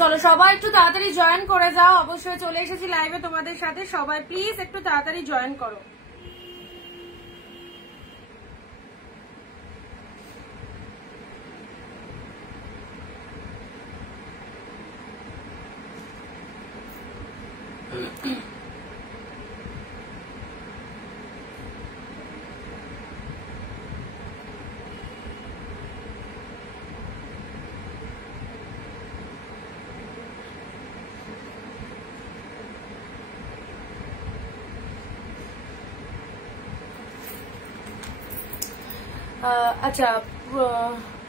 চলো সবাই একটু তাড়াতাড়ি জয়েন করে যাও। অবশ্যই চলে এসেছি লাইভে তোমাদের সাথে, সবাই প্লিজ একটু তাড়াতাড়ি জয়েন করো। আচ্ছা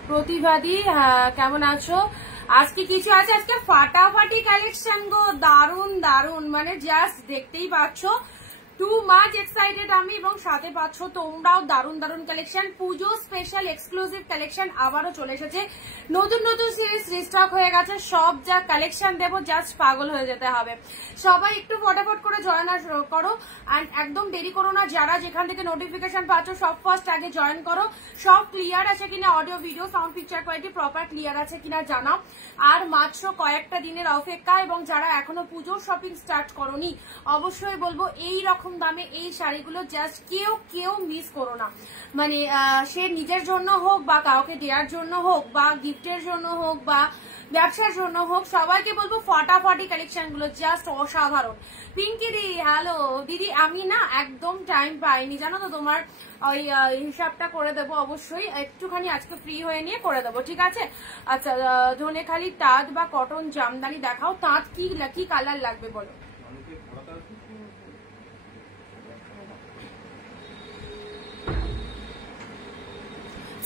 প্রতিবাদী কেমন আছো? আজকে কিছু আছে, আজকে ফাটাফাটি কালেকশন গো, দারুন দারুন, মানে জাস্ট দেখতেই পাচ্ছ টু মাচ এক্সাইটেড আমি, এবং সাথে পাচ্ছ তোমরাও দারুন দারুন কালেকশন। পুজো স্পেশাল এক্সক্লুসিভ কালেকশন আবারও চলে এসেছে, নতুন নতুন সিরিজ রিস্টক হয়ে গেছে, সব যা কালেকশন দেবো জাস্ট পাগল হয়ে যেতে হবে। সবাই একটু ফটাফট করে জয়েন করো, অ্যান্ড একদম দেরি করো না। যারা যেখান থেকে নোটিফিকেশন পাচ্ছ সব ফার্স্ট আগে জয়েন করো। সব ক্লিয়ার আছে কিনা, audio video sound picture quality proper clear আছে কিনা জানাও। আর মাত্র কয়েকটা দিনের অপেক্ষা, এবং যারা এখনো পুজোর শপিং স্টার্ট করোনি অবশ্যই বলবো এই রকম দামে এই শাড়িগুলো জাস্ট কেউ মিস করো না। মানে সে নিজের জন্য হোক বা কাউকে দেওয়ার জন্য হোক বা গিফটের জন্য হোক বা ব্যবসার জন্য হোক, সবাইকে বলবো ফাটাফাটি কালেকশন গুলো জাস্ট অসাধারণ। পিঙ্কি দি হ্যালো দিদি, আমি না একদম টাইম পাইনি জানো তো, তোমার ওই হিসাবটা করে দেবো অবশ্যই, একটুখানি আজকে ফ্রি হয়ে নিয়ে করে দেবো, ঠিক আছে? আচ্ছা ধনেখালি তাঁত বা কটন জামদানি দেখাও। তাঁত কি কালার লাগবে বলো?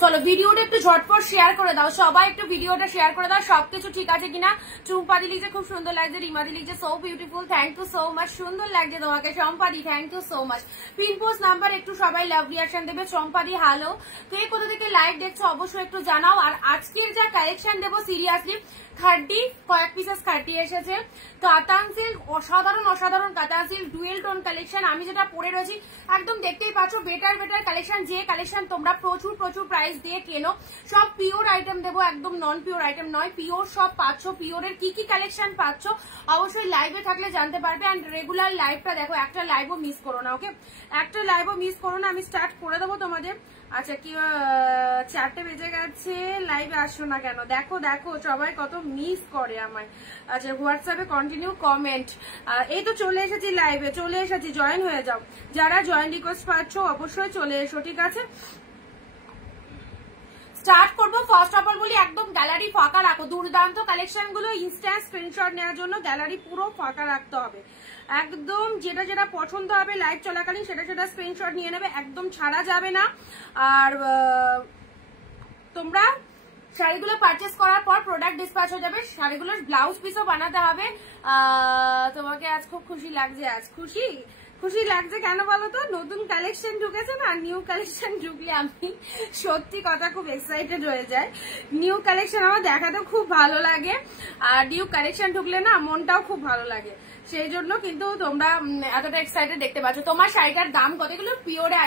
চলো ভিডিওটা একটু ঝটপট শেয়ার করে দাও, সবাই একটু ভিডিওটা শেয়ার করে দাও। সবকিছু ঠিক আছে কিনা? চুম্পাদি লিখছে খুব সুন্দর লাগছে, রিমাদি লিখছে so beautiful, thank you so much, সুন্দর লাগছে তোমাকে চম্পাদি, thank you so much. Pin post number একটু সবাই লাভ রিয়াকশন দেবে। চম্পাদি হ্যালো, কে কোথা থেকে লাইভ দেখছো অবশ্যই একটু জানাও। আর আজকের যা কালেকশন দেবো সিরিয়াসলি খাড্ডি, কয়েক পিসেস খাড্ডি এসেছে, কাতান সিল্ক, অসাধারণ অসাধারণ কাতান সিল্ক ডুয়েল টোন কালেকশন। আমি যেটা পরে রয়েছি একদম দেখতেই পাচ্ছ বেটার কালেকশন, যে কালেকশন তোমরা প্রচুর প্রাইস দিয়ে কেনো। সব পিওর আইটেম দেবো, একদম নন পিওর আইটেম নয়, পিওর সব পাচ্ছ। পিওরের কি কালেকশন পাচ্ছ অবশ্যই লাইভে থাকলে জানতে পারবে। অ্যান্ড রেগুলার লাইভটা দেখো, একটা লাইভও মিস করো না, ওকে? একটা লাইভও মিস করো না, আমি স্টার্ট করে দেবো তোমাদের। আচ্ছা কি 4টে বেজে গেছে, লাইভে আসো না কেন? দেখো সবাই কত মিস করে আমায়। আচ্ছা হোয়াটসঅ্যাপে কন্টিনিউ কমেন্ট, এই তো চলে এসেছি লাইভে, চলে এসেছি, জয়েন হয়ে যাও। যারা জয়েন রিকোয়েস্ট পাচ্ছ অবশ্যই চলে এসো, ঠিক আছে? স্টার্ট করবো। ফার্স্ট অফ অল বলি একদম গ্যালারি ফাঁকা রাখো, দুর্দান্ত কালেকশন গুলো ইনস্ট্যান্ট স্ক্রিনশট নেওয়ার জন্য গ্যালারি পুরো ফাঁকা রাখতে হবে। একদম যেটা পছন্দ হবে লাইভ চলাকালীন সেটা স্ক্রিনশট নিয়ে নেবে, একদম ছাড়া যাবে না। আর তোমরা শাড়িগুলো পারচেস করার পর প্রোডাক্ট ডিসপ্যাচ হয়ে যাবে, শাড়িগুলোর ব্লাউজ পিসও বানাতে হবে। তোমাকে আজ খুব খুশি লাগছে, আজ খুশি লাগছে কেন বলো তো? নতুন কালেকশন ঢুকেছে না, নিউ কালেকশন ঢুকলে আমি সত্যি কথা খুব এক্সাইটেড হয়ে যায়। নিউ কালেকশন আমার দেখাতে খুব ভালো লাগে, আর নিউ কালেকশন ঢুকলে না মনটাও খুব ভালো লাগে, সেই জন্য কিন্তু তোমরা এতটা এক্সাইটেড দেখতে পাচ্ছ। তোমার শাড়িটার দাম কতগুলো পিওরে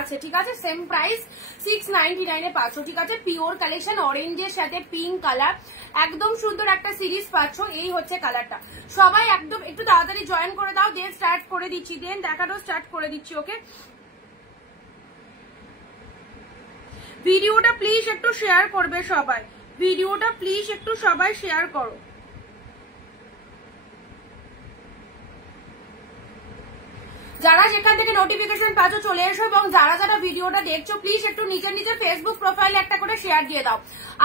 আছে, ঠিক আছে? সেম প্রাইস 699 এ পাচ্ছ, ঠিক আছে? পিওর কালেকশন, অরেঞ্জের সাথে পিঙ্ক কালার, একদম সুন্দর একটা সিরিজ পাচ্ছ। এই হচ্ছে কালারটা। সবাই একদম একটু তাড়াতাড়ি জয়েন করে দাও, দেন স্টার্ট করে দিচ্ছি, দেন দেখাটাও স্টার্ট করে দিচ্ছি, ওকে? ভিডিওটা প্লিজ একটু শেয়ার করবে সবাই, ভিডিওটা প্লিজ একটু সবাই শেয়ার করো। যারা যেখান থেকে নোটিফিকেশন পাচ্ছ চলে এসো, এবং যারা ভিডিওটা দেখছো প্লিজ একটু নিজের ফেসবুক প্রোফাইলে একটা করে শেয়ার দিয়ে দাও।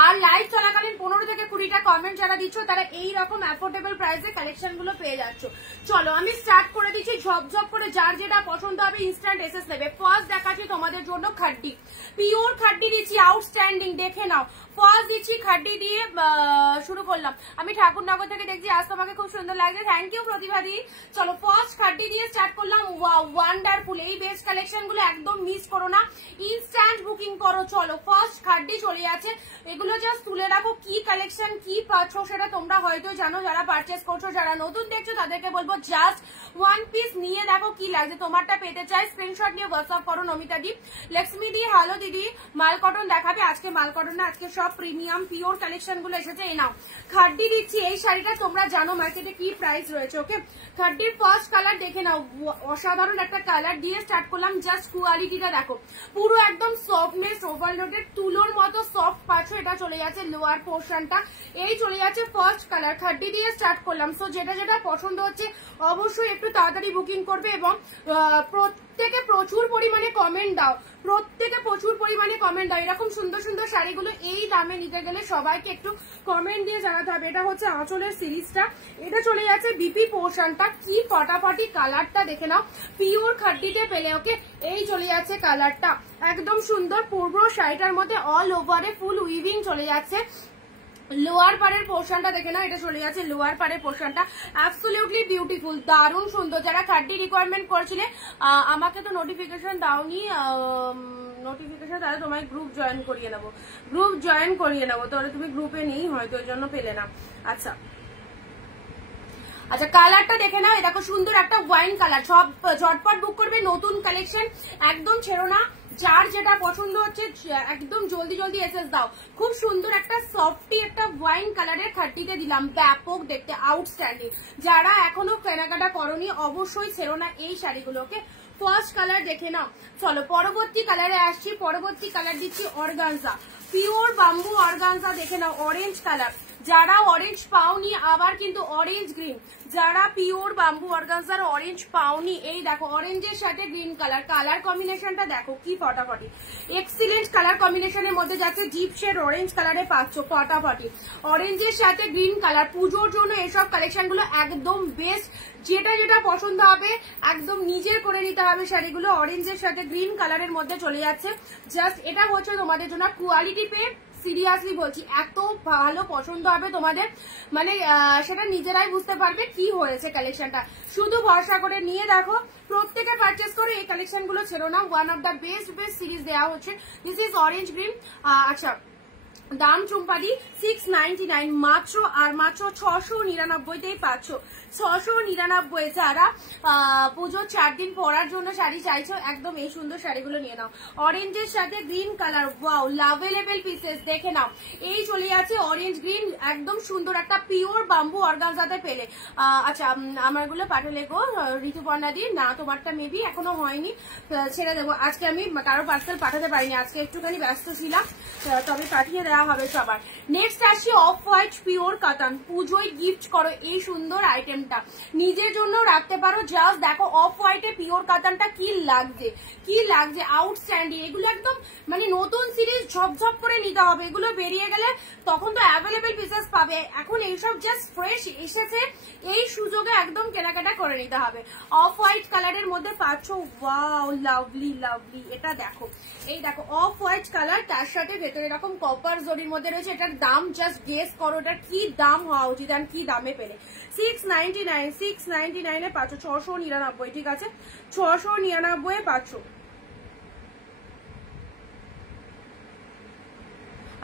আর লাইভ চলাকালীন 15 থেকে 20টা কমেন্ট যারা দিচ্ছ তারা এইরকম অ্যাফোর্ডেবল প্রাইসে কালেকশন গুলো পেয়ে যাচ্ছ। চলো আমি স্টার্ট করে দিচ্ছি, ঝপঝপ করে যার যেটা পছন্দ হবে ইনস্ট্যান্ট এসএস নেবে। ফার্স্ট দেখাচ্ছি তোমাদের জন্য খাড্ডি, পিওর খাড্ডি দিচ্ছি, আউটস্ট্যান্ডিং, দেখে নাও। ফার্স্ট দিচ্ছি খাড্ডি দিয়ে শুরু করলাম। আমি ঠাকুরনগর থেকে দেখছি, আজ তোমাকে খুব সুন্দর লাগছে, থ্যাংক ইউ প্রতিভাদি। চলো ফার্স্ট খাড্ডি দিয়ে স্টার্ট করলাম। Wow wonderful. এই বেস্ট কালেকশন গুলো একদম মিস করো না, ইনস্ট্যান্ট বুকিং করো। চলো ফার্স্ট খাড্ডি চলে আছে, এগুলো জাস্ট তুলে রাখো। কি কালেকশন কি পাচ্ছ সেটা তোমরা হয়তো জানো, যারা পারচেস করছো, যারা নতুন দেখছো তাদেরকে বলবো জাস্ট ওয়ান পিস নিয়ে দেখো কি লাগছে। তোমারটা পেতে চাই স্ক্রিনশট নিয়ে হোয়াটসঅ্যাপ করো। নমিতা দি, লক্ষ্মী দি, হ্যালো দিদি, মাল কটন দেখাবে আজকে? মাল কটন না, আজকে সব প্রিমিয়াম পিওর কালেকশন গুলো এসেছে। এই নাও খাড্ডি দিচ্ছি। এই শাড়িটা তোমরা জানো মার্কেটে কি প্রাইস রয়েছে। ওকে, খাড্ডির ফার্স্ট কালার দেখে নাও, অসাধারণ একটা কালার দিয়ে স্টার্ট করলাম। জাস্ট কোয়ালিটিটা দেখো, পুরো একদম সফটনেস, ওভারলোডেড তুলোর মতো সফট পাচ্ছ। এটা চলে যাচ্ছে লোয়ার পোর্শনটা, এই চলে যাচ্ছে ফার্স্ট কালার। খাড্ডি দিয়ে স্টার্ট করলাম। সো যেটা যেটা পছন্দ হচ্ছে অবশ্যই একটু তাড়াতাড়ি বুকিং করবে এবং প্রত্যেকে প্রচুর পরিমাণে কমেন্ট দাও, প্রত্যেকে প্রচুর পরিমাণে কমেন্ট দাও। এরকম সুন্দর সুন্দর শাড়িগুলো এই দামে নিতে গেলে সবাইকে একটু কমেন্ট দিয়ে জানাতে হবে। এটা হচ্ছে আঁচলের সিরিজটা, এটা চলে যাচ্ছে বিপি পোর্শনটা। কি ফটাফটি কালারটা দেখে নাও, পিওর খাড্ডিতে পেলে। ওকে, এই চলে যাচ্ছে কালারটা, একদম সুন্দর। পুরো শাড়িটার মধ্যে অল ওভারে ফুল উইভিং চলে যাচ্ছে। লোয়ার পাড়ের পোর্শনটা দেখে নাও, এটা চলে যাচ্ছে লোয়ার পাড়ের পোর্শনটা। অ্যাবসলিউটলি বিউটিফুল, দারুণ সুন্দর। যারা খাড্ডি রিকোয়ারমেন্ট করছিলে, আমাকে তো নোটিফিকেশন দাওনি, নোটিফিকেশন তাহলে তোমায় গ্রুপ জয়েন করিয়ে নেবো, গ্রুপ জয়েন করিয়ে নেবো। তাহলে তুমি গ্রুপে নেই হয়তো, ওই জন্য পেলে না। আচ্ছা আচ্ছা, কালারটা দেখে নাও, দেখো সুন্দর একটা ওয়াইন কালার। সব ঝটপট বুক করবে, নতুন কালেকশন, একদম ছেড়ো না। যার যেটা পছন্দ হচ্ছে একদম জলদি জলদি এসএস দাও। খুব সুন্দর একটা সফটি একটা ওয়াইন কালারের খাড্ডিতে দিলাম, ব্যাপক দেখতে, আউটস্ট্যান্ডিং। যারা এখনো কেনাকাটা করনি অবশ্যই ছেড়ো না এই শাড়িগুলোকে। ফার্স্ট কালার দেখে নাও। চলো পরবর্তী কালারে আসছি। পরবর্তী কালার দিচ্ছি অর্গানজা, পিওর বাম্বু অর্গানজা দেখে নাও, অরেঞ্জ কালার। যারা অরেঞ্জ পাওনি, আবার কিন্তু অরেঞ্জ গ্রিন, যারা পিওর বাম্বু অর্গানজার অরেঞ্জ পাওনি, এই দেখো অরেঞ্জের সাথে গ্রিন কালার, কালার কম্বিনেশনটা দেখো কি ফটাফটি, এক্সিলেন্ট কালার কম্বিনেশনের মধ্যে যাচ্ছে। ডিপ শেড অরেঞ্জ কালারে পাচ্ছ, ফটাফটি। অরেঞ্জের সাথে গ্রিন কালার, পুজোর জন্য এসব কালেকশন গুলো একদম বেস্ট। যেটা যেটা পছন্দ হবে একদম নিজের করে নিতে হবে শাড়িগুলো। অরেঞ্জের সাথে গ্রিন কালারের মধ্যে চলে যাচ্ছে। জাস্ট এটা হচ্ছে তোমাদের জন্য কোয়ালিটি পে, সিরিয়াসলি বলছি এত ভালো পছন্দ হবে তোমাদের, মানে সেটা নিজেরাই বুঝতে পারবে কি হয়েছে কালেকশনটা। শুধু ভরসা করে নিয়ে দেখো, প্রত্যেকে পারচেস করে এই কালেকশন গুলো ছেড়ো না। One of the best series দেওয়া হচ্ছে। This is orange green. আচ্ছা, দাম চুম্পাদি 699 মাত্র, আর মাত্র 699তেই পাচ্ছ। 699। যারা পুজোর 4 দিন পরার জন্য শাড়ি চাইছো, একদম এই সুন্দর শাড়িগুলো নিয়ে নাও। অরেঞ্জের সাথে গ্রিন কালার, ওয়াও, লাভেলেবল পিসেস দেখে নাও। এই চলে যাচ্ছে অরেঞ্জ গ্রিন, একদম সুন্দর একটা পিওর বাম্বু অর্গানজাতে পেলে। আচ্ছা, আমারগুলো পাঠালে গো ঋতুপর্ণা দি, না তোমারটা মেবি এখনো হয়নি, ছেড়ে দেবো। আজকে আমি কারো পার্সেল পাঠাতে পারিনি, আজকে একটুখানি ব্যস্ত ছিলাম, তবে পাঠিয়ে দেওয়া হবে সবার। নেক্সট আসি অফ হোয়াইট পিওর কাতান। পুজোয় গিফট করো এই সুন্দর আইটেমটা, নিজের জন্য রাখতে পারো। জাস্ট দেখো অফ হোয়াইটে পিওর কাতানটা কি লাগছে, কি লাগছে, আউটস্ট্যান্ডিং। এগুলো একদম মানে নতুন সিরিজ, ঝপঝপ করে নিতে হবে। এগুলো বেরিয়ে গেলে তখন তো অ্যাভেলেবেল পিসেস পাবে, এখন এইসব জাস্ট ফ্রেশ এসেছে, এই সুযোগে একদম কেনাকাটা করে নিতে হবে। অফ হোয়াইট কালারের মধ্যে পাচ্ছ, ওয়াও, লাভলি লাভলি। এটা দেখো, এই দেখো অফ হোয়াইট কালার, তার সাথে ভেতরে এরকম কপার জরির মধ্যে রয়েছে। এটার দাম জাস্ট গেস করো, এটা কি দাম হওয়া উচিত, আর কি দামে পেলে। 699, 699 পাচ্ছ, 699, ঠিক আছে, 699 পাচ্ছ।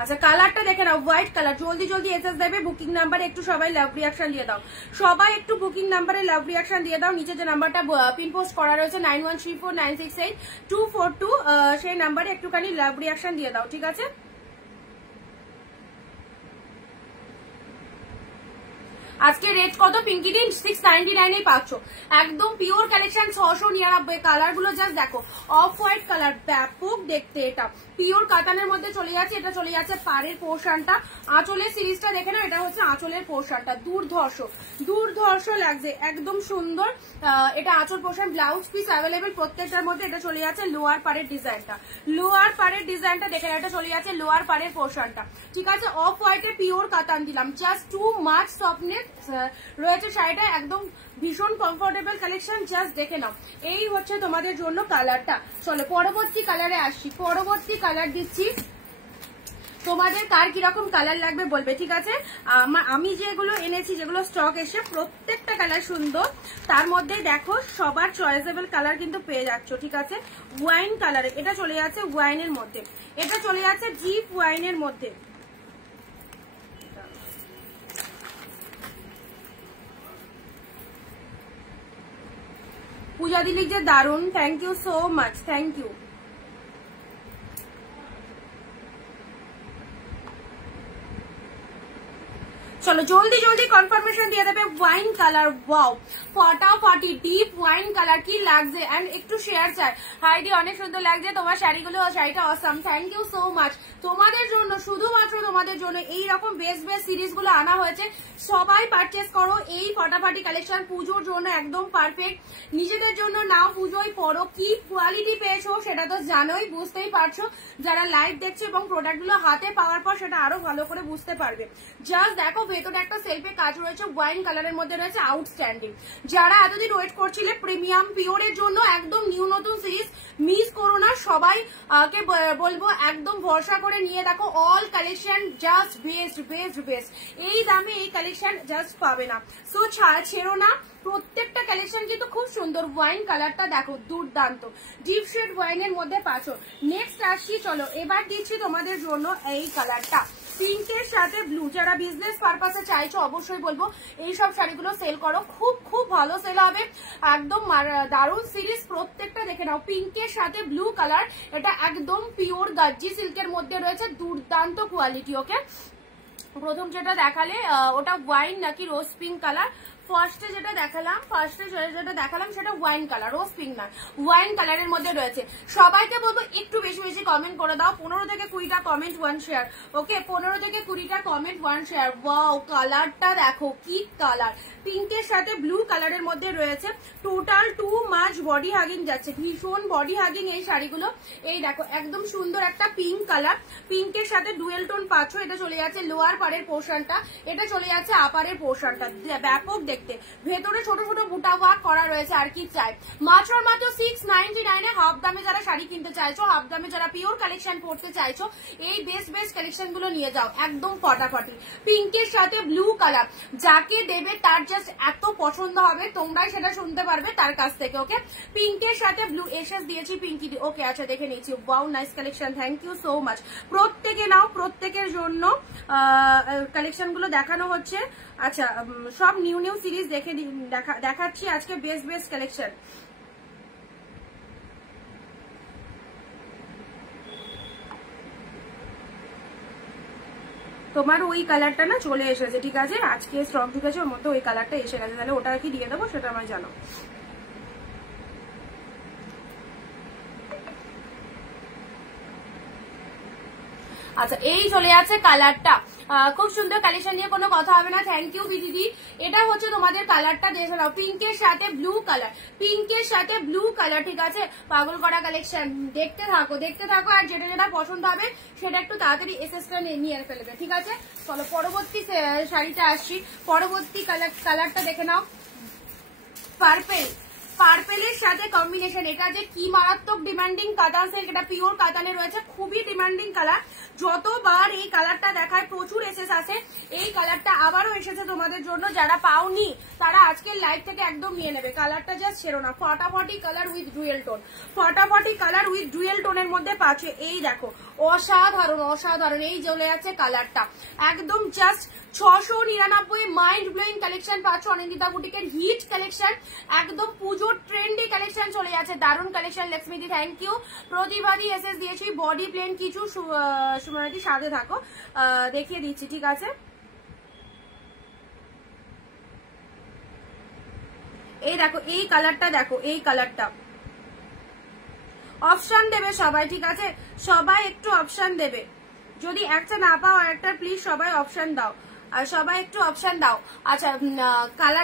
আচ্ছা, কালারটা দেখে নাও, হোয়াইট কালার। জলদি জলদি এসএস দেবে, বুকিং নাম্বারে একটু সবাই লাভ রিয়াকশন দিয়ে দাও। সবাই একটু বুকিং নাম্বারে লাভ রিয়াকশন দিয়ে দাও। নিচে যে নাম্বারটা পিন পোস্ট করা রয়েছে 9134968242, সেই নাম্বারে একটুখানি লাভ রিয়াকশন দিয়ে দাও, ঠিক আছে। আজকে রেট কত পিঙ্কি দিন? 699 পাচ্ছ, একদম পিওর কালেকশন। 699। কালার গুলো জাস্ট দেখো, অফ হোয়াইট কালার, ব্যাপক দেখতে। এটা পিওর কাতানের মধ্যে চলে যাচ্ছে। এটা চলে যাচ্ছে পাড়ের পোর্শনটা। আঁচলের সিরিজটা দেখে না, এটা হচ্ছে আঁচলের পোর্শনটা, দুর্ধর্ষ দুর্ধর্ষ লাগছে, একদম সুন্দর। এটা আঁচল পোর্শন, ব্লাউজ পিস অ্যাভেলেবেল প্রত্যেকটার মধ্যে। এটা চলে যাচ্ছে লোয়ার পাড়ের ডিজাইনটা, লোয়ার পাড়ের ডিজাইনটা দেখে এটা চলে যাচ্ছে লোয়ার পাড়ের পোর্শনটা, ঠিক আছে। অফ হোয়াইটের পিওর কাতান দিলাম, জাস্ট টু মাচ সফটনেস রয়েছে শাড়িটা, একদম ভীষণ কমফোর্টেবল কালেকশন। জাস্ট দেখে নাও, এই হচ্ছে তোমাদের জন্য কালারটা। চলো পরবর্তী কালারে আসছি। পরবর্তী কালার দিচ্ছি তোমাদের কার কিরকম কালার লাগবে বলবে, ঠিক আছে? আমি যেগুলো এনেছি, যেগুলো স্টক এসে, প্রত্যেকটা কালার সুন্দর। তার মধ্যে দেখো সবার চয়েসেবল কালার কিন্তু পেয়ে যাচ্ছ, ঠিক আছে? ওয়াইন কালারে, এটা চলে যাচ্ছে ওয়াইনের মধ্যে, এটা চলে যাচ্ছে ডিপ ওয়াইনের মধ্যে। পূজা দিলি যে দারুন, thank you so much, thank you. চলো জলদি জলদি কনফার্মেশন দিয়ে দেবে। ওয়াইন কালার, ওয়াও ফাটাফাটি ডিপ ওয়াইন কালার, কি লাগছে? এন্ড একটু শেয়ার চাই। হাইডি অনেক সুন্দর লাগছে তোমার শাড়িগুলো, শাড়িটা awesome, thank you so much. তোমাদের জন্য, শুধুমাত্র তোমাদের জন্য এইরকম বেস্ট বেস্ট সিরিজ গুলো আনা হয়েছে। সবাই পারচেস করো এই ফাটাফাটি কালেকশন, পুজোর জন্য একদম পারফেক্ট। নিজেদের জন্য নাও, পুজোয় পরো। কি কোয়ালিটি পেয়েছো সেটা তো জানোই, বুঝতেই পারছো যারা লাইভ দেখছো, এবং প্রোডাক্ট গুলো হাতে পাওয়ার পর সেটা আরো ভালো করে বুঝতে পারবে। জাস্ট দেখো ভেতরে একটা সেলফে কাজ রয়েছে, ওয়াইন কালারের মধ্যে রয়েছে, আউটস্ট্যান্ডিং। যারা এতদিন ওয়েট করছিলে প্রিমিয়াম পিওরের জন্য, একদম নিউ নতুন সিরিজ, মিস করো না। সবাই কে বলবো একদম ভরসা করে নিয়ে দেখো, all collection just best best best. এই দামে এই কালেকশন জাস্ট পাবে না, সো ছেড়ো না। প্রত্যেকটা কালেকশন কিন্তু খুব সুন্দর। ওয়াইন কালারটা দেখো দুর্দান্ত, ডিপ শেড ওয়াইনের মধ্যে পাচ্ছ। নেক্সট আসছি, চলো এবার দিচ্ছি তোমাদের জন্য এই কালারটা, পিঙ্কের সাথে ব্লু। যারা বিজনেস পারপাসে চাইছো অবশ্যই বলবো এইসব শাড়িগুলো সেল করো, খুব খুব ভালো সেল হবে। একদম দারুণ সিরিজ, প্রত্যেকটা দেখে নাও। পিঙ্কের সাথে ব্লু কালার, এটা একদম পিওর গাজ্জি সিল্কের মধ্যে রয়েছে, দুর্দান্ত কোয়ালিটি। ওকে, প্রথম যেটা দেখালে ওটা ওয়াইন নাকি রোজ পিঙ্ক কালার? ফার্স্টে যেটা দেখালাম সেটা ওয়াইন কালার, রোজ পিঙ্ক না, ওয়াইন কালারের মধ্যে রয়েছে। সবাইকে বলবো একটু বেশি বেশি কমেন্ট করে দাও, 15 থেকে 20টা কমেন্ট 1 শেয়ার। ওকে, 15 থেকে 20টা কমেন্ট 1 শেয়ার। ওয়াও কালারটা দেখো, কি কালার, পিঙ্কের সাথে ব্লু কালারের মধ্যে রয়েছে। টোটাল 2 মাচ বডি হাগিং যাচ্ছে, ভীষণ বডি হাগিং এই শাড়িগুলো। এই দেখো একদম সুন্দর একটা পিঙ্ক কালার, পিঙ্কের সাথে ডুয়েল টোন পাচ্ছ। এটা চলে যাচ্ছে লোয়ার পাড়ের পোর্শনটা, এটা চলে যাচ্ছে আপারের পোর্শনটা, ব্যাপক দেখতে। ভেতরে ছোট ছোট বুটা ওয়ার্ক করা রয়েছে, আর কি চাই? মাত্র 699 এ হাফ দামে যারা শাড়ি কিনতে চাইছো, হাফ দামে যারা পিওর কালেকশন পড়তে চাইছো, এই বেস্ট বেস্ট কালেকশন গুলো নিয়ে যাও, একদম ফটাফটি। পিঙ্কের সাথে ব্লু কালার, যাকে দেবে তার জাস্ট এত পছন্দ হবে, তোমরাই সেটা শুনতে পারবে তার কাছ থেকে। ওকে, পিঙ্কের সাথে ব্লু এসএস দিয়েছি, পিঙ্কি। ওকে, আচ্ছা দেখে নিয়েছি। Wow nice collection, thank you so much. প্রত্যেকে নাও, প্রত্যেকের জন্য কালেকশন গুলো দেখানো হচ্ছে। আচ্ছা, সব নিউ নিউ সিরিজ দেখাচ্ছি আজকে, বেস্ট বেস্ট কালেকশন। তোমার ওই কালারটা না চলে এসেছে, ঠিক আছে? আজকে স্টক ঢুকেছে, ওর মধ্যে ওই কালারটা এসে গেছে, তাহলে ওটা কি দিয়ে দেবো সেটা আমায় জানো। আচ্ছা, এই চলে যাচ্ছে কালারটা, খুব সুন্দর কালেকশন, নিয়ে কোনো কথা হবে না। থ্যাংক ইউ দিদি। এটা হচ্ছে তোমাদের কালারটা, দেখে নাও, পিঙ্কের সাথে ব্লু কালার, পিঙ্কের সাথে ব্লু কালার, ঠিক আছে? পাগল করা কালেকশন, দেখতে থাকো দেখতে থাকো, আর যেটা যেটা পছন্দ হবে সেটা একটু তাড়াতাড়ি এসএসটা নিয়ে ফেলবে, ঠিক আছে? চলো পরবর্তী শাড়িটা আসছি। পরবর্তী কালারটা দেখে নাও, পার্পেল, পার্পেলের সাথে কম্বিনেশন। এটা যে কি মারাত্মক ডিমান্ডিং কাতান সিল্ক, এটা পিওর কাতানে রয়েছে, খুবই ডিমান্ডিং কালার। যতবার এই কালারটা দেখায় প্রচুর এসএস আছে, এই কালারটা আবারও এসেছে তোমাদের জন্য। যারা পাওনি তারা আজকের লাইভ থেকে একদম নিয়ে নেবে, কালারটা জাস্ট ছেড়ো না। ফাটাফাটি কালার উইথ ডুয়েল টোন, ফাটাফাটি কালার উইথ ডুয়েল টোনের মধ্যে পাচ্ছে। এই দেখো অসাধারণ অসাধারণ, এই চলে যাচ্ছে কালারটা, একদম জাস্ট 699 মাইন্ড ব্লোয়িং কালেকশন পাচ্ছ। অনিন্দিতা বুটিকের হিট কালেকশন, একদম পুজোর ট্রেন্ডি কালেকশন চলে যাচ্ছে, দারুণ কালেকশন। লক্ষ্মীদি থ্যাংক ইউ। প্রতিবাদী এসএস দিয়েছি, বডি প্লেন কিছু, সুমনাদি সাথে থাকো, দেখিয়ে দিচ্ছি, ঠিক আছে? এই দেখো এই কালারটা, দেখো এই কালারটা। অপশন দেবে সবাই, ঠিক আছে? সবাই একটু অপশন দেবে, যদি একটা না পাও একটা প্লিজ সবাই অপশন দাও। আর সবাই একটু অপশন দাও। আচ্ছা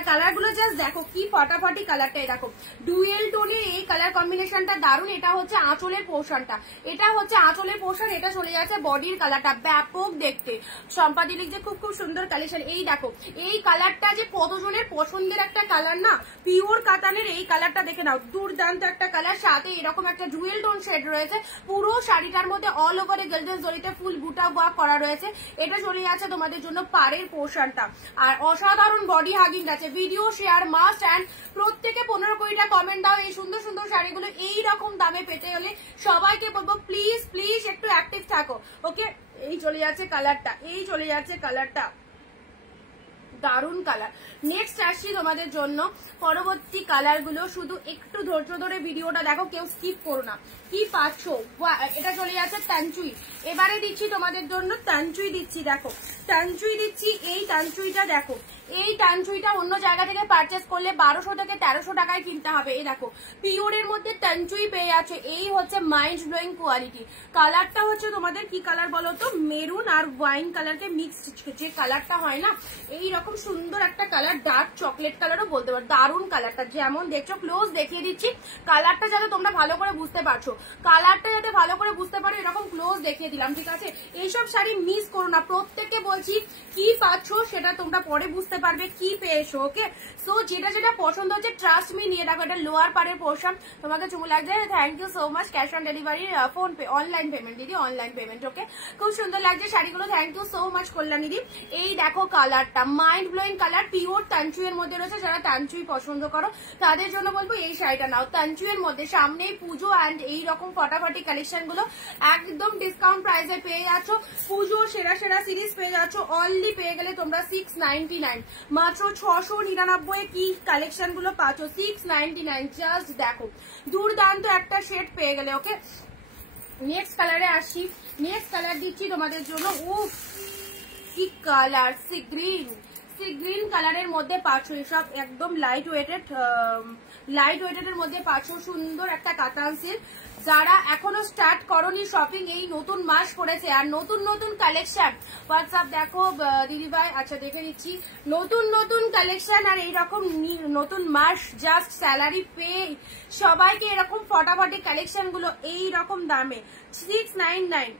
কালার গুলো জাস্ট দেখো কি ফটাফটি কালারটা, দেখো ডুয়েল টোনের এই কালার কম্বিনেশনটা দারুন। এটা হচ্ছে আঁচলের পোর্শনটা, এটা হচ্ছে আঁচলের পোর্শন, এটা চলে যাচ্ছে বডির কালারটা, ব্যাপক দেখতে। সম্পাদি লিখছে খুব খুব সুন্দর কালেকশন। এই দেখো এই কালারটা যে কতজনের পছন্দের একটা কালার না, পিওর কাতানের এই কালারটা দেখে নাও, দুর্দান্ত একটা কালার। সাথে এরকম একটা ডুয়েল টোন শেড রয়েছে, পুরো শাড়িটার মধ্যে অল ওভারে গোল্ডেন জরিতে ফুল বুটা ওয়ার্ক করা রয়েছে। এটা চলে যাচ্ছে তোমাদের জন্য পাড়ের পোর্শনটা, আর অসাধারণ বডি হাগিং আছে। ভিডিও শেয়ার মাস্ট অ্যান্ড প্রত্যেকে 15-20টা কমেন্ট দাও এই সুন্দর সুন্দর শাড়িগুলো এইরকম দামে পেতে হলে। সবাইকে বলবো প্লিজ প্লিজ একটু অ্যাক্টিভ থাকো, ওকে। এই চলে যাচ্ছে কালারটা, এই চলে যাচ্ছে কালারটা, দারুন কালার। নেক্সট আসছি তোমাদের জন্য পরবর্তী কালার গুলো, শুধু একটু ধৈর্য ধরে ভিডিওটা দেখো, কেউ স্কিপ করো না। কি পাচ্ছ, এটা চলে যাচ্ছে তানচুই। এবারে দিচ্ছি তোমাদের জন্য তানচুই দিচ্ছি, দেখো তানচুই দিচ্ছি। এই তানচুইটা দেখো, এই তানচুইটা অন্য জায়গা থেকে পারচেস করলে 1200 থেকে 1300 টাকায় কিনতে হবে। এই দেখো পিওরের মধ্যে তানচুই পেয়ে যাচ্ছে। এই হচ্ছে মাইন্ড ব্লোয়িং কোয়ালিটি। কালারটা হচ্ছে তোমাদের কি কালার বলো তো, মেরুন আর ওয়াইন কালারকে মিক্সড যে কালারটা হয় না, এই রকম সুন্দর একটা কালার, ডার্ক চকলেট কালারও বলতে পারো। দারুন কালারটা, যেমন দেখছো ক্লোজ দেখিয়ে দিচ্ছি কালারটা যাতে তোমরা ভালো করে বুঝতে পারছো, কালারটা যাতে ভালো করে বুঝতে পারো এরকম ক্লোজ দেখিয়ে দিলাম, ঠিক আছে। এইসব শাড়ি মিস করো না, প্রত্যেককে বলছি কি পাচ্ছ সেটা তোমরা পরে বুঝতে পারবে কি পেয়েছো, ওকে। সো যেটা যেটা পছন্দ হচ্ছে ট্রাস্ট মি নিয়ে রাখো। এটা লোয়ার পাড়ের পোর্শন, তোমাকে চুমু লাগছে, thank you so much. Cash on delivery, PhonePe, online payment দিদি, অনলাইন পেমেন্ট, ওকে। খুব সুন্দর লাগছে শাড়িগুলো, thank you so much Kalyan দিদি। এই দেখো কালারটা মাইন্ড ব্লোয়িং কালার, পিওর তানচুইয়ের মধ্যে রয়েছে। যারা তানচুই পছন্দ করো তাদের জন্য বলবো এই শাড়িটা নাও, তানচুইয়ের মধ্যে। সামনেই পুজো অ্যান্ড এই রকম ফটাফটি কালেকশন গুলো একদম ডিসকাউন্ট প্রাইসে পেয়ে যাচ্ছ। পুজো সেরা সেরা সিরিজ পেয়ে যাচ্ছ, অনলি পেয়ে গেলে তোমরা 699, মাত্র 699 কি কালেকশন গুলো পাচ্ছ, 699। জাস্ট দেখো দুর্দান্ত একটা শেড পেয়ে গেলে, ওকে। নেক্সট কালারে আসি, নেক্সট কালার দিচ্ছি তোমাদের জন্য। উফ কি colour, sea green, sea green কালারের মধ্যে পাচ্ছ। এসব একদম লাইট ওয়েটের মধ্যে পাচ্ছ, সুন্দর একটা কাতান সিল্ক। যারা এখনো স্টার্ট করনি শপিং, এই নতুন মাস পড়েছে আর নতুন নতুন কালেকশন, হোয়াটসঅ্যাপ দেখো দিদিভাই, আচ্ছা দেখে নিচ্ছি নতুন নতুন কালেকশন। আর এইরকম নতুন মাস জাস্ট স্যালারি পেয়ে সবাইকে এরকম ফটাফটি কালেকশন গুলো এইরকম দামে 699।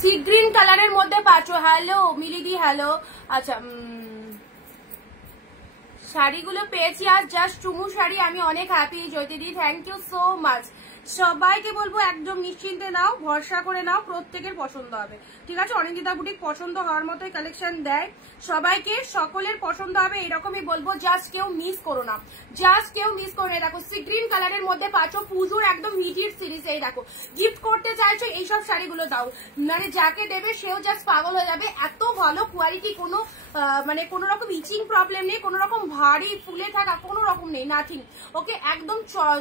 সি গ্রিন কালারের মধ্যে পাচ্ছ। হ্যালো মিলিদি, হ্যালো। আচ্ছা শাড়িগুলো পেয়েছি আর জাস্ট চুমু শাড়ি, আমি অনেক হ্যাপি। জ্যোতিদি থ্যাংক ইউ সো মাচ। সবাইকে বলবো একদম নিশ্চিন্তে নাও, ভরসা করে নাও, প্রত্যেকের পছন্দ হবে, ঠিক আছে। অনিন্দিতা বুটিক পছন্দ হওয়ার মতোই কালেকশন দেয় সবাইকে, সকলের পছন্দ হবে এরকমই বলবো। জাস্ট কেউ মিস করো না, জাস্ট কেউ মিস করো না। দেখো সি গ্রিন কালারের মধ্যে পাচ্ছ, পুজোর একদম হিট সিরিজ। এই দেখো গিফট করতে চাইছো এইসব শাড়িগুলো দাও, মানে যাকে দেবে সেও জাস্ট পাগল হয়ে যাবে। এত ভালো কোয়ালিটি, কোনো মানে কোনো রকম ইচিং প্রবলেম নেই, কোনো রকম ভারী ফুলে থাকা কোনো রকম নেই, নাথিং, ওকে। একদম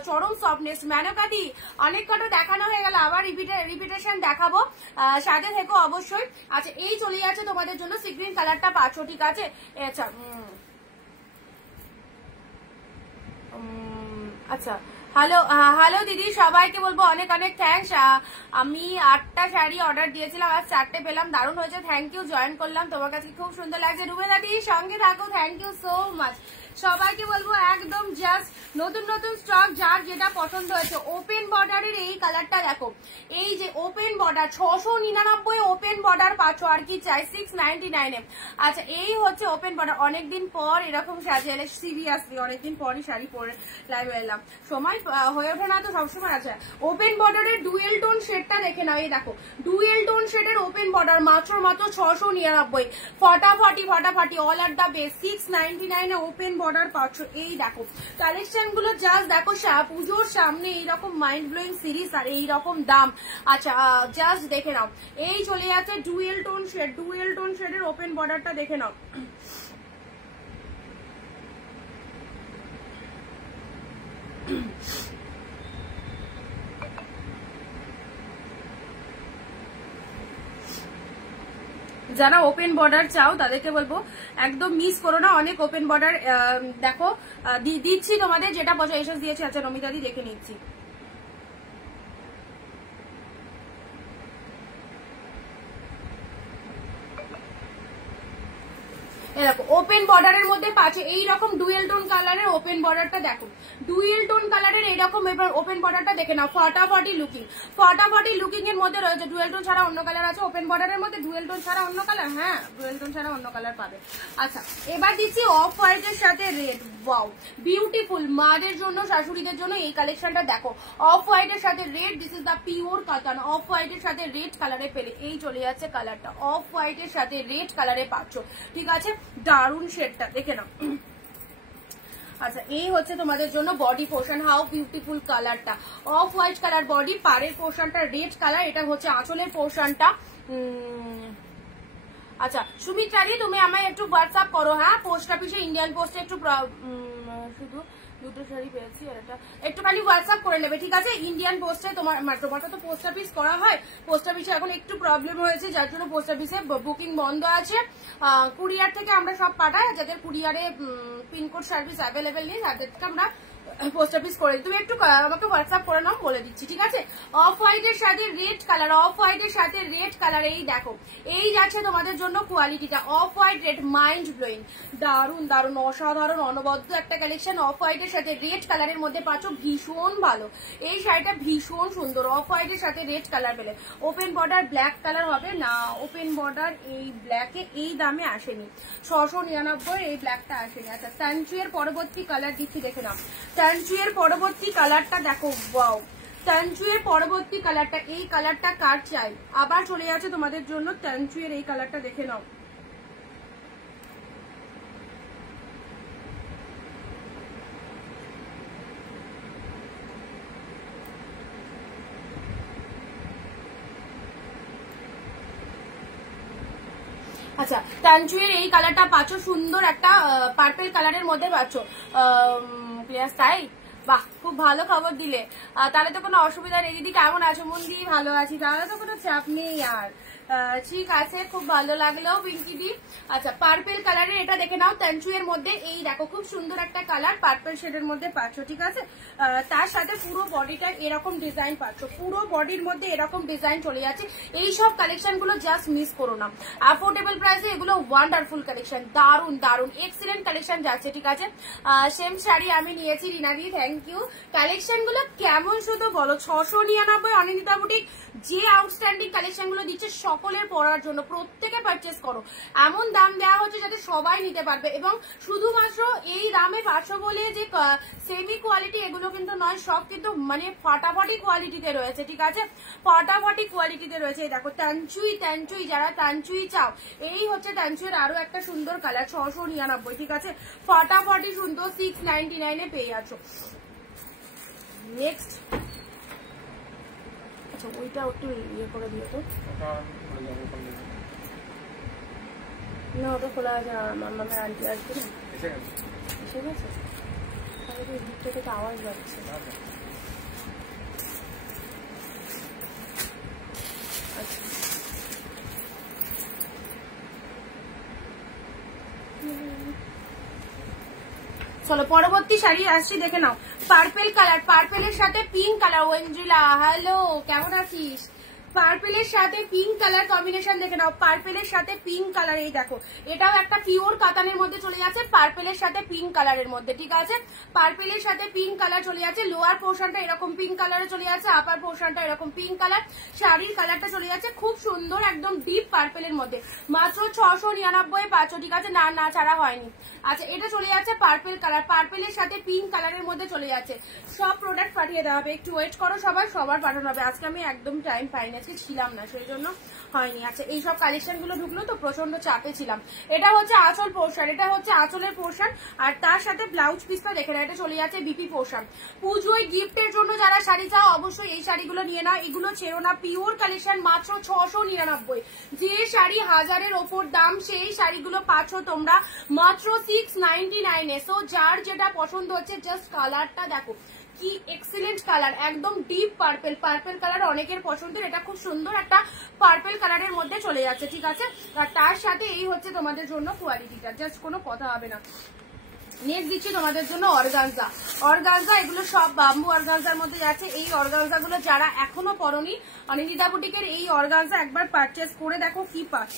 চরম সফটনেস। মেনকাদি অনেক কটা দেখানো হয়ে গেল, আবার রিপিটেশন দেখাবো, সাথে থেকো অবশ্যই। আচ্ছা এই চলে যাচ্ছে তোমাদের জন্য সি গ্রিন কালারটা পাচ্ছ, ঠিক আছে। আচ্ছা আচ্ছা হ্যালো হ্যালো দিদি, সবাইকে বলবো অনেক অনেক থ্যাংকস। আমি 8টা শাড়ি অর্ডার দিয়েছিলাম, আর 4টে পেলাম, দারুণ হয়েছে, থ্যাংক ইউ। জয়েন করলাম, তোমার কাছে খুব সুন্দর লাগছে। রুবেদা দি সঙ্গে থাকো, থ্যাংক ইউ সো মাচ। সবাইকে বলবো একদম জাস্ট নতুন নতুন স্টক, যার যেটা পছন্দ হয়েছে। ওপেন বর্ডারের এই কালারটা দেখো, এই যে ওপেন বর্ডার 699 ওপেন বর্ডার পাচ্ছ, আর কি চাই 699 এ। আচ্ছা এই হচ্ছে ওপেন বর্ডার। অনেকদিন পর এরকম সাজে এলে, সিরিয়াসলি অনেকদিন পরই শাড়ি পরে লাইভ এলাম, সময় হয়ে ওঠে না তো সবসময়। আচ্ছা ওপেন বর্ডারের ডুয়েল টোন শেডটা দেখে নাও, এই দেখো ডুয়েল টোন শেডের ওপেন বর্ডার, মাত্র 699। ফটাফটি ফটাফটি, অল আর দা বেস্ট, 699 এ ওপেন বর্ডার পাচ্ছ। এই দেখো কালেকশন গুলো জাস্ট দেখো, পুজোর সামনে এইরকম মাইন্ড ব্লোয়িং সিরিজ আর এইরকম দাম। আচ্ছা জাস্ট দেখে নাও, এই চলে যাচ্ছে dual tone shade, dual tone শেডের ওপেন বর্ডারটা দেখে নাও। যারা ওপেন বর্ডার চাও তাদেরকে বলবো একদম মিস করো না, অনেক ওপেন বর্ডার দেখো দিচ্ছি তোমাদের, যেটা পয়সা এসে দিয়েছি। আচ্ছা নমিতাদি দেখে নিচ্ছি। দেখো ওপেন বর্ডারের মধ্যে পাচ্ছে এইরকম ডুয়েল টোন কালারের ওপেন বর্ডারটা, দেখো ডুয়েল টোন কালারের এইরকম এবার ওপেন বর্ডারটা দেখে নাও, ফাটাফাটি লুকিং, ফাটাফাটি লুকিং এর মধ্যে রয়েছে। ডুয়েল টোন ছাড়া অন্য কালার আছে ওপেন বর্ডারের মধ্যে? ডুয়েল টোন ছাড়া অন্য কালার? হ্যাঁ ডুয়েল টোন ছাড়া অন্য কালার পাবে। আচ্ছা এবার দিচ্ছি অফ হোয়াইটের সাথে রেড। ওয়াও বিউটিফুল, মাদের জন্য শাশুড়িদের জন্য এই কালেকশনটা দেখো, অফ হোয়াইটের সাথে red, this is the pure cotton. Off হোয়াইটের সাথে রেড কালারে পেলে এই চলে যাচ্ছে কালারটা, অফ হোয়াইটের সাথে রেড কালারে পাচ্ছ, ঠিক আছে? দারুন শেডটা দেখে নাও। আচ্ছা এই হচ্ছে তোমাদের জন্য বডি পোর্শন, হাউ বিউটিফুল কালারটা, অফ হোয়াইট কালার বডি, পাড়ের পোর্শনটা রেড কালার, এটা হচ্ছে আঁচলের পোর্শনটা। আচ্ছা সুমিত্রাদি তুমি আমায় একটু হোয়াটসঅ্যাপ করো, হ্যাঁ পোস্ট অফিসে ইন্ডিয়ান পোস্টে একটু শুধু দুটো শাড়ি পেয়েছি, এটা একটুখানি হোয়াটসঅ্যাপ করে নেবে, ঠিক আছে? ইন্ডিয়ান পোস্টে তোমারটা তো পোস্ট অফিস করা হয়, পোস্ট অফিসে এখন একটু প্রবলেম হয়েছে, যার জন্য পোস্ট অফিসে বুকিং বন্ধ আছে। কুরিয়ার থেকে আমরা সব পাঠাই, যাদের কুরিয়ারে পিনকোড সার্ভিস অ্যাভেলেবেল নেই তাদেরকে আমরা পোস্ট অফিস করে, তুমি একটু আমাকে হোয়াটসঅ্যাপ করে নাও, বলে দিচ্ছি, ঠিক আছে? অফ হোয়াইটের সাথে রেড কালার, অফ হোয়াইটের সাথে রেড কালার, এই দেখো এই যাচ্ছে তোমাদের জন্য কোয়ালিটিটা, off white red, mind blowing, দারুন দারুন অসাধারণ অনবদ্য একটা কালেকশন। অফ হোয়াইটের সাথে রেড কালারের মধ্যে পাচ্ছ, ভীষণ ভালো এই শাড়িটা, ভীষণ সুন্দর। অফ হোয়াইটের সাথে রেড কালার পেলে ওপেন বর্ডার ব্ল্যাক কালার হবে না, ওপেন বর্ডার এই ব্ল্যাকে এই দামে আসেনি, 699 এই ব্ল্যাকটা আসেনি। আচ্ছা স্যান্চুয়ের পরবর্তী কালার দিচ্ছি, দেখে নাও স্যান্চুয়ের পরবর্তী কালারটা দেখো, ওয়াও স্যান্চুয়ের পরবর্তী কালারটা, এই কালারটা কার চাই? আবার চলে যাচ্ছে তোমাদের জন্য স্যান্চুয়ের এই কালারটা, দেখে নাও। আচ্ছা স্যান্চুয়ের এই কালারটা পাচ্ছ, সুন্দর একটা পার্পেল কালারের মধ্যে পাচ্ছ, তাই বাহ খুব ভালো খবর দিলে, তাহলে তো কোনো অসুবিধা নেই। দিদি কেমন আছো? মন্দি ভালো আছি, তাহলে তো কোনো চাপ নেই আর, ঠিক আছে খুব ভালো লাগলো পিঙ্কি দি। আচ্ছা পার্পেল কালারের এটা দেখে নাও, স্যান্চুয়ের মধ্যে এই দেখো খুব সুন্দর একটা কালার পার্পেল শেডের মধ্যে পাচ্ছ, ঠিক আছে? তার সাথে পুরো বডিটার এরকম ডিজাইন পাচ্ছ, পুরো বডির মধ্যে এরকম ডিজাইন চলে যাচ্ছে। এই সব কালেকশন গুলো জাস্ট মিস করো না, অ্যাফোর্ডেবল প্রাইসে এগুলো ওয়ান্ডারফুল কালেকশন, দারুন দারুন এক্সিলেন্ট কালেকশন যাচ্ছে, ঠিক আছে? সেম শাড়ি আমি নিয়েছি রিনাদি, থ্যাংক ইউ। কালেকশন গুলো কেমন শুধু বলো, 699 অনিন্দিতা বুটিক যে আউটস্ট্যান্ডিং কালেকশন গুলো দিচ্ছে সকলের পরার জন্য, প্রত্যেকে পারচেস করো, এমন দাম দেওয়া হচ্ছে যাতে সবাই নিতে পারবে, এবং শুধুমাত্র এই দামে পাচ্ছ বলে যে সেমি কোয়ালিটি এগুলো কিন্তু নয়, সব কিন্তু মানে ফাটাফাটি কোয়ালিটিতে রয়েছে, ঠিক আছে? ফাটাফাটি কোয়ালিটিতে রয়েছে। দেখো তানচুই, তানচুই যারা তানচুই চাও, এই হচ্ছে তানচুইয়ের আরো একটা সুন্দর কালার, 699, ঠিক আছে? ফাটাফাটি সুন্দর 699 এ পেয়ে যাচ্ছ। নেক্সট আচ্ছা ওইটা একটু ইয়ে করে দিও তো, না ওটা খোলা আছে, আমার আন্টি আসবে না, এসে গেছে, তাহলে দিক থেকে তো আওয়াজ যাচ্ছে। আচ্ছা চলো পরবর্তী শাড়ি আসছি, দেখে নাও পার্পেল কালার, পার্পেলের সাথে পিঙ্ক কালার। ওয়েন্দ্রিলা হ্যালো কেমন আছিস? পার্পেলের সাথে পিঙ্ক কালার কম্বিনেশন দেখে নাও, পার্পেলের সাথে পিঙ্ক কালার, এই দেখো এটাও একটা পিওর কাতানের মধ্যে চলে যাচ্ছে, পার্পেলের সাথে পিঙ্ক কালারের মধ্যে, ঠিক আছে? পার্পেলের সাথে পিঙ্ক কালার চলে যাচ্ছে, লোয়ার পোর্শনটা এরকম পিঙ্ক কালারে চলে যাচ্ছে, আপার পোর্শনটা এরকম পিঙ্ক কালার, শাড়ির কালারটা চলে যাচ্ছে খুব সুন্দর একদম ডিপ পার্পেলের মধ্যে, মাত্র 699 পাচ্ছ, ঠিক আছে? না না ছাড়া হয়নি। আচ্ছা এটা চলে যাচ্ছে পার্পেল কালার, পার্পেলের সাথে পিঙ্ক কালারের মধ্যে চলে যাচ্ছে, সব প্রোডাক্ট পাঠিয়ে দেওয়া হবে, একটু ওয়েট করো সবার পাঠানো হবে, আজকে আমি একদম টাইম পাইনি, আজকে ছিলাম না সেই জন্য হয়নি। আচ্ছা এইসব কালেকশন গুলো ঢুকলো তো প্রচন্ড চাপে ছিলাম। এটা হচ্ছে আঁচল পোর্শন, এটা হচ্ছে আঁচলের পোর্শন, আর তার সাথে ব্লাউজ পিসটা দেখে না, এটা চলে যাচ্ছে বিপি পোর্শন। পুজোয় গিফটের জন্য যারা শাড়ি চাও অবশ্যই এই শাড়িগুলো নিয়ে নাও, এগুলো ছেড়ো না, পিওর কালেকশন, মাত্র 699। যে শাড়ি 1000-এর ওপর দাম সেই শাড়িগুলো পাচ্ছ তোমরা মাত্র 699 এ। সো যার যেটা পছন্দ হচ্ছে জাস্ট কালারটা দেখো কি এক্সিলেন্ট কালার, একদম ডিপ পার্পেল, পার্পেল কালার অনেকের পছন্দের, এটা খুব সুন্দর একটা পার্পেল কালারের মধ্যে চলে যাচ্ছে, ঠিক আছে। আর তার সাথে এই হচ্ছে তোমাদের জন্য কোয়ালিটিটা, জাস্ট কোনো কথা হবে না। নেক্সট দিচ্ছি তোমাদের জন্য অর্গানজা। অর্গানজা এগুলো সব বাম্বু অর্গানজার মধ্যে যাচ্ছে। এই অর্গানজা গুলো যারা এখনো পরনি, অনিন্দিতা বুটিকের এই অর্গানজা একবার পারচেস করে দেখো কি পাচ্ছ।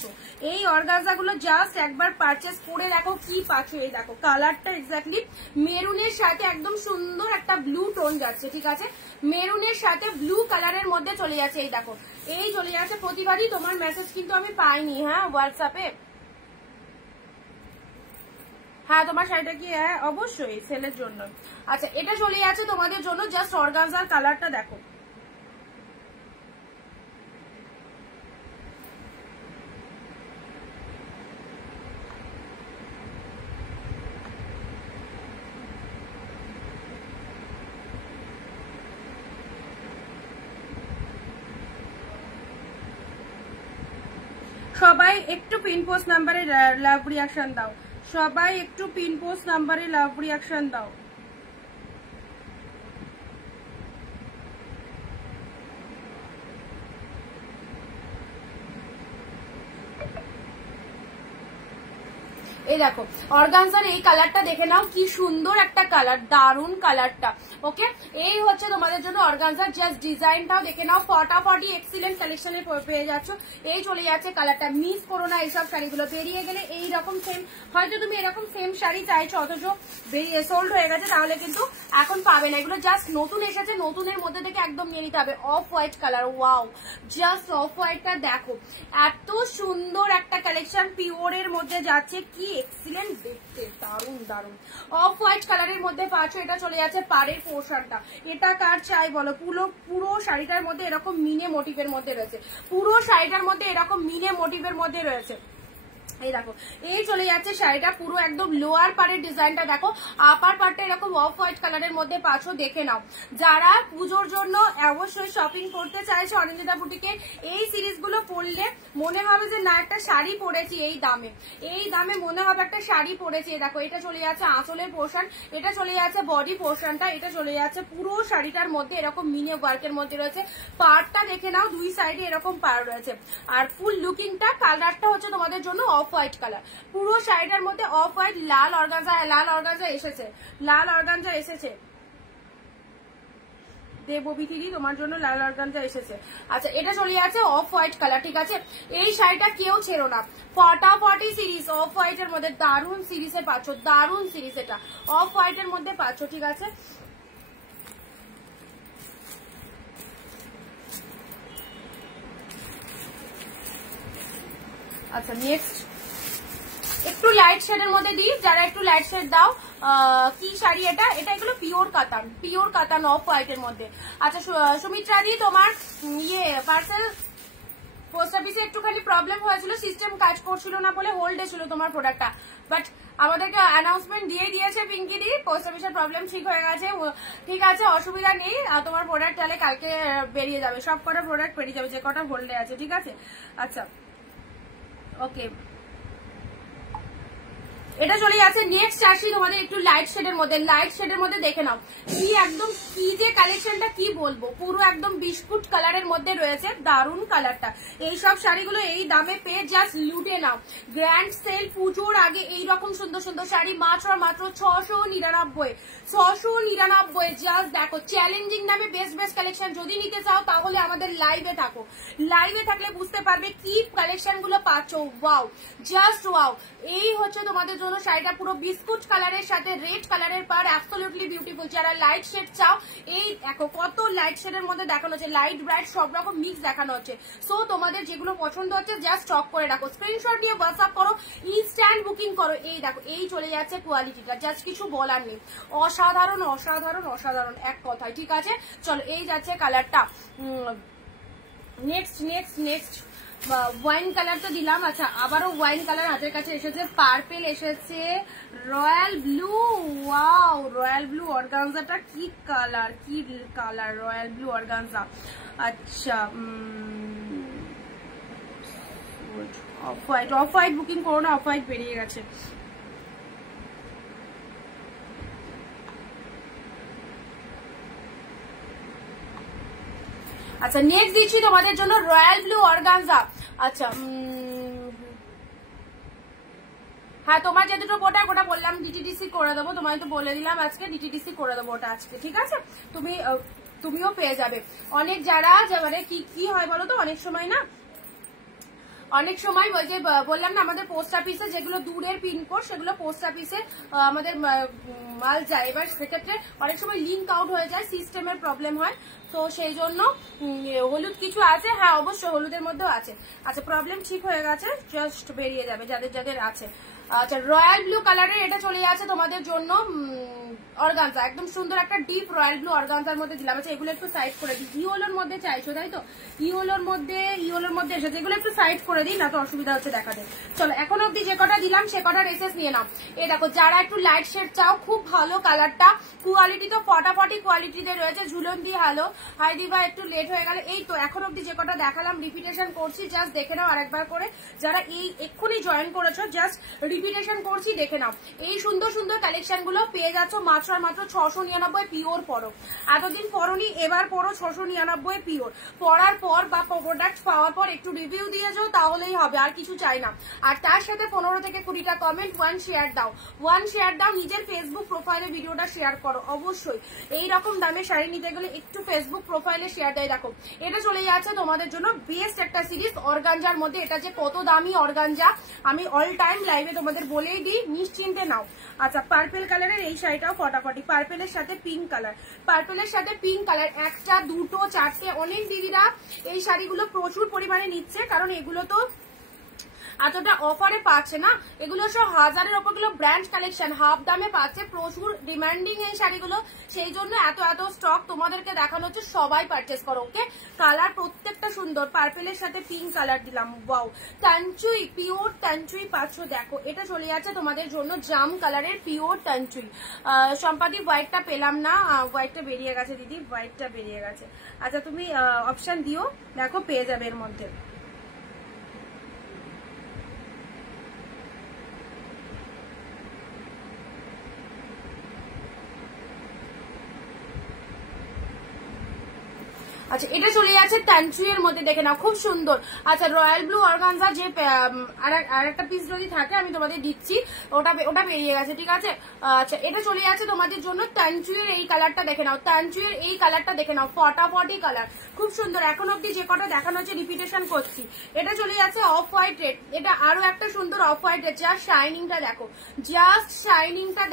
এই অর্গানজা গুলো জাস্ট একবার পারচেস করে দেখো কি পাচ্ছ। এই দেখো কালারটা এক্স্যাক্টলি মেরুনের সাথে একদম সুন্দর একটা ব্লু টোন যাচ্ছে, ঠিক আছে। মেরুনের সাথে ব্লু কালারের মধ্যে চলে যাচ্ছে। এই দেখো এই চলে যাচ্ছে। প্রতিবারই তোমার মেসেজ কিন্তু আমি পাইনি, হ্যাঁ হোয়াটসঅ্যাপে। হ্যাঁ তোমার শাড়িটা কি? হ্যাঁ অবশ্যই সেলের জন্য। আচ্ছা এটা চলে যাচ্ছে তোমাদের জন্য, জাস্ট অর্গানজার কালারটা দেখো। সবাই একটু পিন পোস্ট নাম্বারে লাভ রিয়াকশন দাও, সবাই একটু পিন পোস্ট নাম্বারে লাভ রিয়াকশন দাও। এই দেখো অর্গানজার এই কালারটা দেখে নাও, কি সুন্দর একটা কালার, দারুন কালারটা। ওকে এই হচ্ছে তোমাদের জন্য অর্গানজার, জাস্ট ডিজাইনটাও দেখে নাও, ফটাফটি এক্সিলেন্ট কালেকশনে পেয়ে যাচ্ছ। এই চলে যাচ্ছে কালারটা, মিস করো না এইসব শাড়িগুলো। বেরিয়ে গেলে এইরকম সেম, হয়তো তুমি এরকম সেম শাড়ি চাইছো অথচ সোল্ড হয়ে গেছে, তাহলে কিন্তু এখন পাবে না। এগুলো জাস্ট নতুন এসেছে, নতুনের মধ্যে থেকে একদম নিয়ে নিতে হবে। Off white colour, wow just off হোয়াইটটা দেখো, এত সুন্দর একটা কালেকশন পিওরের মধ্যে যাচ্ছে, কি এক্সিলেন্ট দেখতে, দারুন দারুন। অফ হোয়াইট কালারের মধ্যে পাচ্ছ। এটা চলে যাচ্ছে পাড়ের পোর্শনটা, এটা কার চাই বলো। পুরো শাড়িটার মধ্যে এরকম মিনে মোটিভের মধ্যে রয়েছে, পুরো শাড়িটার মধ্যে এরকম মিনে মোটিভের মধ্যে রয়েছে। এই দেখো এই চলে যাচ্ছে শাড়িটা, পুরো একদম লোয়ার পার্টের ডিজাইনটা দেখো, আপার পার্টটা এরকম অফ হোয়াইট কালারের মধ্যে পাচ্ছ। দেখে নাও, যারা পুজোর জন্য অবশ্যই শপিং করতে চাইছে অনিন্দিতা বুটিকে, এই সিরিজগুলো পরলে মনে হবে যে না একটা শাড়ি পরেছি এই দামে, এই দামে মনে হবে একটা শাড়ি পরেছি। দেখো এটা চলে যাচ্ছে আঁচলের পোর্শন, এটা চলে যাচ্ছে বডি পোর্শনটা, এটা চলে যাচ্ছে পুরো শাড়িটার মধ্যে এরকম মিনি ওয়ার্কের মধ্যে রয়েছে। পাড়টা দেখে নাও, দুই সাইডে এরকম পাড় রয়েছে। আর ফুল লুকিংটা, কালারটা হচ্ছে তোমাদের জন্য অফ হোয়াইট কালার, পুরো শাড়িটার মধ্যে অফ হোয়াইট। লাল অর্গানজা এসেছে, লাল অর্গানজা এসেছে দেববিধি, তোমার জন্য লাল অর্গানজা এসেছে। আচ্ছা এটা চলে যাচ্ছে অফ হোয়াইট কালার, ঠিক আছে। এই শাড়িটা কেউ ছেড়ো না, ফটাফটি সিরিজ অফ হোয়াইট এর মধ্যে, দারুন সিরিজে পাচ্ছ, দারুন সিরিজ, এটা অফ হোয়াইট এর মধ্যে পাচ্ছ, ঠিক আছে। আচ্ছা নেক্সট একটু লাইট শেডের মধ্যে দিই, যারা একটু লাইট শেড দাও। কি শাড়ি এটা? এটা এগুলো পিওর কাতান অফ হোয়াইট এর মধ্যে। আচ্ছা সুমিত্রা দি, তোমার পার্সেল পোস্ট অফিসে একটুখানি প্রবলেম হয়েছিল, সিস্টেম কাজ করছিল না বলে হোল্ডে ছিল তোমার প্রোডাক্টটা, বাট আমাদেরকে অ্যানাউন্সমেন্ট দিয়ে দিয়েছে পিঙ্কি দি, পোস্ট অফিসের প্রবলেম ঠিক হয়ে গেছে, ঠিক আছে অসুবিধা নেই। তোমার প্রোডাক্ট তাহলে কালকে বেরিয়ে যাবে, সব কটা প্রোডাক্ট বেরিয়ে যাবে যে কটা হোল্ডে আছে, ঠিক আছে। আচ্ছা ওকে এটা চলে যাচ্ছে নেক্সট আসি তোমাদের একটু লাইট শেডের মধ্যে। লাইট শেডের মধ্যে দেখে নাও, কি একদম কি যে কালেকশনটা কি বলবো, পুরো একদম বিস্কুট কালারের মধ্যে রয়েছে, দারুন কালারটা। এইসব শাড়িগুলো এই দামে পেয়ে জাস্ট লুটে নাও। গ্র্যান্ড সেল পুজোর আগে এইরকম সুন্দর সুন্দর শাড়ি মাত্র 699, 699। জাস্ট দেখো, চ্যালেঞ্জিং নামে বেস্ট বেস্ট কালেকশন যদি নিতে চাও তাহলে আমাদের লাইভে থাকো, লাইভে থাকলে বুঝতে পারবে কি কালেকশন গুলো পাচ্ছ। Wow just wow. এই হচ্ছে তোমাদের জন্য শাড়িটা, পুরো বিস্কুট কালারের সাথে রেড কালারের পার, অ্যাবসলিউটলি বিউটিফুল। যারা লাইট শেড চাও, এই দেখো কত লাইট শেডের মধ্যে দেখানো হচ্ছে, লাইট ব্রাইট সব রকম মিক্স দেখানো হচ্ছে। সো তোমাদের যেগুলো পছন্দ হচ্ছে জাস্ট স্টক করে রাখো, স্ক্রিনশট নিয়ে হোয়াটসঅ্যাপ করো, ইনস্ট্যান্ট বুকিং করো। এই দেখো এই চলে যাচ্ছে কোয়ালিটিটা, জাস্ট কিছু বলার নেই, অসাধারণ অসাধারণ অসাধারণ এক কথায়, ঠিক আছে। চলো এই যাচ্ছে কালারটা। Next next next wine colour তো দিলাম। আচ্ছা আবারও ওয়াইন কালার হাতের কাছে এসেছে, পার্পেল এসেছে, royal blue. Wow royal blue অর্গানজাটা কি কালার, কি কালার, রয়্যাল ব্লু অর্গানজা। আচ্ছা off white, off white booking করো না, অফ হোয়াইট বেরিয়ে গেছে। আচ্ছা নেক্সট দিচ্ছি তোমাদের জন্য রয়্যাল ব্লু অর্গানজা। আচ্ছা হ্যাঁ তোমার যে দুটো প্রোডাক্ট ওটা বললাম ডিটিডিসি করে দেবো, তোমায় তো বলে দিলাম আজকে ডিটিডিসি করে দেবো ওটা আজকে, ঠিক আছে? তুমিও পেয়ে যাবে। অনেক যারা মানে কি হয় বলো তো, অনেক সময় ওই যে বললাম না আমাদের পোস্ট অফিসে যেগুলো দূরের পিনকোড সেগুলো পোস্ট অফিসে আমাদের মাল যায়, এবার সেক্ষেত্রে অনেক সময় লিঙ্ক আউট হয়ে যায়, সিস্টেমের প্রবলেম হয়, তো সেই জন্য হলুদ কিছু আছে, হ্যাঁ অবশ্যই হলুদের মধ্যেও আছে। আচ্ছা প্রবলেম ঠিক হয়ে গেছে, জাস্ট বেরিয়ে যাবে যাদের যাদের আছে। আচ্ছা রয়্যাল ব্লু কালারের এটা চলে যাচ্ছে তোমাদের জন্য অর্গানজা, একদম সুন্দর একটা ডিপ রয়্যাল ব্লু অর্গানজার মধ্যে দিলাম। আচ্ছা এগুলো একটু সাইড করে দিই, ইওলোর মধ্যে চাইছো তাই তো, ইওলোর মধ্যে এসেছে, এগুলো একটু সাইড করে দিই না তো অসুবিধা হচ্ছে দেখাতে। চলো এখন অব্দি যে কটা দিলাম সে কটার এসএস নিয়ে নাও। এই দেখো যারা একটু লাইট শেড চাও, খুব ভালো কালারটা, কোয়ালিটি তো ফটাফটি কোয়ালিটিতে রয়েছে, ঝুলন্দি হালো। হাইদি ভাই একটু লেট হয়ে গেল। এই তো এখন অব্দি যে কটা দেখালাম রিপিটেশন করছি, জাস্ট দেখে নাও আরেকবার করে, যারা এই এক্ষুনি জয়েন করেছো জাস্ট রিপিটেশন করছি দেখে নাও। এই সুন্দর সুন্দর কালেকশন গুলো পেয়ে যাচ্ছ মাত্র 699 পিওর পরো, এতদিন পরনি এবার পরো 699 পিওর। পরার পর বা প্রোডাক্ট পাওয়ার পর একটু রিভিউ দিয়ে যাও তাহলেই হবে, আর কিছু চাই না। আর তার সাথে 15 থেকে 20টা কমেন্ট, 1 শেয়ার দাও, নিজের ফেসবুক প্রোফাইলে ভিডিওটা শেয়ার করো অবশ্যই। এইরকম দামে শাড়ি নিতে গেলে একটু ফেসবুক প্রোফাইলে শেয়ার দেয়। দেখো এটা চলে যাচ্ছে তোমাদের জন্য বেস্ট একটা সিরিজ অর্গানজার মধ্যে, এটা যে কত দামি অর্গানজা আমি অল টাইম লাইভে তোমাদের বলেই দিই, নিশ্চিন্তে নাও। আচ্ছা পার্পেল কালারের এই শাড়িটাও ফটাফটি, পার্পেলের সাথে পিঙ্ক কালার, একটা দুটো চারটে, অনেক দিদিরা এই শাড়িগুলো প্রচুর পরিমাণে নিচ্ছে, কারণ এগুলো তো এতটা অফারে পাচ্ছে না, এগুলো সব হাজারের ওপর গুলো ব্র্যান্ড কালেকশন, হাফ দামে পাচ্ছে, প্রচুর ডিমান্ডিং এই শাড়িগুলো, সেই জন্য এত স্টক তোমাদেরকে দেখানো হচ্ছে, সবাই পারচেস করো। ওকে কালার প্রত্যেকটা সুন্দর, পার্পেলের সাথে পিঙ্ক কালার দিলাম, ওয়াও তানচুই, পিওর তানচুই পাচ্ছ। দেখো এটা চলে যাচ্ছে তোমাদের জন্য জাম কালারের পিওর তানচুই। সম্পাদি হোয়াইটটা পেলাম না, হোয়াইটটা বেরিয়ে গেছে দিদি, হোয়াইটটা বেরিয়ে গেছে। আচ্ছা তুমি অপশন দিও, দেখো পেয়ে যাবে এর মধ্যে। আচ্ছা এটা চলে যাচ্ছে তানচুই এর মধ্যে, দেখে নাও খুব সুন্দর। আচ্ছা রয়্যাল ব্লু অর্গানজা যে আর একটা পিস যদি থাকে আমি তোমাদের দিচ্ছি, ওটা বেরিয়ে গেছে, ঠিক আছে? আচ্ছা এটা চলে যাচ্ছে তোমাদের জন্য তানচুই এর এই কালারটা দেখে নাও, তানচুই এর এই কালারটা দেখে নাও, ফটাফটি কালার, খুব সুন্দর। এখন অব্দি যে কটা দেখানো হচ্ছে রিপিটেশন করছি। এটা চলে যাচ্ছে অফ হোয়াইট রেড, এটা আরো একটা সুন্দর অফ হোয়াইট রেড, জাস্ট শাইনিংটা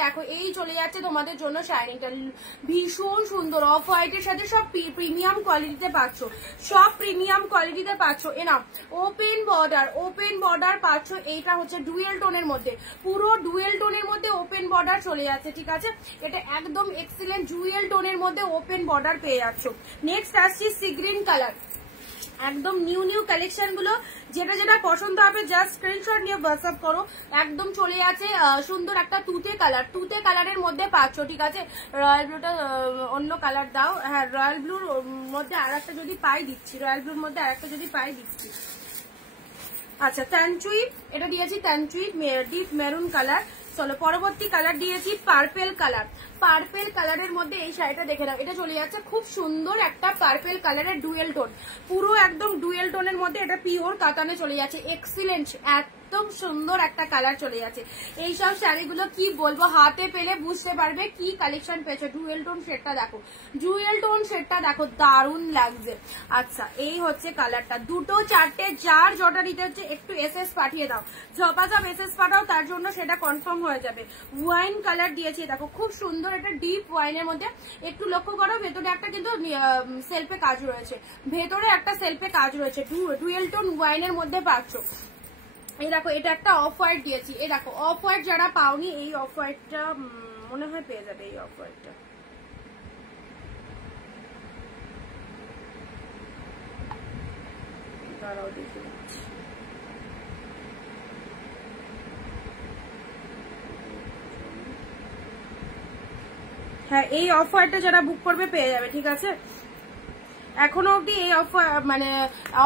দেখো, এই চলে যাচ্ছে তোমাদের জন্য শাইনিংটা, ভীষণ সুন্দর অফ হোয়াইটের সাথে সব প্রিমিয়াম কোয়ালিটিতে পাচ্ছ। এ নাও ওপেন বর্ডার পাচ্ছ, এইটা হচ্ছে ডুয়েল টোনের মধ্যে, পুরো ডুয়েল টোনের মধ্যে ওপেন বর্ডার চলে যাচ্ছে, ঠিক আছে? এটা একদম এক্সিলেন্ট ডুয়েল টোনের মধ্যে ওপেন বর্ডার পেয়ে যাচ্ছ। নেক্সট আসছি সি গ্রিন কালার, একদম নিউ কালেকশন গুলো, যেটা পছন্দ হবে জাস্ট স্ক্রিনশট নিয়ে হোয়াটসঅ্যাপ করো। একদম চলে আছে সুন্দর একটা তুতে কালারের মধ্যে পাচ্ছ, ঠিক আছে? রয়্যাল ব্লুটা অন্য কালার দাও, হ্যাঁ রয়্যাল ব্লুর মধ্যে আর একটা যদি পাই দিচ্ছি, আচ্ছা তানচুই এটা দিয়েছি, তানচুই ডিপ মেরুন কালার। চলো পরবর্তী কালার দিয়েছি পার্পেল কালারের মধ্যে এই শাড়িটা দেখে নাও, এটা চলে যাচ্ছে খুব সুন্দর একটা পার্পেল কালারের ডুয়েল টোন, পুরো একদম ডুয়েল টোনের মধ্যে, এটা পিওর কাতানে চলে যাচ্ছে, এক্সিলেন্ট একদম সুন্দর একটা কালার চলে যাচ্ছে। এইসব শাড়িগুলো কি বলবো, হাতে পেলে বুঝতে পারবে কি কালেকশন পেয়েছে। ডুয়েল টোন শেডটা দেখো দারুণ লাগছে। আচ্ছা এই হচ্ছে কালারটা, দুটো চারটে যার জটা নিতে হচ্ছে একটু এসএস পাঠিয়ে দাও, ঝপাঝপ এসএস পাঠাও, তার জন্য সেটা কনফার্ম হয়ে যাবে। ওয়াইন কালার দিয়েছি, দেখো খুব সুন্দর, এটা ডিপ ওয়াইনের মধ্যে, একটু লক্ষ্য করো ভেতরে একটা কিন্তু সেলফে কাজ রয়েছে, ডুয়েল টোন ওয়াইনের মধ্যে পাচ্ছ। এই দেখো এটা একটা অফ হোয়াইট দিয়েছি, এই দেখো অফ হোয়াইট যারা পাওনি এই অফ হোয়াইটটা মনে হয় পেয়ে যাবে, এই অফ হোয়াইটটা দাঁড়াও দেখি। হ্যাঁ এই অফ হোয়াইটটা যারা বুক করবে পেয়ে যাবে, ঠিক আছে? এখনো অব্দি এই মানে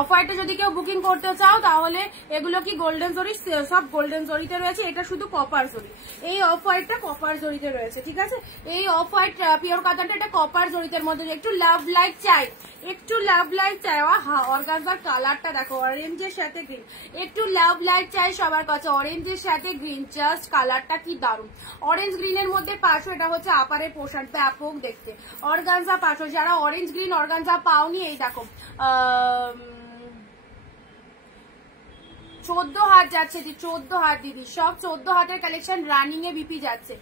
অফারটা যদি কেউ বুকিং করতে চাও তাহলে এগুলো কি গোল্ডেন জরি, সব গোল্ডেন জরিতে রয়েছে, এটা শুধু কপার জরি। এই অফারটা কপার জরিতে রয়েছে, ঠিক আছে। এই অফার পিওর কাতানটা এটা কপার জরিতে মধ্যে। একটু লাভ লাইট চাই, একটু লাভ লাইট চাই। হ্যাঁ, অর্গানজার কালারটা দেখো, অরেঞ্জের সাথে গ্রিন। একটু লাভ লাইট চাই সবার কাছে, অরেঞ্জের সাথে গ্রিন। জাস্ট কালারটা কি দারুণ, অরেঞ্জ গ্রিনের মধ্যে পাঁচশো। এটা হচ্ছে আপারের পোশাক, ব্যাপক দেখতে অর্গানজা পাঁচশো। যারা অরেঞ্জ গ্রিন অর্গানজা পাওনি, এই দেখো 14 হাত যাচ্ছে, 14 হাত দিদি, সব 14 হাতের কালেকশন রানিং এ বিপি যাচ্ছে,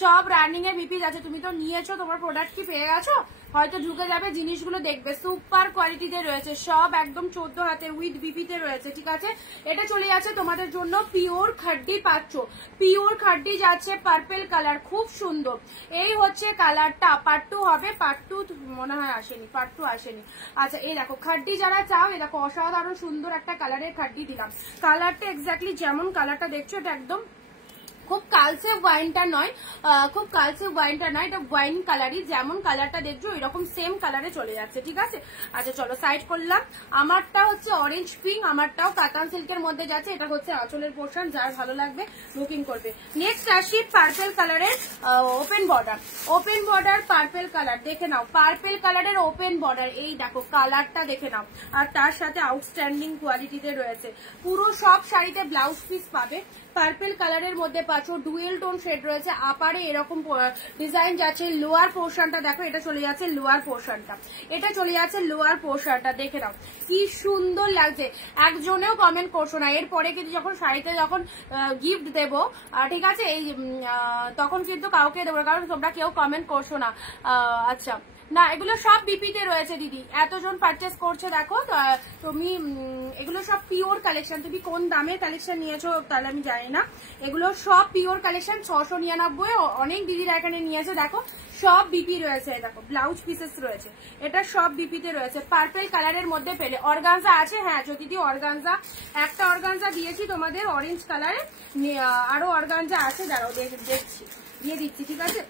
সব রানিং এ বিপি যাচ্ছে। তুমি তো নিয়েছো, তোমার প্রোডাক্ট কি পেয়ে গেছো, হয়তো ঢুকে যাবে, জিনিসগুলো দেখবে, সুপার কোয়ালিটিতে রয়েছে, সব একদম 14 হাতের উইথ বিপিতে রয়েছে, ঠিক আছে। এটা চলে যাচ্ছে তোমাদের জন্য পিওর খাড্ডি পাচ্ছ, পিওর খাড্ডি যাচ্ছে পার্পেল কালার, খুব সুন্দর। এই হচ্ছে কালারটা, পার্ট 2 হবে, পার্ট 2 মনে হয় আসেনি, পার্ট 2 আসেনি। আচ্ছা, এই দেখো খাড্ডি যারা চাও, এই দেখো অসাধারণ সুন্দর একটা কালারের খাড্ডি দিলাম। কালারটা এক্স্যাক্টলি যেমন কালারটা দেখছো, এটা একদম খুব কালচে ওয়াইনটা নয়, খুব কালচে ওয়াইনটা নয়, এটা ওয়াইন কালারই, যেমন কালারটা দেখছো এরকম সেম কালারে চলে যাচ্ছে, ঠিক আছে। আচ্ছা চলো সাইড করলাম। আমারটা হচ্ছে অরেঞ্জ পিঙ্ক, আমারটাও কাতান সিল্কের মধ্যে যাচ্ছে। এটা হচ্ছে আঁচলের পোর্শন, যার ভালো লাগবে বুকিং করবে। নেক্সট আসি পার্পেল কালারের open border, open border purple colour, দেখে নাও পার্পেল কালারের ওপেন বর্ডার। এই দেখো কালারটা দেখে নাও, আর তার সাথে আউটস্ট্যান্ডিং কোয়ালিটিতে রয়েছে। পুরো সব শাড়িতে ব্লাউজ পিস পাবে, পার্পেল কালারের মধ্যে পাচ্ছ, ডুয়েল টোন শেড রয়েছে, আপারে এরকম ডিজাইন যাচ্ছে। লোয়ার পোর্শনটা দেখো, এটা চলে যাচ্ছে লোয়ার পোর্শনটা, এটা চলে যাচ্ছে লোয়ার পোর্শনটা, দেখে নাও কি সুন্দর লাগছে। একজনেও কমেন্ট করছো না, এরপরে কিন্তু যখন শাড়িতে যখন গিফট দেবো, ঠিক আছে, এই তখন কিন্তু কাউকে দেবো, কারণ তোমরা কেউ কমেন্ট করছো না। আচ্ছা না, এগুলো সব বিপিতে রয়েছে দিদি, এতজন পারচেস করছে দেখো তুমি, এগুলো সব পিওর কালেকশন। তুমি কোন দামের কালেকশন নিয়েছো তাহলে আমি জানি না, এগুলো সব পিওর কালেকশন। 699 অনেক দিদিরা এখানে নিয়েছে, দেখো সব বিপি রয়েছে, দেখো ব্লাউজ পিসেস রয়েছে, এটা সব বিপিতে রয়েছে। পার্পেল কালারের মধ্যে পেলে অর্গানজা আছে, হ্যাঁ যদি অর্গানজা, একটা অর্গানজা দিয়েছি তোমাদের অরেঞ্জ কালারে, আরো অর্গানজা আছে, দাঁড়াও দেখছি, দিয়ে দিচ্ছি, ঠিক আছে।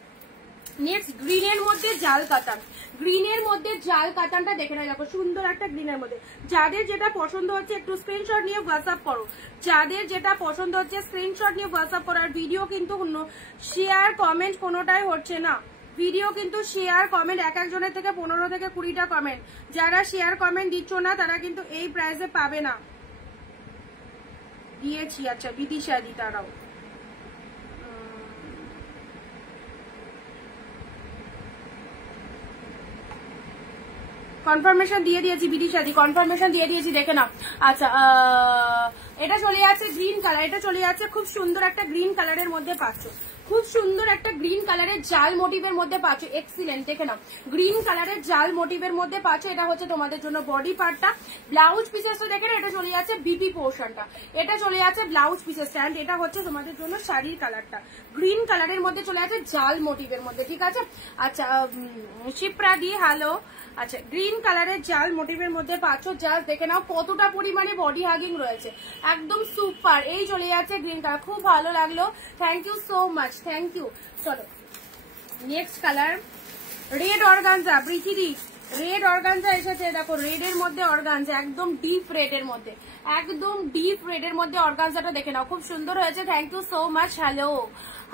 নেক্সট গ্রিনের মধ্যে জাল কাতান, গ্রিনের মধ্যে জাল কাতানটা দেখে না, দেখো সুন্দর একটা গ্রিনের মধ্যে। যাদের যেটা পছন্দ হচ্ছে একটু স্ক্রিনশট নিয়ে হোয়াটসঅ্যাপ করো, যাদের যেটা পছন্দ হচ্ছে স্ক্রিনশট নিয়ে হোয়াটসঅ্যাপ করো। আর ভিডিও কিন্তু শেয়ার কমেন্ট কোনোটাই হচ্ছে না, ভিডিও কিন্তু শেয়ার কমেন্ট এক একজনের থেকে 15 থেকে 20টা কমেন্ট। যারা শেয়ার কমেন্ট দিচ্ছ না তারা কিন্তু এই প্রাইসে পাবে না। দিয়েছি, আচ্ছা বিদিশা দি, তারাও কনফার্মেশন দিয়ে দিয়েছি, বিদিশাদি কনফার্মেশন দিয়ে দিয়েছি, দেখে নাও। আচ্ছা এটা চলে যাচ্ছে গ্রিন কালার, এটা চলে যাচ্ছে খুব সুন্দর একটা গ্রিন কালারের মধ্যে পাচ্ছ, খুব সুন্দর একটা গ্রিন কালারের জাল মোটিভের মধ্যে পাচ্ছ, এক্সিলেন্ট, দেখে নাও গ্রিন কালারের জাল মোটিভের মধ্যে পাচ্ছ। এটা হচ্ছে তোমাদের জন্য বডি পার্টটা, ব্লাউজ পিসেসটা দেখে না, এটা চলে যাচ্ছে বিপি পোর্শনটা, এটা চলে যাচ্ছে ব্লাউজ পিসেস স্ট্যান্ড। এটা হচ্ছে তোমাদের জন্য শাড়ির কালারটা, গ্রিন কালারের মধ্যে চলে যাচ্ছে জাল মোটিভের মধ্যে, ঠিক আছে। আচ্ছা শিপ্রা দি হ্যালো। আচ্ছা গ্রিন কালারের জাল মোটিভের মধ্যে পাচ্ছ, জাস্ট দেখে নাও কতটা পরিমাণে বডি হাগিং রয়েছে, একদম সুপার। এই চলে যাচ্ছে গ্রিন কালার, খুব ভালো লাগলো, thank you so much, thank you. চলো নেক্সট কালার রেড অর্গানজা, প্রীতিদি রেড অর্গানজা এসেছে, দেখো রেড এর মধ্যে অর্গানজা, একদম ডিপ রেড এর মধ্যে, একদম ডিপ রেড এর মধ্যে অর্গানজাটা দেখে নাও, খুব সুন্দর হয়েছে, thank you so much. Hello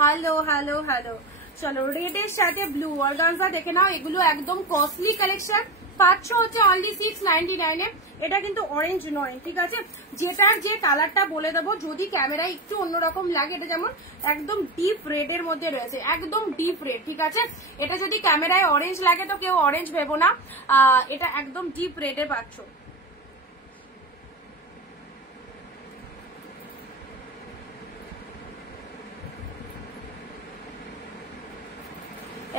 hello hello hello. চলো রেড এর সাথে ব্লু অর্গানজা দেখে নাও, এগুলো একদম কস্টলি কালেকশন, পাচ্ছ হচ্ছে অনলি 699 এ। এটা কিন্তু অরেঞ্জ নয়, ঠিক আছে, যেটার যে কালারটা বলে দেবো, যদি ক্যামেরায় একটু অন্যরকম লাগে, এটা যেমন একদম ডিপ রেড এর মধ্যে রয়েছে, একদম ডিপ রেড, ঠিক আছে। এটা যদি ক্যামেরায় অরেঞ্জ লাগে তো কেউ অরেঞ্জ ভেবো না, এটা একদম ডিপ রেডে পাচ্ছ।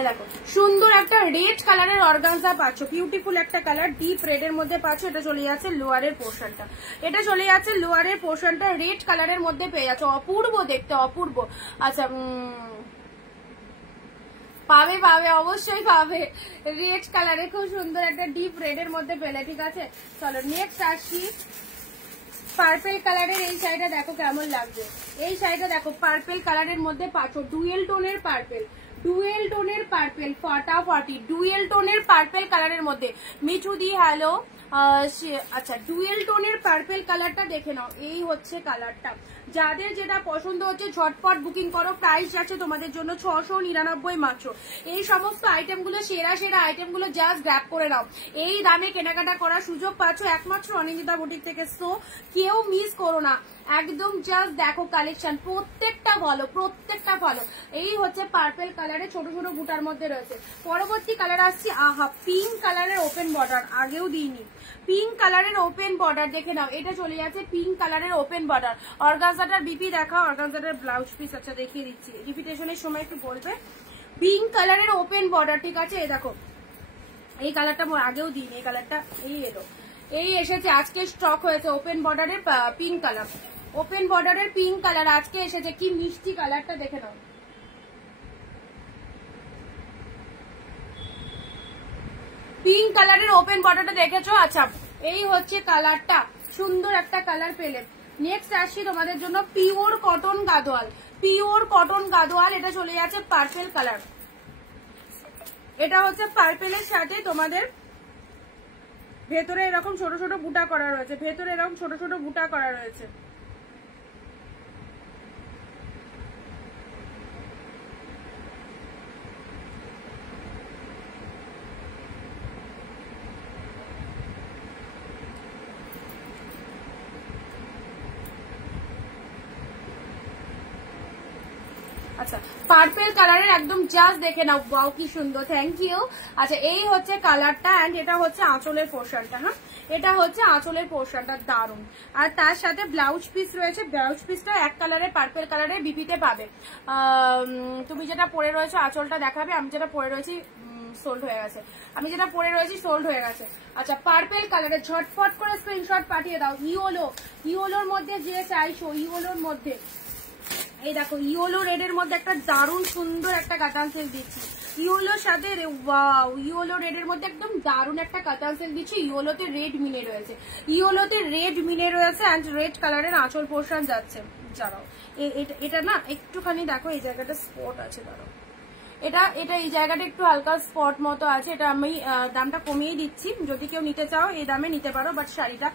দেখো সুন্দর একটা রেড কালারের অর্গানজা পাচ্ছ, বিউটিফুল একটা কালার, ডিপ রেড এর মধ্যে পাচ্ছ। এটা চলে যাচ্ছে লোয়ারের পোর্শনটা, এটা চলে যাচ্ছে লোয়ারের পোর্শনটা, রেড কালারের মধ্যে পেয়ে যাচ্ছে, অপূর্ব দেখতে, অপূর্ব। আচ্ছা পাবে পাবে, অবশ্যই পাবে, রেড কালারে খুব সুন্দর একটা ডিপ রেড এর মধ্যে পেলে, ঠিক আছে। চলো নেক্সট আসি পার্পেল কালারের, এই শাড়িটা দেখো কেমন লাগছে, এই শাড়িটা দেখো পার্পেল কালারের মধ্যে পাচ্ছ, ডুয়েল টোনের পার্পেল, ডুয়েল টোনের পার্পেল, ফাটাফাটি ডুয়েল টোনের পার্পেল কালারের মধ্যে। মিঠুদি হ্যালো। আচ্ছা ডুয়েল টোনের পার্পেল কালারটা দেখে নাও, এই হচ্ছে কালারটা। যাদের যেটা পছন্দ হচ্ছে ঝটপট বুকিং করো। প্রাইস আছে তোমাদের জন্য 699 মাত্র। এই সমস্ত আইটেমগুলো সেরা সেরা আইটেমগুলো জাস্ট গ্র্যাব করে নাও। এই দামে কেনাকাটা করার সুযোগ পাচ্ছ একমাত্র অনিন্দিতা বুটিক থেকে। সো কেউ মিস করো না, একদম জাস্ট দেখো কালেকশন, প্রত্যেকটা ভালো, প্রত্যেকটা ভালো। এই হচ্ছে পার্পেল কালারে ছোট ছোট বুটার মধ্যে রয়েছে। পরবর্তী কালার আসছি, আহা পিঙ্ক কালারের ওপেন বর্ডার, আগেও দিইনি। পিঙ্ক কালারের ওপেন বর্ডার দেখে নাও, এটা চলে যাচ্ছে পিঙ্ক কালারের ওপেন বর্ডার। অর্গানজাটার বিপি দেখা, অর্গানজাটার ব্লাউজ পিস আচ্ছা দেখিয়ে দিচ্ছি, রিপিটেশনের সময় একটু বলবে। পিঙ্ক কালারের ওপেন বর্ডার, ঠিক আছে। এই দেখো এই কালারটা আগেও দিইনি, এই কালারটা এই এলো, এই এসেছে আজকে স্টক হয়েছে ওপেন বর্ডারের পিঙ্ক কালার। ওপেন বর্ডারের পিঙ্ক কালার আজকে এসেছে, কি মিষ্টি কালারটা দেখে নাও। পিঙ্ক কালারের ওপেন বর্ডারটা দেখেছো? আচ্ছা এই হচ্ছে কালারটা, সুন্দর একটা কালার পেলে। নেক্সট আসছি তোমাদের জন্য pure cotton Gadwal, pure cotton Gadwal, এটা চলে যাচ্ছে পার্পেল কালার। এটা হচ্ছে পার্পেলের সাথে তোমাদের ভেতরে এরকম ছোট ছোট বুটা করা রয়েছে, ভেতরে এরকম ছোট ছোট বুটা করা রয়েছে। আচ্ছা পার্পেল কালারের একদম জাস্ট দেখে নাও, ওয়াও কি সুন্দর, থ্যাংক ইউ। আচ্ছা এই হচ্ছে কালারটা এন্ড এটা হচ্ছে আঁচলের পোর্শনটা। হ্যাঁ এটা হচ্ছে আঁচলের পোর্শনটা, দারুন। আর তার সাথে ব্লাউজ পিস রয়েছে, ব্লাউজ পিসটা এক কালারের পার্পেল কালারের বিপিতে পাবে। তুমি যেটা পরে রয়েছে আঁচলটা দেখাবে, আমি যেটা পরে রয়েছি সোল্ড হয়ে গেছে, আমি যেটা পরে রয়েছি সোল্ড হয়ে গেছে। আচ্ছা পার্পেল কালারে ঝটফট করে স্ক্রিনশট পাঠিয়ে দাও। ইয়োলো, ইয়োলোর মধ্যে যে চাইছো, ইয়োলোর মধ্যে এই দেখো ইয়োলো রেড এর মধ্যে একটা দারুণ সুন্দর একটা কাতান সেল দিচ্ছি। ইয়োলোর সাথে ওয়াও, ইয়োলো রেড এর মধ্যে একদম দারুণ একটা কাতান সেল দিচ্ছি। ইয়োলোতে রেড মিনে রয়েছে, ইয়োলোতে রেড মিনে রয়েছে এন্ড রেড কালারের আঁচল পোর্শন যাচ্ছে। দাঁড়াও এটা না একটুখানি দেখো এই জায়গাটা স্পট আছে, দাঁড়াও এটা এটা এই জায়গাটা একটু হালকা স্পট মতো আছে। এটা আমি দামটা কমিয়ে দিচ্ছি, যদি কেউ নিতে চাও এই দামে নিতে পারো। বাট শাড়িটা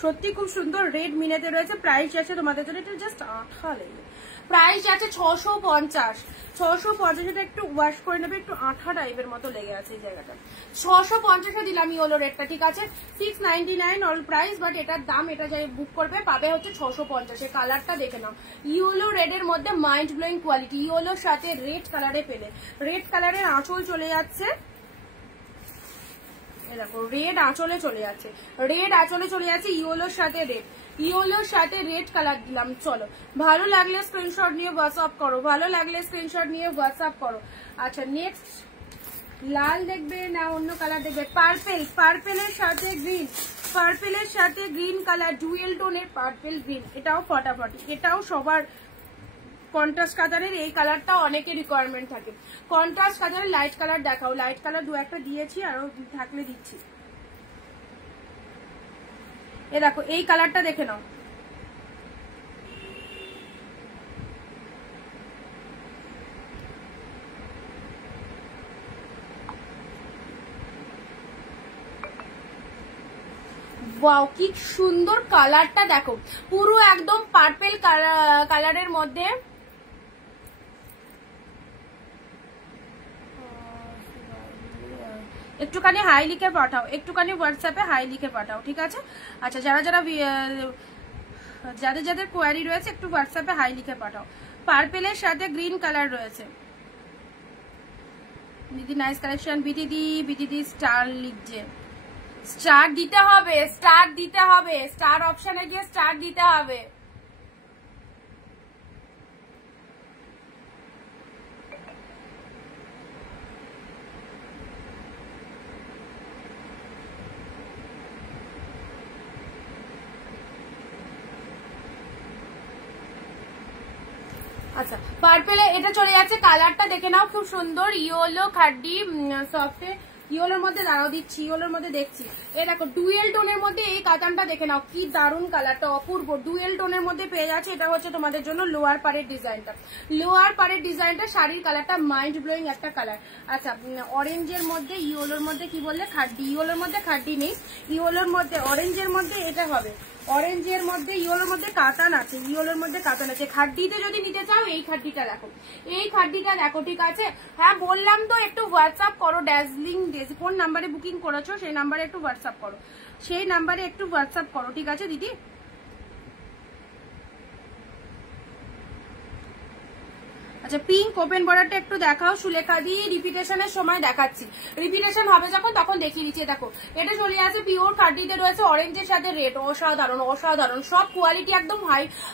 সত্যি খুব সুন্দর, রেড মিনেতে রয়েছে। প্রাইস আছে তোমাদের জন্য, এটা জাস্ট 8 লেগে, প্রাইস আছে 650। 650, এটা একটু ওয়াশ করে নেবে, একটু আঠা টাইপের মতো লেগে আছে এই জায়গাটা। 650 দিলাম ইয়েলো রেডটা, ঠিক আছে। 699 অল প্রাইস, বাট এটার দাম, এটা যাই বুক করবে পাবে হচ্ছে 650। কালারটা দেখে নাও, ইয়েলো রেড এর মধ্যে মাইন্ড ব্লোয়িং কোয়ালিটি। ইয়েলোর সাথে রেড কালারে পেলে, রেড কালারের আঁচল চলে যাচ্ছে, দেখো রেড আঁচলে চলে যাচ্ছে, রেড আঁচলে চলে যাচ্ছে ইয়েলোর সাথে রেড, ইয়েলোর সাথে রেড কালার দিলাম। চলো ভালো লাগলে স্ক্রিনশট নিয়ে হোয়াটসঅ্যাপ করো, ভালো লাগলে স্ক্রিনশট নিয়ে হোয়াটসঅ্যাপ করো। আচ্ছা নেক্সট লাল দেখবে না অন্য কালার দেখবে? পার্পেল, পার্পেলের সাথে গ্রিন, পার্পেলের সাথে গ্রিন কালার, ডুয়েল টোনের পার্পেল গ্রিন, এটাও ফটাফটি, এটাও সবার কন্ট্রাস্ট কালারের। এই কালারটাও অনেকের রিকোয়ারমেন্ট থাকে। কন্ট্রাস্ট কালারের লাইট কালার দেখাও, লাইট কালার দু একটা দিয়েছি, আরো থাকলে দিচ্ছি। এ দেখো এই কালারটা দেখে নাও, ওয়াও কি সুন্দর কালারটা দেখো, পুরো একদম পার্পেল কালারের মধ্যে। একটুখানি হাই লিখে পাঠাও, একটুখানি হোয়াটসঅ্যাপে হাই লিখে পাঠাও, ঠিক আছে। আচ্ছা যারা যারা যাদের যাদের কোয়ারি রয়েছে একটু হোয়াটসঅ্যাপে হাই লিখে পাঠাও। পার্পেলের সাথে গ্রিন কালার রয়েছে। দিদি নাইস কালেকশন, বিদিদি স্টার লিখছে, স্টার দিতে হবে, স্টার দিতে হবে, স্টার অপশনে গিয়ে স্টার দিতে হবে। আচ্ছা পার্পেলে এটা চলে যাচ্ছে, কালারটা দেখে নাও খুব সুন্দর, ইয়েলো খাড্ডি সফটে ইয়েলোর মধ্যে দাঁড়াও দিচ্ছি, ইয়েলোর মধ্যে দেখছি। এই দেখো ডুয়েল টোনের মধ্যে এই কাতানটা দেখে নাও, কি দারুন কালারটা, অপূর্ব। ডুয়েল টোনের মধ্যে পেয়ে যাচ্ছে। এটা হচ্ছে তোমাদের জন্য লোয়ার পাড়ের ডিজাইনটা, লোয়ার পাড়ের ডিজাইনটা, শাড়ির কালারটা মাইন্ড ব্লোয়িং একটা কালার। আচ্ছা, অরেঞ্জের মধ্যে ইয়েলোর মধ্যে কি বললে, খাড্ডি। ইয়েলোর মধ্যে খাড্ডি নেই, ইয়েলোর মধ্যে অরেঞ্জের মধ্যে এটা হবে, অরেঞ্জের মধ্যে ইয়েলোর মধ্যে কাতান আছে, ইয়েলোর মধ্যে কাতান আছে। খাড্ডিতে যদি নিতে চাও এই খাড্ডিটা দেখো, এই খাড্ডিটা দেখো, ঠিক আছে। হ্যাঁ বললাম তো একটু হোয়াটসঅ্যাপ করো, ড্যাজলিং কোন নাম্বারে বুকিং করেছো সেই নাম্বারে একটু হোয়াটসঅ্যাপ করো, সেই নাম্বারে একটু হোয়াটসঅ্যাপ করো, ঠিক আছে দিদি। আচ্ছা, পিঙ্ক ওপেন বর্ডারটা একটু দেখাও সুলেখা দি, রিপিটেশনের সময় দেখাচ্ছি, রিপিটেশন হবে যখন তখন দেখিয়ে দিচ্ছি। দেখো এটা চলে আছে পিওর কার্ডিতে রয়েছে অরেঞ্জের সাথে রেড, অসাধারণ অসাধারণ, সব কোয়ালিটি একদম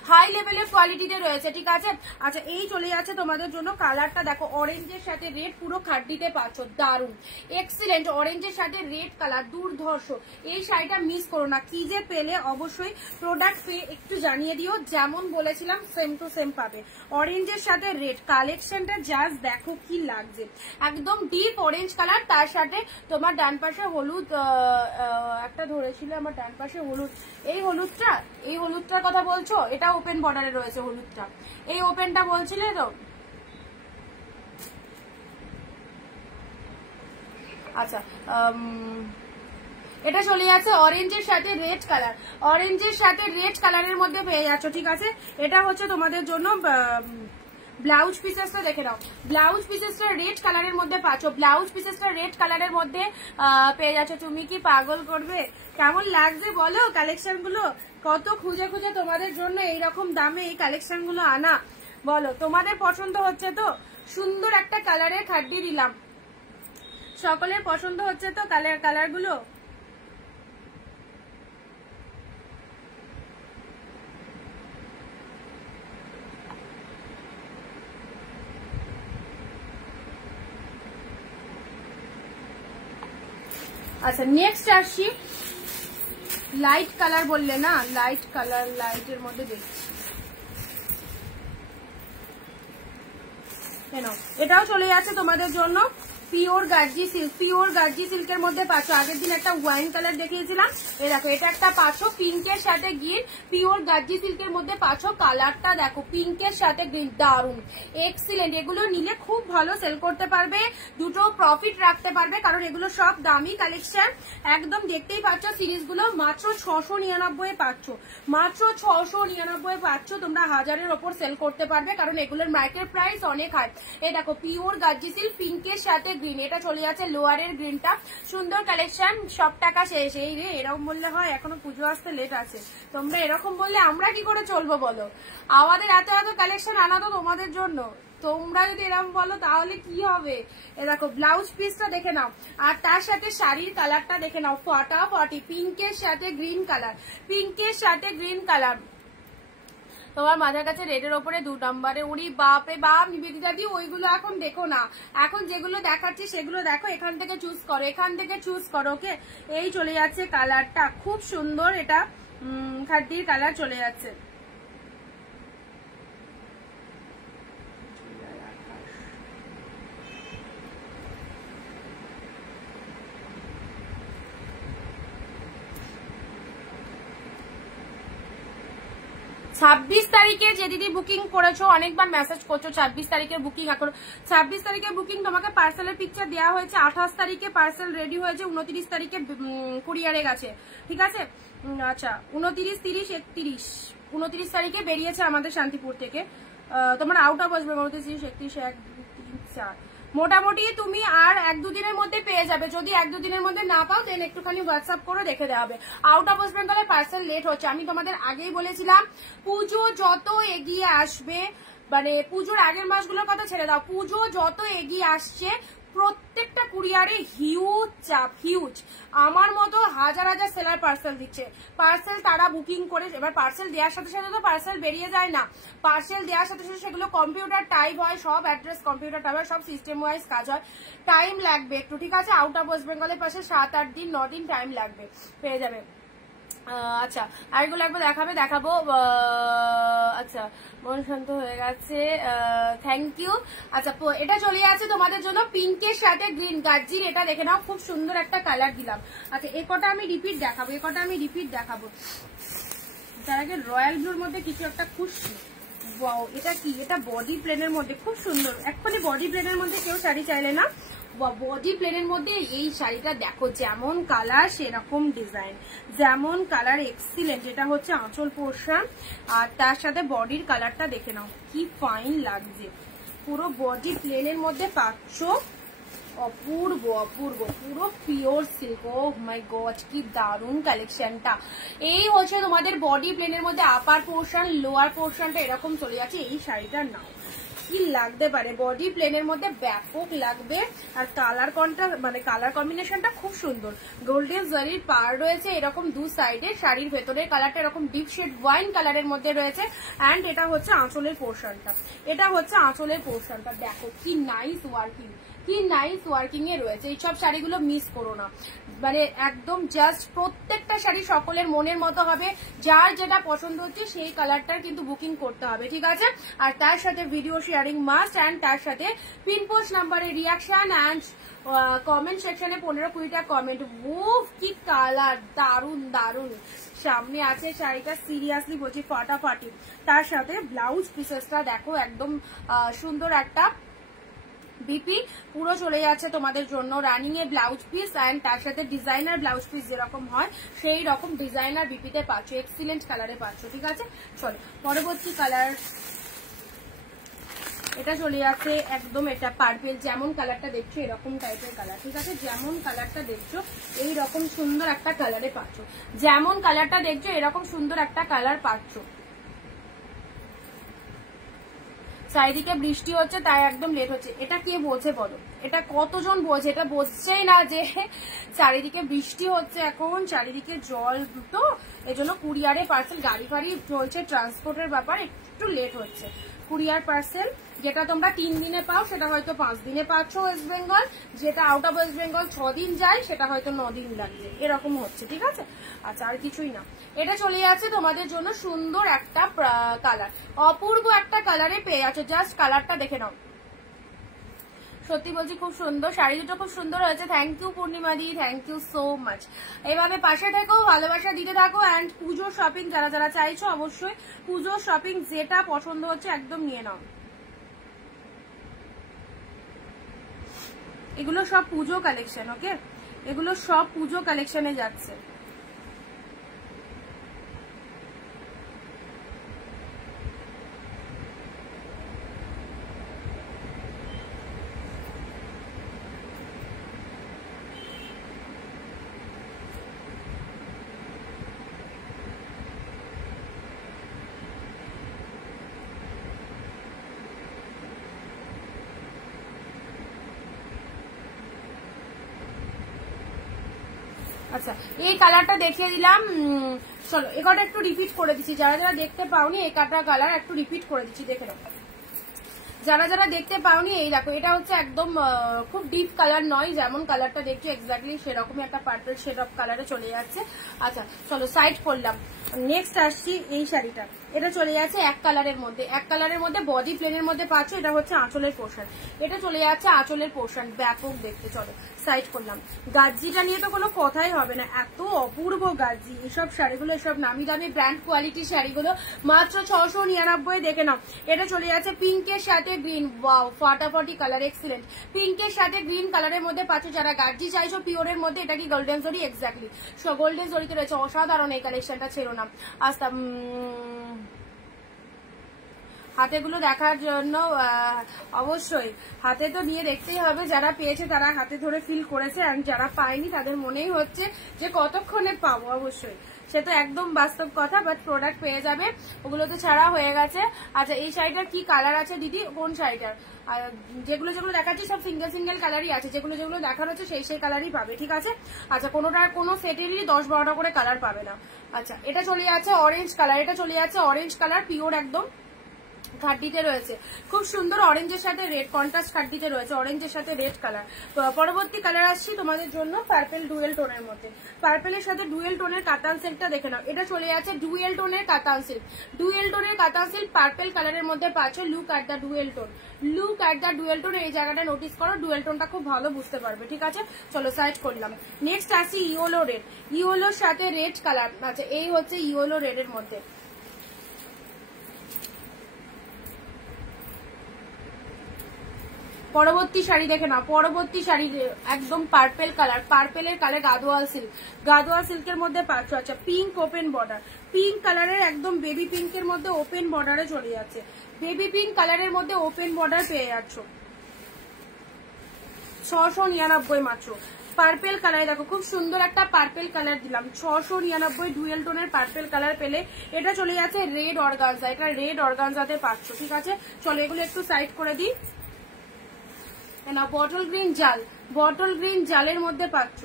হাই লেভেলের কোয়ালিটিতে রয়েছে, ঠিক আছে। আচ্ছা, এই চলে যাচ্ছে তোমাদের জন্য কালারটা দেখো, অরেঞ্জের সাথে রেড, পুরো খাড্ডিতে পাচ্ছ, দারুন এক্সিলেন্ট, অরেঞ্জের সাথে রেড কালার, দুর্ধর্ষ। এই শাড়িটা মিস করো না, কি যে পেলে অবশ্যই প্রোডাক্ট পেয়ে একটু জানিয়ে দিও, যেমন বলেছিলাম সেম টু সেম পাবে। অরেঞ্জের সাথে রেড কালেকশনটা জাস্ট দেখো কি লাগছে, একদম ডিপ অরেঞ্জ কালার, তার সাথে তোমার ডান পাশে হলুদ একটা ধরেছিল আমার ডান পাশে হলুদ, এই হলুদটার কথা বলছো, এটা ওপেন বর্ডারে রয়েছে হলুদটা, এই ওপেনটা বলছিলে তো। আচ্ছা, এটা চলে যাচ্ছে অরেঞ্জের সাথে রেড কালার, অরেঞ্জের সাথে রেড কালারের মধ্যে পেয়ে যাচ্ছ, ঠিক আছে। এটা হচ্ছে তোমাদের জন্য ব্লাউজ পিসেসটা দেখে নাও, ব্লাউজ পিসেসটা রেড কালারের মধ্যে পাচ্ছ, ব্লাউজ পিসেসটা রেড কালারের মধ্যে পেয়ে যাচ্ছ। তুমি কি পাগল করবে, কেমন লাগছে বলো কালেকশন গুলো, কত খুঁজে খুঁজে তোমাদের জন্য এইরকম দামে এই কালেকশন গুলো আনা, বলো তোমাদের পছন্দ হচ্ছে তো। সুন্দর একটা কালারের খাড্ডি দিলাম, সকলের পছন্দ হচ্ছে তো কালার গুলো। আচ্ছা, নেক্সট আসছি, লাইট কালার বললে না, লাইট কালার, লাইটের মধ্যে দেখছি, এটাও চলে যাচ্ছে তোমাদের জন্য pure Gajji silk, pure Gajji সিল্কের মধ্যে পাচ্ছ। আগের দিন একটা ওয়াইন কালার দেখিয়েছিলাম, এই দেখো এটা একটা পাচ্ছ পিঙ্কের সাথে গ্রিন, পিওর গার্জি সিল্কের মধ্যে পাচ্ছ, কালারটা দেখো পিঙ্কের সাথে গ্রিন, দারুন এক্সিলেন্ট। এগুলো নিলে খুব ভালো সেল করতে পারবে, দুটো প্রফিট রাখতে পারবে, কারণ এগুলো সব দামি কালেকশন, একদম দেখতেই পাচ্ছ সিরিজগুলো মাত্র 699 পাচ্ছ, মাত্র 699 পাচ্ছ, তোমরা 1000-এর ওপর সেল করতে পারবে, কারণ এগুলোর মার্কেট প্রাইস অনেক হাই। এই দেখো পিওর গার্জি সিল্ক পিঙ্কের সাথে গ্রিন, এটা চলে যাচ্ছে লোয়ারের গ্রিনটা, সুন্দর কালেকশন, সব টাকা শেষ। এই রে এরকম বললে হয়, এখনো পুজো আসতে লেট আছে, তোমরা এরকম বললে আমরা কি করে চলবো বলো, আমাদের এত এত কালেকশন আনা তো তোমাদের জন্য, তোমরা যদি এরকম বলো তাহলে কি হবে। এ দেখো ব্লাউজ পিসটা দেখে নাও, আর তার সাথে শাড়ির কালারটা দেখে নাও, ফাটাফাটি পিঙ্কের সাথে গ্রিন কালার, পিঙ্কের সাথে গ্রিন কালার। তোমার মাথার কাছে রেডের ওপরে 2 নম্বরে, উড়ি বাপে বাপ নিবেদিতা দি, ওইগুলো এখন দেখো না, এখন যেগুলো দেখাচ্ছি সেগুলো দেখো, এখান থেকে চুজ করো, এখান থেকে চুজ করো, ওকে। এই চলে যাচ্ছে কালারটা, খুব সুন্দর, এটা খাদ্যির কালার চলে যাচ্ছে। 26 তারিখে যে দিদি বুকিং করেছো, অনেকবার মেসেজ করছো 26 তারিখের বুকিং, এখন 26 তারিখের বুকিং তোমাকে পার্সেলের পিকচার দেওয়া হয়েছে, 28 তারিখে পার্সেল রেডি হয়েছে, 29 তারিখে কুরিয়ারে গেছে, ঠিক আছে। আচ্ছা 29, 30, 31, 29 তারিখে বেরিয়েছে আমাদের শান্তিপুর থেকে, তোমার আউট অফ আসবে 29, 30, 31, 1, 2, 3, 4, মোটামুটি তুমি আর 1-2 দিনের মধ্যে পেয়ে যাবে। যদি 1-2 দিনের মধ্যে না পাও দেন একটুখানি হোয়াটসঅ্যাপ করে দেখে দেওয়া হবে। আউট অফ ওয়েস্ট বেঙ্গলে পার্সেল লেট হচ্ছে, আমি তোমাদের আগেই বলেছিলাম পুজো যত এগিয়ে আসবে, মানে পুজোর আগের মাসগুলোর কথা ছেড়ে দাও, পুজো যত এগিয়ে আসছে প্রত্যেকটা কুরিয়ারে হিউজ চাপ, হিউজ। আমার মতো হাজার হাজার সেলার পার্সেল দিচ্ছে, পার্সেল তারা বুকিং করে, এবার পার্সেল দেওয়ার সাথে সাথে তো পার্সেল বেরিয়ে যায় না, পার্সেল দেওয়ার সাথে সাথে সেগুলো কম্পিউটার টাইপ হয়, সব অ্যাড্রেস কম্পিউটার টাইপ হয়, সব সিস্টেম ওয়াইজ কাজ হয়, টাইম লাগবে একটু, ঠিক আছে। আউট অফ ওয়েস্ট বেঙ্গলের পাশে 7-8 দিন 9 দিন টাইম লাগবে, পেয়ে যাবে। আচ্ছা আরেকগুলো একবার দেখাবো। আচ্ছা মন শান্ত হয়ে গেছে, থ্যাংক ইউ। আচ্ছা এটা চলে আছে তোমাদের জন্য পিঙ্কের সাথে গ্রিন গার্জিন, এটা দেখে নাও খুব সুন্দর একটা কালার দিলাম। আচ্ছা এ কটা আমি রিপিট দেখাবো, তার আগে রয়্যাল ব্লুর মধ্যে কিছু একটা খুশি। ওয়াও এটা কি, এটা বডি প্লেনের মধ্যে খুব সুন্দর, এক্ষুনি বডি প্লেনের মধ্যে কেউ শাড়ি চাইলে না, বডি প্লেনের মধ্যে এই শাড়িটা দেখো, যেমন কালার সেরকম ডিজাইন, যেমন কালার এক্সিলেন্ট। এটা হচ্ছে আঁচল পোর্শন আর তার সাথে বডির কালারটা দেখে নাও কি ফাইন লাগছে, পুরো বডি প্লেনের মধ্যে পাচ্ছ, অপূর্ব অপূর্ব, পুরো পিওর সিল্ক। ও মাই গড কি দারুন কালেকশনটা। এই হচ্ছে তোমাদের বডি প্লেনের মধ্যে আপার পোর্শন, লোয়ার পোর্শনটা এরকম চলে যাচ্ছে। এই শাড়িটার নাও কি লাগতে পারে, বডি প্লেনের মধ্যে ব্যাপক লাগবে। আর কালার মানে কালার কম্বিনেশনটা খুব সুন্দর, গোল্ডেন জারির পার রয়েছে এরকম দু সাইডে, শাড়ির ভেতরের কালারটা এরকম ডিপ শেড ওয়াইন কালারের মধ্যে রয়েছে। অ্যান্ড এটা হচ্ছে আঁচলের পোর্শনটা, দেখো কি নাইস ওয়ার্কিং, কি নাইস ওয়ার্কিং এ রয়েছে। এইসব শাড়িগুলো মিস করো না, মানে একদম জাস্ট প্রত্যেকটা শাড়ি সকলের মনের মতো হবে, যার যেটা পছন্দ হচ্ছে সেই কালারটার কিন্তু বুকিং করতে হবে, ঠিক আছে। আর তার সাথে ভিডিও শেয়ারিং মাস্ট, অ্যান্ড তার সাথে পিনপোস্ট নাম্বারে রিয়াকশন অ্যান্ড কমেন্ট সেকশনে 15-20টা কমেন্ট। উফ কি কালার, দারুন দারুন। সামনে আছে শাড়িটা, সিরিয়াসলি বলছি ফাটাফাটি। তার সাথে ব্লাউজ পিসেসটা দেখো, একদম সুন্দর একটা বিপি পুরো চলে যাচ্ছে তোমাদের জন্য running A blouse piece, and তার সাথে ডিজাইনার ব্লাউজ পিস যেরকম হয় সেই রকম ডিজাইনার বিপিতে পাচ্ছ, এক্সিলেন্ট কালারে পাচ্ছ, ঠিক আছে। চলো পরবর্তী কালার, এটা চলে যাচ্ছে একদম, এটা পার্পেল, যেমন কালারটা দেখছো এরকম টাইপের কালার, ঠিক আছে। যেমন কালারটা দেখছো এই রকম সুন্দর একটা কালারে পাচ্ছ, যেমন কালারটা দেখছো এরকম সুন্দর একটা কালার পাচ্ছ। চারিদিকে বৃষ্টি হচ্ছে তাই একদম লেট হচ্ছে। এটা কে বোঝে বলো, এটা কতজন বোঝে? এটা বোঝছেই না যে চারিদিকে বৃষ্টি হচ্ছে, এখন চারিদিকে জল, তো এজন্য কুরিয়ারে পার্সেল, গাড়ি ফাড়ি চলছে, ট্রান্সপোর্টের ব্যাপার একটু লেট হচ্ছে। কুরিয়ার পার্সেল যেটা তোমরা 3 দিনে পাও সেটা হয়তো 5 দিনে পাচ্ছ ওয়েস্ট বেঙ্গল, যেটা আউট অফ ওয়েস্ট বেঙ্গল 6 দিন যায় সেটা হয়তো 9 দিন লাগবে, এরকম হচ্ছে, ঠিক আছে। আচ্ছা আর কিছুই না। এটা চলে যাচ্ছে তোমাদের জন্য সুন্দর একটা কালার, অপূর্ব একটা কালারে পেয়ে যাচ্ছে, জাস্ট কালারটা দেখে নাও। সত্যি বলছি খুব সুন্দর, শাড়ি দুটো খুব সুন্দর হয়েছে। থ্যাংক ইউ পূর্ণিমা দি, থ্যাংক ইউ সো মাচ। এইভাবে পাশে থেকো, ভালোবাসা দিতে থাকো। অ্যান্ড পুজোর শপিং যারা যারা চাইছো অবশ্যই পুজোর শপিং যেটা পছন্দ হচ্ছে একদম নিয়ে নাও। এগুলো সব পুজো কালেকশন, ওকে, এগুলো সব পুজো কালেকশনে যাচ্ছে। আচ্ছা এই কালারটা দেখিয়ে দিলাম, চলো এ কটা একটু রিপিট করে দিচ্ছি, যারা যারা দেখতে পাওনি এই কাটা কালার একটু রিপিট করে দিচ্ছি, দেখে নাও। যারা যারা দেখতে পাওনি এই দেখো, এটা হচ্ছে একদম খুব ডিপ কালার নয়, যেমন কালারটা দেখছো এক্স্যাক্টলি সেরকমই একটা পার্পল শেড অফ কালারে চলে যাচ্ছে। আচ্ছা চলো সাইড করলাম, নেক্সট আসছি এই শাড়িটা। এটা চলে যাচ্ছে এক কালারের মধ্যে বডি প্লেনের মধ্যে পাচ্ছ, এটা হচ্ছে আঁচলের পোর্শন, এটা চলে যাচ্ছে আঁচলের পোর্শন, ব্যাপক দেখতে। চলো সাইড করলাম। গার্জিটা নিয়ে তো কোনো কথাই হবে না, এত অপূর্ব গার্জি এসব শাড়িগুলো, এসব নামি দামি ব্র্যান্ড কোয়ালিটির শাড়িগুলো মাত্র 699। দেখে নাও, এটা চলে যাচ্ছে পিঙ্কের সাথে গ্রিন, ওয়াও ফাটাফাটি কালার, এক্সিলেন্ট। পিঙ্কের সাথে গ্রিন কালারের মধ্যে পাচ্ছ, যারা গার্জি চাইছো পিওরের মধ্যে, এটা কি গোল্ডেন জরি, এক্স্যাক্টলি গোল্ডেন জরিতে রয়েছে, অসাধারণ এই কালেকশনটা, ছেড়ো না। আস্তা হাতেগুলো দেখার জন্য অবশ্যই হাতে তো নিয়ে দেখতেই হবে, যারা পেয়েছে তারা হাতে ধরে ফিল করেছে, আর যারা পায়নি তাদের মনেই হচ্ছে যে কতক্ষণে পাবো। অবশ্যই সে তো একদম বাস্তব কথা, বাট প্রোডাক্ট পেয়ে যাবে, ওগুলো তো ছাড়া হয়ে গেছে। আচ্ছা এই শাড়িটার কি কালার আছে দিদি, কোন শাড়িটার? আর যেগুলো যেগুলো দেখাচ্ছি সব সিঙ্গেল সিঙ্গেল কালারই আছে, যেগুলো যেগুলো দেখানো হচ্ছে সেই কালারই পাবে, ঠিক আছে। আচ্ছা কোনোটার কোনো সেটেরই 10-12টা করে কালার পাবে না। আচ্ছা এটা চলে যাচ্ছে অরেঞ্জ কালার, এটা চলে যাচ্ছে অরেঞ্জ কালার, পিওর একদম খাড্ডিতে রয়েছে, খুব সুন্দর অরেঞ্জের সাথে রেড কন্ট্রাস্ট খাড্ডিতে রয়েছে, অরেঞ্জের সাথে রেড কালার। পরবর্তী কালার আসছি তোমাদের জন্য পার্পেল ডুয়েল টোনের মধ্যে। পার্পেলের সাথে ডুয়েল টোনের কাতান সিল্কটা দেখে নাও, এটা চলে যাচ্ছে ডুয়েল টোনের কাতান সিল্ক। ডুয়েল টোনের কাতান সিল্ক পার্পেল কালারের মধ্যে পাচ্ছ। Look at the dual tone, look at the dual tone. এই জায়গাটা নোটিস করো, ডুয়েল টোনটা খুব ভালো বুঝতে পারবে, ঠিক আছে? চলো সাইড করলাম। নেক্সট আসি ইয়েলো রেড, ইয়েলোর সাথে রেড কালার। আচ্ছা, এই হচ্ছে ইয়েলো রেড এর মধ্যে। পরবর্তী শাড়ি দেখে না, পরবর্তী শাড়ি একদম পার্পেল কালার, পার্পেলের কালার গাদোয়াল সিল্ক, গাদোয়াল সিল্কের মধ্যে পাচ্ছ। আচ্ছা, পিঙ্ক ওপেন বর্ডার, পিঙ্ক কালারের একদম বেবি পিঙ্কের মধ্যে ওপেন বর্ডারে চলে যাচ্ছে, বেবি পিঙ্ক কালারের মধ্যে ওপেন বর্ডার পেয়ে যাচ্ছ। 699 মাত্র। পার্পেল কালার দেখো, খুব সুন্দর একটা পার্পেল কালার দিলাম, 699 ডুয়েল টোনের পার্পেল কালার পেলে। এটা চলে যাচ্ছে রেড অর্গানজা, এটা রেড অর্গানজাতে পাচ্ছ, ঠিক আছে? চলো এগুলো একটু সাইড করে দিই। না, বটল গ্রিন জাল, বটল গ্রিন জালের মধ্যে পাচ্ছ।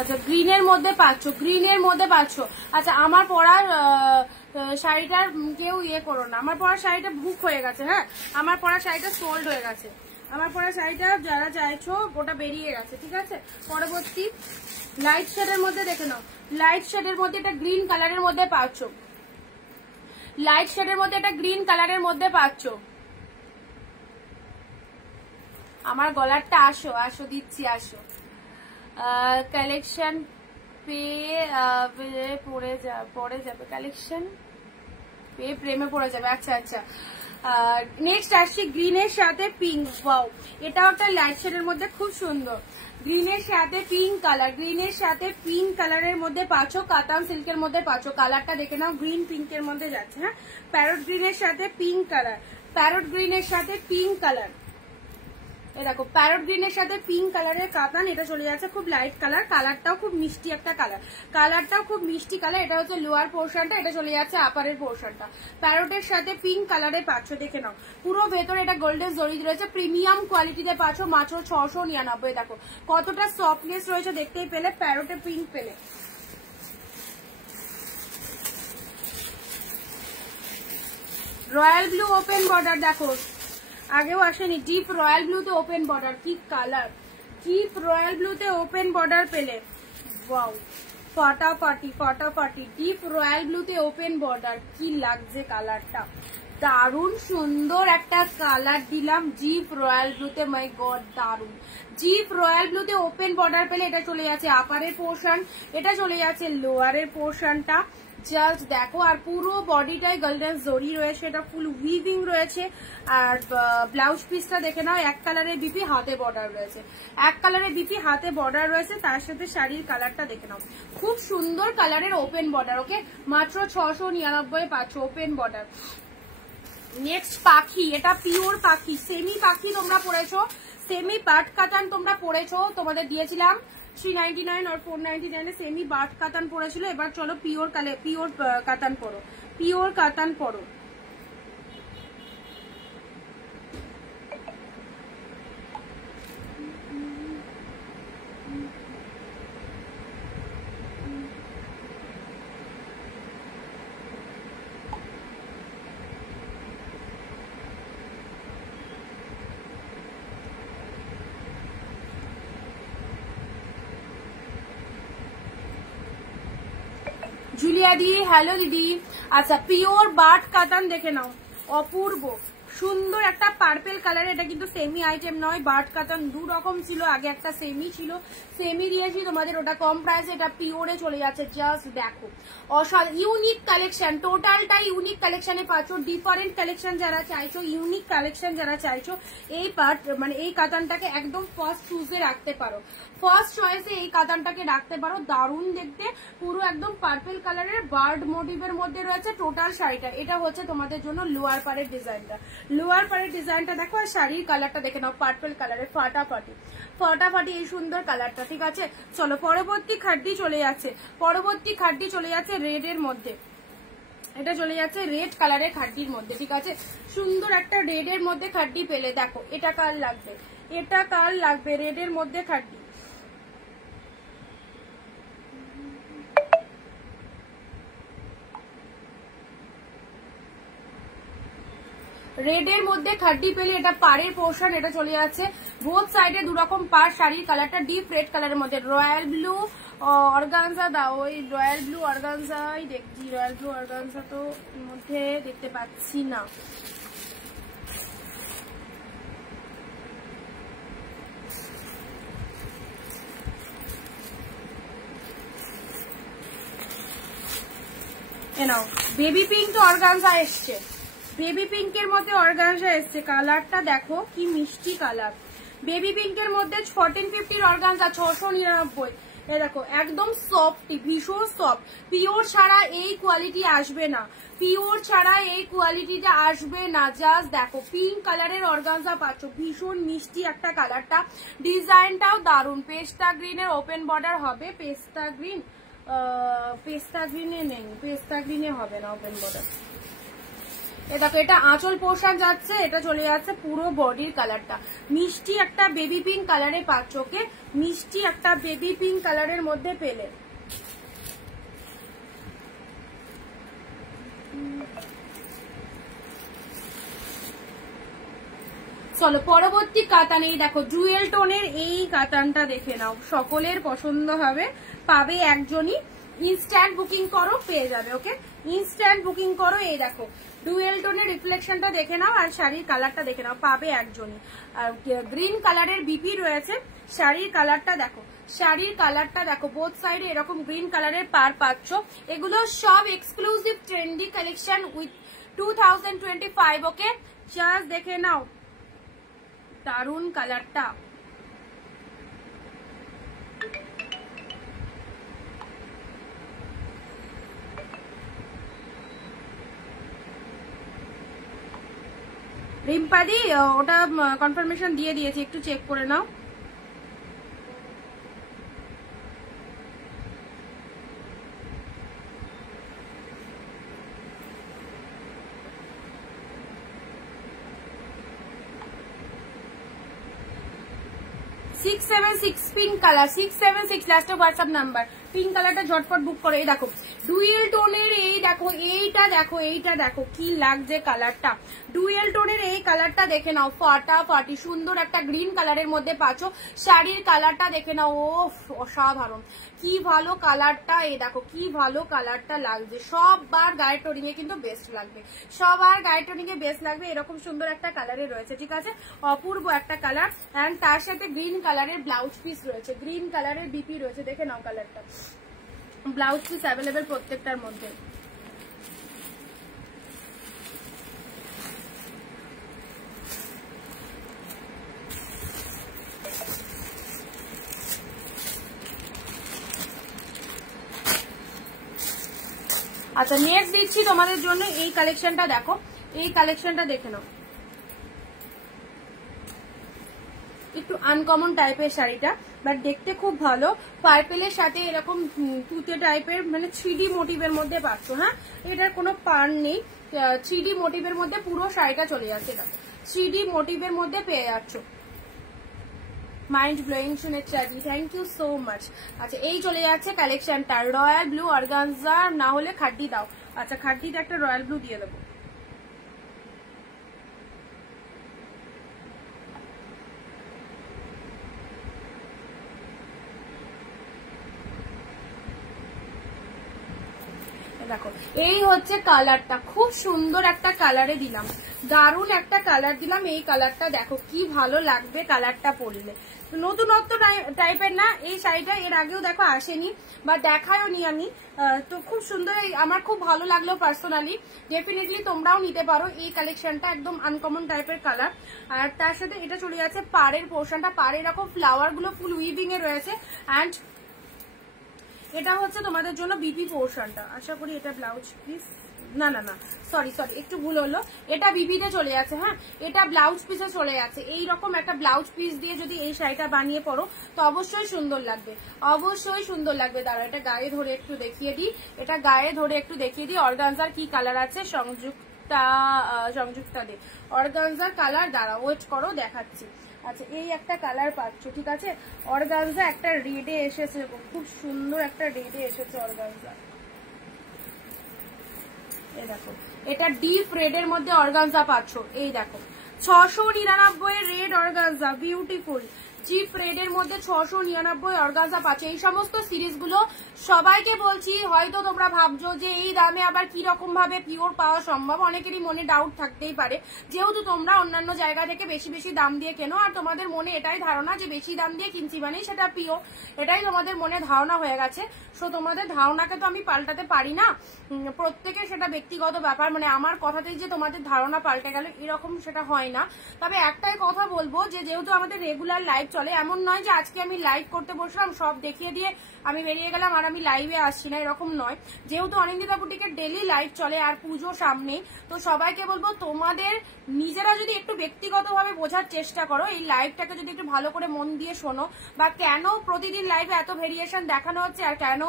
আচ্ছা, গ্রিনের মধ্যে পাচ্ছ, গ্রিনের মধ্যে পাচ্ছ। আচ্ছা, আমার পরার শাড়িটার কেউ ইয়ে করো না, আমার পরার শাড়িটা বুক হয়ে গেছে। হ্যাঁ, আমার পরার শাড়িটা সোল্ড হয়ে গেছে, আমার পরার শাড়িটা যারা চাইছো ওটা বেরিয়ে গেছে, ঠিক আছে? পরবর্তী লাইট শেডের মধ্যে দেখে নাও, লাইট শেডের মধ্যে এটা গ্রিন কালারের মধ্যে পাচ্ছ, লাইট শেডের মধ্যে এটা গ্রিন কালারের মধ্যে পাচ্ছ। আমার গলারটা আসো, আসো দিচ্ছি, আসো। কালেকশন পেয়ে পড়ে যাবে, কালেকশন পেয়ে প্রেমে পড়ে যাবে। আচ্ছা আচ্ছা, নেক্সট আসছি গ্রিনের সাথে পিঙ্ক। ওয়াও, এটাও একটা লাইট শেডের মধ্যে খুব সুন্দর, গ্রিনের সাথে পিঙ্ক কালার, গ্রিনের সাথে পিঙ্ক কালারের মধ্যে পাচ্ছ, কাতান সিল্কের মধ্যে পাচ্ছ। কালারটা দেখে নাও, গ্রিন পিঙ্কের মধ্যে যাচ্ছে। হ্যাঁ, প্যারট গ্রিনের সাথে পিঙ্ক কালার, প্যারট গ্রিনের সাথে পিঙ্ক কালার। এই দেখো, প্যারট গ্রিনের সাথে পিঙ্ক কালারের কাতান, এটা চলে যাচ্ছে খুব লাইট কালার, কালারটাও খুব মিষ্টি একটা কালার, কালারটাও খুব মিষ্টি কালার। এটা হচ্ছে লোয়ার পোর্শনটা, এটা চলে যাচ্ছে আপারের পোর্শনটা। প্যারটের সাথে পিঙ্ক কালারে পাচ্ছ, দেখে নাও। পুরো ভেতরে এটা গোল্ডেন জরি রয়েছে, প্রিমিয়াম কোয়ালিটিতে পাচ্ছ, মাত্র 699। দেখো কতটা সফটনেস রয়েছে, দেখতেই পেলে, প্যারটে পিঙ্ক পেলে। রয়্যাল ব্লু ওপেন বর্ডার, দেখো আগেও আসেনি, ডিপ রয়্যাল ব্লুতে ওপেন বর্ডার, কি কালার, ডিপ রয়্যাল ব্লুতে ওপেন বর্ডার পেলে। ওয়াও, ফাটাফাটি ফাটাফাটি, ডিপ রয়্যাল ব্লুতে ওপেন বর্ডার, কি লাগছে কালারটা, দারুণ সুন্দর একটা কালার দিলাম ডিপ রয়্যাল ব্লুতে। মাই গড, দারুণ। ডিপ রয়্যাল ব্লুতে ওপেন বর্ডার পেলে, এটা চলে যাচ্ছে আপারের পোর্শন, এটা চলে যাচ্ছে লোয়ারের পোর্শনটা। জাস্ট দেখো, আর পুরো বডিটাই গোল্ডেন জরি রয়েছে, এটা ফুল উইভিং রয়েছে। আর ব্লাউজ পিসটা দেখে নাও, এক কালারের বিপি হাতে বর্ডার রয়েছে, এক কালারের বিপি হাতে বর্ডার রয়েছে, তার সাথে শাড়ির কালারটা দেখে নাও, খুব সুন্দর কালারের ওপেন বর্ডার। ওকে, মাত্র 699 পাচ্ছ ওপেন বর্ডার। নেক্সট পাখি, এটা পিওর পাখি, সেমি পাখি তোমরা পড়েছো, সেমি বাট কাতান তোমরা পড়েছো, তোমাদের দিয়েছিলাম 399 আর 499 সেমি বাট কাতান পড়েছিল। এবার চলো পিওর কাতান পড়ো, পিওর কাতান পড়ো। জুলিয়া দি, হ্যালো দিদি। আচ্ছা, পিওর বাট কাতান দেখে নাও, অপূর্ব সুন্দর একটা পার্পেল কালার। এটা কিন্তু সেমি আইটেম নয়, বাট কাতান দু রকম ছিল, আগে একটা সেমি ছিল, সেমি দিয়েছি তোমাদের, ওটা কম প্রাইসে, এটা পিওরে চলে যাচ্ছে। জাস্ট দেখো, অসাধারণ ইউনিক কালেকশন, টোটালটাই ইউনিক কালেকশনে পাচ্ছ। ডিফারেন্ট কালেকশন যারা চাইছো, ইউনিক কালেকশন যারা চাইছো, এই মানে এই কাতানটাকে একদম ফার্স্ট চুজে রাখতে পারো, ফার্স্ট চয়েসে এই কাতানটাকে রাখতে পারো। দারুণ দেখতে, পুরো একদম পার্পেল কালারের বার্ড মোটিভের মধ্যে রয়েছে টোটাল শাড়িটা। এটা হচ্ছে তোমাদের জন্য লোয়ার পাড়ের ডিজাইনটা, লোয়ার পাড়ের ডিজাইনটা দেখো, আর শাড়ির কালারটা দেখে নাও, পার্পল কালারের ফাটাফাটি ফাটাফাটি এই সুন্দর কালারটা। ঠিক আছে, চলো পরবর্তী খাড্ডি চলে যাচ্ছে, পরবর্তী খাড্ডি চলে যাচ্ছে রেড এর মধ্যে। এটা চলে যাচ্ছে রেড কালারের খাড্ডির মধ্যে। ঠিক আছে, সুন্দর একটা রেড এর মধ্যে খাড্ডি পেলে। দেখো এটা কার লাগবে, এটা কার লাগবে, রেড এর মধ্যে খাড্ডি। রেড এর মধ্যে খাড্ডি পেলে, এটা পাড়ের পোর্শন, এটা চলে যাচ্ছে বোথ সাইডে দুরকম পাড়। শাড়ির কালারটা ডিপ রেড কালারের মধ্যে, রয়্যাল ব্লু অর্গানজা দাও, ওই রয়্যাল ব্লু অর্গানজাই দেখছি, রয়্যাল ব্লু অর্গানজা তো মধ্যে দেখতে পাচ্ছি না। নাও বেবি পিঙ্ক অর্গানজা এসছে, বেবি পিঙ্কের মধ্যে অর্গানজা এসছে। কালারটা দেখো কি মিষ্টি কালার, বেবি পিঙ্কের মধ্যে 1450 অর্গানজা 699। এ দেখো একদম সফট, ভীষণ সফট, পিওর ছাড়া এই কোয়ালিটি আসবে না, পিওর ছাড়া এই কোয়ালিটিটা আসবে না। জাস্ট দেখো পিঙ্ক কালারের অর্গানজা পাচ্ছ, ভীষণ মিষ্টি একটা কালারটা, ডিজাইনটাও দারুন। পেস্তা গ্রিনের ওপেন বর্ডার হবে, পেস্তা গ্রিন, পেস্তা গ্রিনে নেই, পেস্তা গ্রিনে হবে না ওপেন বর্ডার। এ দেখো এটা আঁচল পোশাক যাচ্ছে, এটা চলে যাচ্ছে পুরো বডির কালারটা, মিষ্টি একটা বেবি পিঙ্ক কালারে পাচ্ছ। ওকে, মিষ্টি একটা বেবি পিঙ্ক কালারের মধ্যে পেলে। চলো পরবর্তী কাতান, এই দেখো জুয়েল টোনের এই কাতানটা দেখে নাও, সকলের পছন্দ হবে, পাবে একজনই। ইনস্ট্যান্ট বুকিং করো, পেয়ে যাবে। ওকে, ইনস্ট্যান্ট বুকিং করো। এই দেখো ডুয়েল টোনের রিফ্লেকশনটা দেখে নাও, আর শাড়ির কালারটা দেখে নাও, পাবে একজনই। আর গ্রিন কালারের বিপি রয়েছে, শাড়ির কালারটা দেখো, শাড়ির কালারটা দেখো, বোথ সাইডে এরকম গ্রিন কালারের পার পাচ্ছ। এগুলো সব exclusive trendy collection with 2025। Okay, just দেখে নাও দারুন কালারটা। রিম্পাদি ওটা কনফার্মেশন দিয়ে দিয়েছি, একটু চেক করে নাও। Six 676 pink colour, 676 last WhatsApp number, pink কালারটা ঝটপট বুক করে। এই দেখো ডুয়েল টোনের, এই দেখো এইটা দেখো, এইটা দেখো কি লাগছে কালারটা, ডুয়েল টোনের এই কালারটা দেখে নাও, ফাটাফাটি সুন্দর একটা গ্রিন কালারের মধ্যে পাচ্ছ। শাড়ির কালারটা দেখে নাও, ও অসাধারণ, কি ভালো কালারটা, এই দেখো কি ভালো কালারটা লাগছে। সববার গায়ের টোনিং এ কিন্তু বেস্ট লাগবে, সবার গায়ের টোনিং এ বেস্ট লাগবে, এরকম সুন্দর একটা কালারে রয়েছে। ঠিক আছে, অপূর্ব একটা কালার, এন্ড তার সাথে গ্রিন কালারের ব্লাউজ পিস রয়েছে, গ্রিন কালারের বিপি রয়েছে, দেখে নাও কালারটা। ব্লাউজ পিস অ্যাভেলেবেল প্রত্যেকটার মধ্যে। আচ্ছা নেক্সট দিচ্ছি তোমাদের জন্য এই কালেকশনটা, দেখো এই কালেকশনটা দেখে নাও, একটু আনকমন টাইপের শাড়িটা, বাট দেখতে খুব ভালো। পার্পেলের সাথে এরকম তুতে টাইপের, মানে 3D মোটিভের মধ্যে পাচ্ছ। হ্যাঁ, এটার কোনো পার নেই, 3D মোটিভের মধ্যে পুরো শাড়িটা চলে যাচ্ছে, 3D মোটিভের মধ্যে পেয়ে যাচ্ছ। মাইন্ড ব্লোয়িং শুনেছি, থ্যাংক ইউ সো মাচ। আচ্ছা এই চলে যাচ্ছে কালেকশনটা, রয়্যাল ব্লু অর্গানজা, না হলে খাড্ডি দাও। আচ্ছা খাড্ডিতে একটা রয়্যাল ব্লু দিয়ে দেবো। দেখো এই হচ্ছে কালারটা, খুব সুন্দর একটা কালারে দিলাম, দারুন একটা কালার দিলাম। এই কালারটা দেখো কি ভালো লাগবে কালারটা পরলে, নতুনত্ব টাইপের না এই শাড়িটা, এর আগেও দেখো আসেনি বা দেখায়ও নি আমি, তো খুব সুন্দর, আমার খুব ভালো লাগলো পার্সোনালি। ডেফিনেটলি তোমরাও নিতে পারো এই কালেকশনটা, একদম আনকমন টাইপের কালার। আর তার সাথে এটা চলে যাচ্ছে পাড়ের পোর্শনটা, পাড়ে এরকম ফ্লাওয়ার গুলো ফুল উইভিং এ রয়েছে, অ্যান্ড এটা হচ্ছে তোমাদের জন্য বিপি পোর্শনটা। আশা করি এটা ব্লাউজ পিস না না না সরি একটু ভুল হলো, এটা বিবিতে চলে যাচ্ছে। হ্যাঁ, এটা ব্লাউজ পিসে চলে যাচ্ছে। এইরকম একটা ব্লাউজ পিস দিয়ে যদি এই শাড়িটা বানিয়ে পরো তো অবশ্যই সুন্দর লাগবে, অবশ্যই সুন্দর লাগবে। দাঁড়া, এটা গায়ে ধরে একটু দেখিয়ে দিই, এটা গায়ে ধরে একটু দেখিয়ে দিই অর্গানজার কি কালার আছে। সংযুক্তা দে অর্গানজার কালার, দাঁড়া ওয়েট করো দেখাচ্ছি। আচ্ছা, এই একটা কালার পাচ্ছ, ঠিক আছে। অর্গানজা একটা রেডে এসেছে, খুব সুন্দর একটা রেডে এসেছে অর্গানজা। এই দেখো, এটা ডিপ রেড এর মধ্যে অর্গানজা পাচ্ছ। এই দেখো 699 red organza, beautiful cheap red এর মধ্যে 699 অর্গানজা পাচ্ছ। এই সমস্ত সিরিজ গুলো সবাইকে বলছি, হয়তো তোমরা ভাবছো যে এই দামে আবার কি রকম ভাবে পিওর পাওয়া সম্ভব, অনেকেরই মনে ডাউট থাকতেই পারে, যেহেতু তোমরা অন্যান্য জায়গা থেকে বেশি বেশি দাম দিয়ে কেনো আর তোমাদের মনে এটাই ধারণা যে বেশি দাম দিয়ে কিনছি মানেই সেটা পিওর, এটাই তোমাদের মনে ধারণা হয়ে গেছে। সো তোমাদের ধারণাকে তো আমি পাল্টাতে পারি না, প্রত্যেকের সেটা ব্যক্তিগত ব্যাপার, মানে আমার কথাতেই যে তোমাদের ধারণা পাল্টে গেল এরকম সেটা হয় না। তবে একটাই কথা বলবো যে যেহেতু আমাদের রেগুলার লাইভ চলে, এমন নয় যে আজকে আমি লাইভ করতে বসলাম সব দেখিয়ে দিয়ে আমি বেরিয়ে গেলাম আর আমি লাইভে আসছি না, এরকম নয়। যেহেতু অনিন্দিতা বুটিকের ডেলি লাইভ চলে আর পুজো সামনে, তো সবাইকে বলবো তোমাদের নিজেরা যদি একটু ব্যক্তিগতভাবে বোঝার চেষ্টা করো, এই লাইভটাকে যদি একটু ভালো করে মন দিয়ে শোনো, বা কেন প্রতিদিন লাইভে এত ভেরিয়েশন দেখানো হচ্ছে আর কেন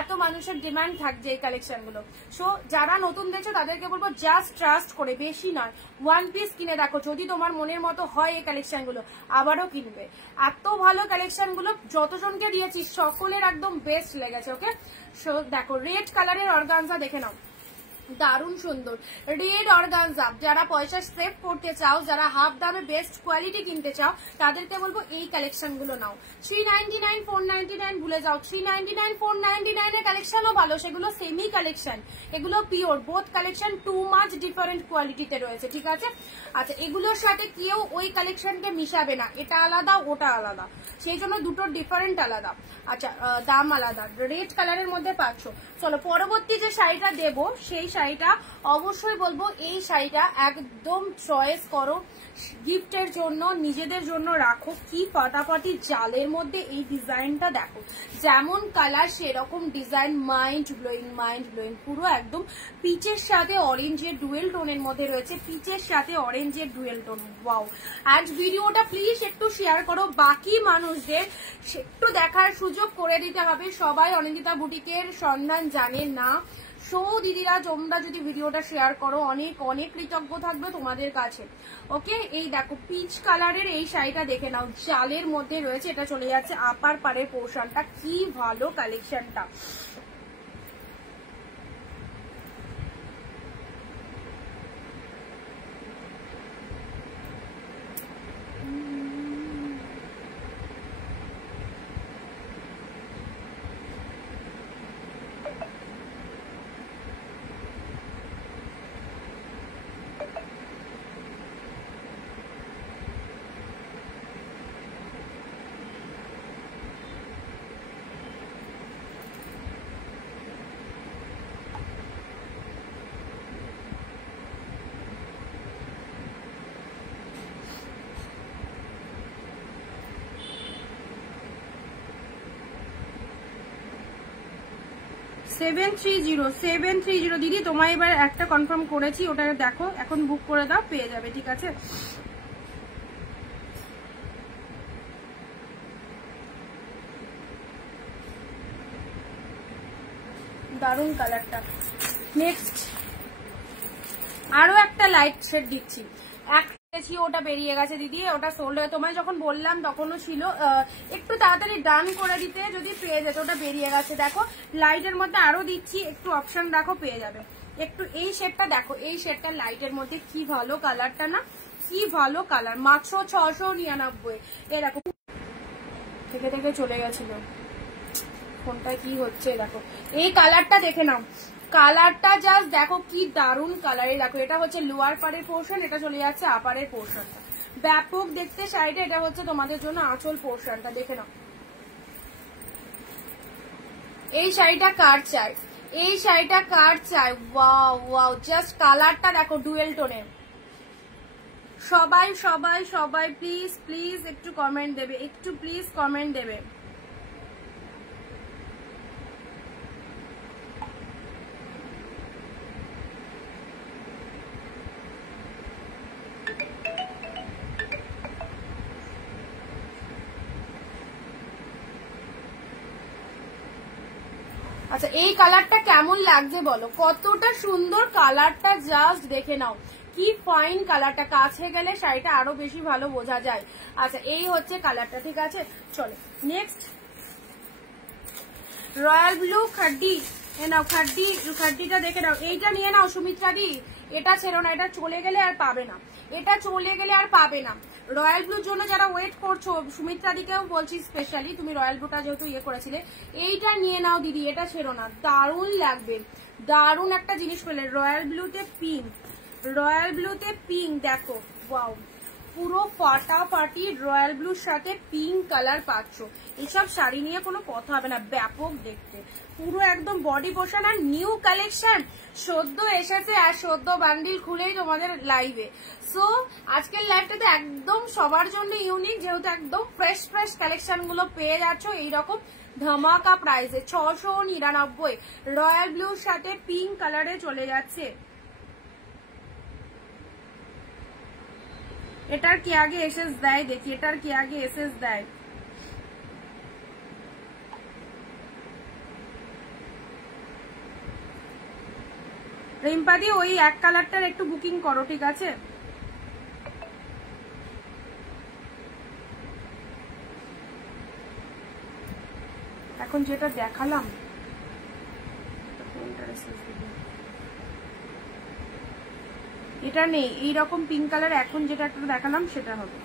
এত মানুষের ডিমান্ড থাকছে এই কালেকশন গুলো। সো যারা নতুন দেখছো তাদেরকে বলবো জাস্ট ট্রাস্ট করে, বেশি নয়, ওয়ান পিস কিনে দেখো, যদি তোমার মনের মতো হয় এই কালেকশন গুলো আবারও কিনবে। এত ভালো কালেকশন গুলো যতজনকে দিয়েছি সকলের একদম বেস্ট লেগেছে। ওকে, সো দেখো রেড কালারের অর্গানজা দেখে নাও, দারুণ সুন্দর রেড অর্গানজা। যারা পয়সা সেভ করতে চাও, যারা হাফ দামে বেস্ট কোয়ালিটি কিনতে চাও, তাদেরকে বলবো এই কালেকশন গুলো নাও। 399 499 ভুলে যাও, 399 499 এর কালেকশনও ভালো, সেগুলো সেমি কালেকশন, এগুলো pure, both collection too much different কোয়ালিটিতে রয়েছে, ঠিক আছে। আচ্ছা, এগুলোর সাথে কেউ ওই কালেকশনকে মিশাবে না, এটা আলাদা ওটা আলাদা, সেই জন্য দুটোর ডিফারেন্ট আলাদা। আচ্ছা, দাম আলাদা। রেড কালারের মধ্যে পাচ্ছ। চলো পরবর্তী যে শাড়িটা দেবো সেই শাড়িটা অবশ্যই বলবো, এই শাড়িটা একদম চয়েস করো, গিফটের জন্য নিজেদের জন্য রাখো। কি ফাটাফাটি জালের মধ্যে এই ডিজাইনটা দেখো, যেমন কালার সেরকম design, mind blowing, mind blowing. পুরো একদম পিচের সাথে অরেঞ্জের ডুয়েল টোনের মধ্যে রয়েছে, পিচের সাথে অরেঞ্জের ডুয়েল টোন, ওয়াও। আজ ভিডিওটা প্লিজ একটু শেয়ার করো, বাকি মানুষদের একটু দেখার সুযোগ করে দিতে হবে। সবাই অনিন্দিতা বুটিকের সন্ধান জানে না। সো দিদিরা, তোমরা যদি ভিডিওটা শেয়ার করো অনেক অনেক কৃতজ্ঞ থাকবে তোমাদের কাছে। ওকে, এই দেখো পিচ কালারের এই শাড়িটা দেখে নাও, জালের মধ্যে রয়েছে, এটা চলে যাচ্ছে আপার পাড়ের পোর্শনটা। কি ভালো কালেকশনটা, সেভেন থ্রি জিরো। দিদি তোমায় এবার একটা কনফার্ম করেছি, ওটা দেখো, এখন বুক করে দাও, পেয়ে যাবে, ঠিক আছে। দারুণ কালারটা। নেক্সট আরো একটা লাইট শেড দিচ্ছি, ওটা বেরিয়ে গেছে দিদি, ওটা সোল্ড হয়ে, তোমায় যখন বললাম তখনও ছিল, একটু তাড়াতাড়ি ডান করে দিতে যদি পেয়ে যেত, ওটা বেরিয়ে গেছে। দেখো লাইটের মধ্যে আরো দিচ্ছি, একটু অপশন দেখো, পেয়ে যাবে। একটু এই শেডটা দেখো, এই শেডটা লাইটের মধ্যে কি ভালো কালারটা না, কি ভালো কালার, মাত্র 699। এ দেখো থেকে থেকে চলে গেছিল ফোনটায়, কি হচ্ছে দেখো, এই কালারটা দেখে নাও, কালারটা জাস্ট দেখো কি দারুণ কালার। দেখো এটা হচ্ছে লোয়ার পাড়ের পোর্শন, এটা চলে যাচ্ছে আপারের পোর্শনটা, ব্যাপক দেখতে শাড়িটা। এটা হচ্ছে তোমাদের জন্য আঁচল পোর্শনটা, দেখে নাও। এই শাড়িটা কার চাই, এই শাড়িটা কার চাই, ওয়াও ওয়াও, জাস্ট কালারটা দেখো ডুয়েল টোনের। সবাই সবাই সবাই প্লিজ প্লিজ একটু কমেন্ট দেবে, একটু প্লিজ কমেন্ট দেবে। আচ্ছা এই কালারটা কেমন লাগছে বলো, কতটা সুন্দর কালারটা, জাস্ট দেখে নাও কি ফাইন কালারটা, কাছে গেলে শাড়িটা আরো বেশি ভালো বোঝা যায়। আচ্ছা এই হচ্ছে কালারটা, ঠিক আছে। চলো নেক্সট রয়্যাল ব্লু খাড্ডি, এ নাও খাড্ডিটা দেখে নাও, এইটা নিয়ে নাও সুমিত্রা দি, এটা ছেড়ো না, এটা চলে গেলে আর পাবে না, এটা চলে গেলে আর পাবে না। রয়্যাল ব্লুর জন্য যারা ওয়েট করছো, সুমিত্রা দিকেও বলছি স্পেশালি, তুমি রয়্যাল ব্লুটা যেহেতু ইয়ে করেছিলে, এইটা নিয়ে নাও দিদি, এটা ছেড়ো না, দারুণ লাগবে, দারুণ একটা জিনিস পেলে। রয়্যাল ব্লুতে পিঙ্ক, দেখো ওয়াও, পুরো ফাটাফাটি রয়্যাল ব্লুর সাথে পিঙ্ক কালার পাচ্ছ। এইসব শাড়ি নিয়ে কোনো কথা হবে না, ব্যাপক দেখতে, পুরো একদম বডি পোর্শন, আর নিউ কালেকশন সদ্য এসেছে, আর সদ্য বান্ডিল খুলেই তোমাদের লাইভে। সো আজকের লাইভটাতে একদম সবার জন্য ইউনিক, যেহেতু একদম ফ্রেশ কালেকশন গুলো পেয়ে যাচ্ছ এইরকম ধামাকা প্রাইসে 699। রয়্যাল ব্লুর সাথে পিঙ্ক কালারে চলে যাচ্ছে। এটার কি আগে এসএস দেয় দেখি, এটার কি আগে এসএস দেয়। রিম্পাদি ওই এক কালারটার একটু বুকিং করো, ঠিক আছে। এখন যেটা দেখালাম এটা নেই, এইরকম পিঙ্ক কালার এখন যেটা একটু দেখালাম সেটা হবে।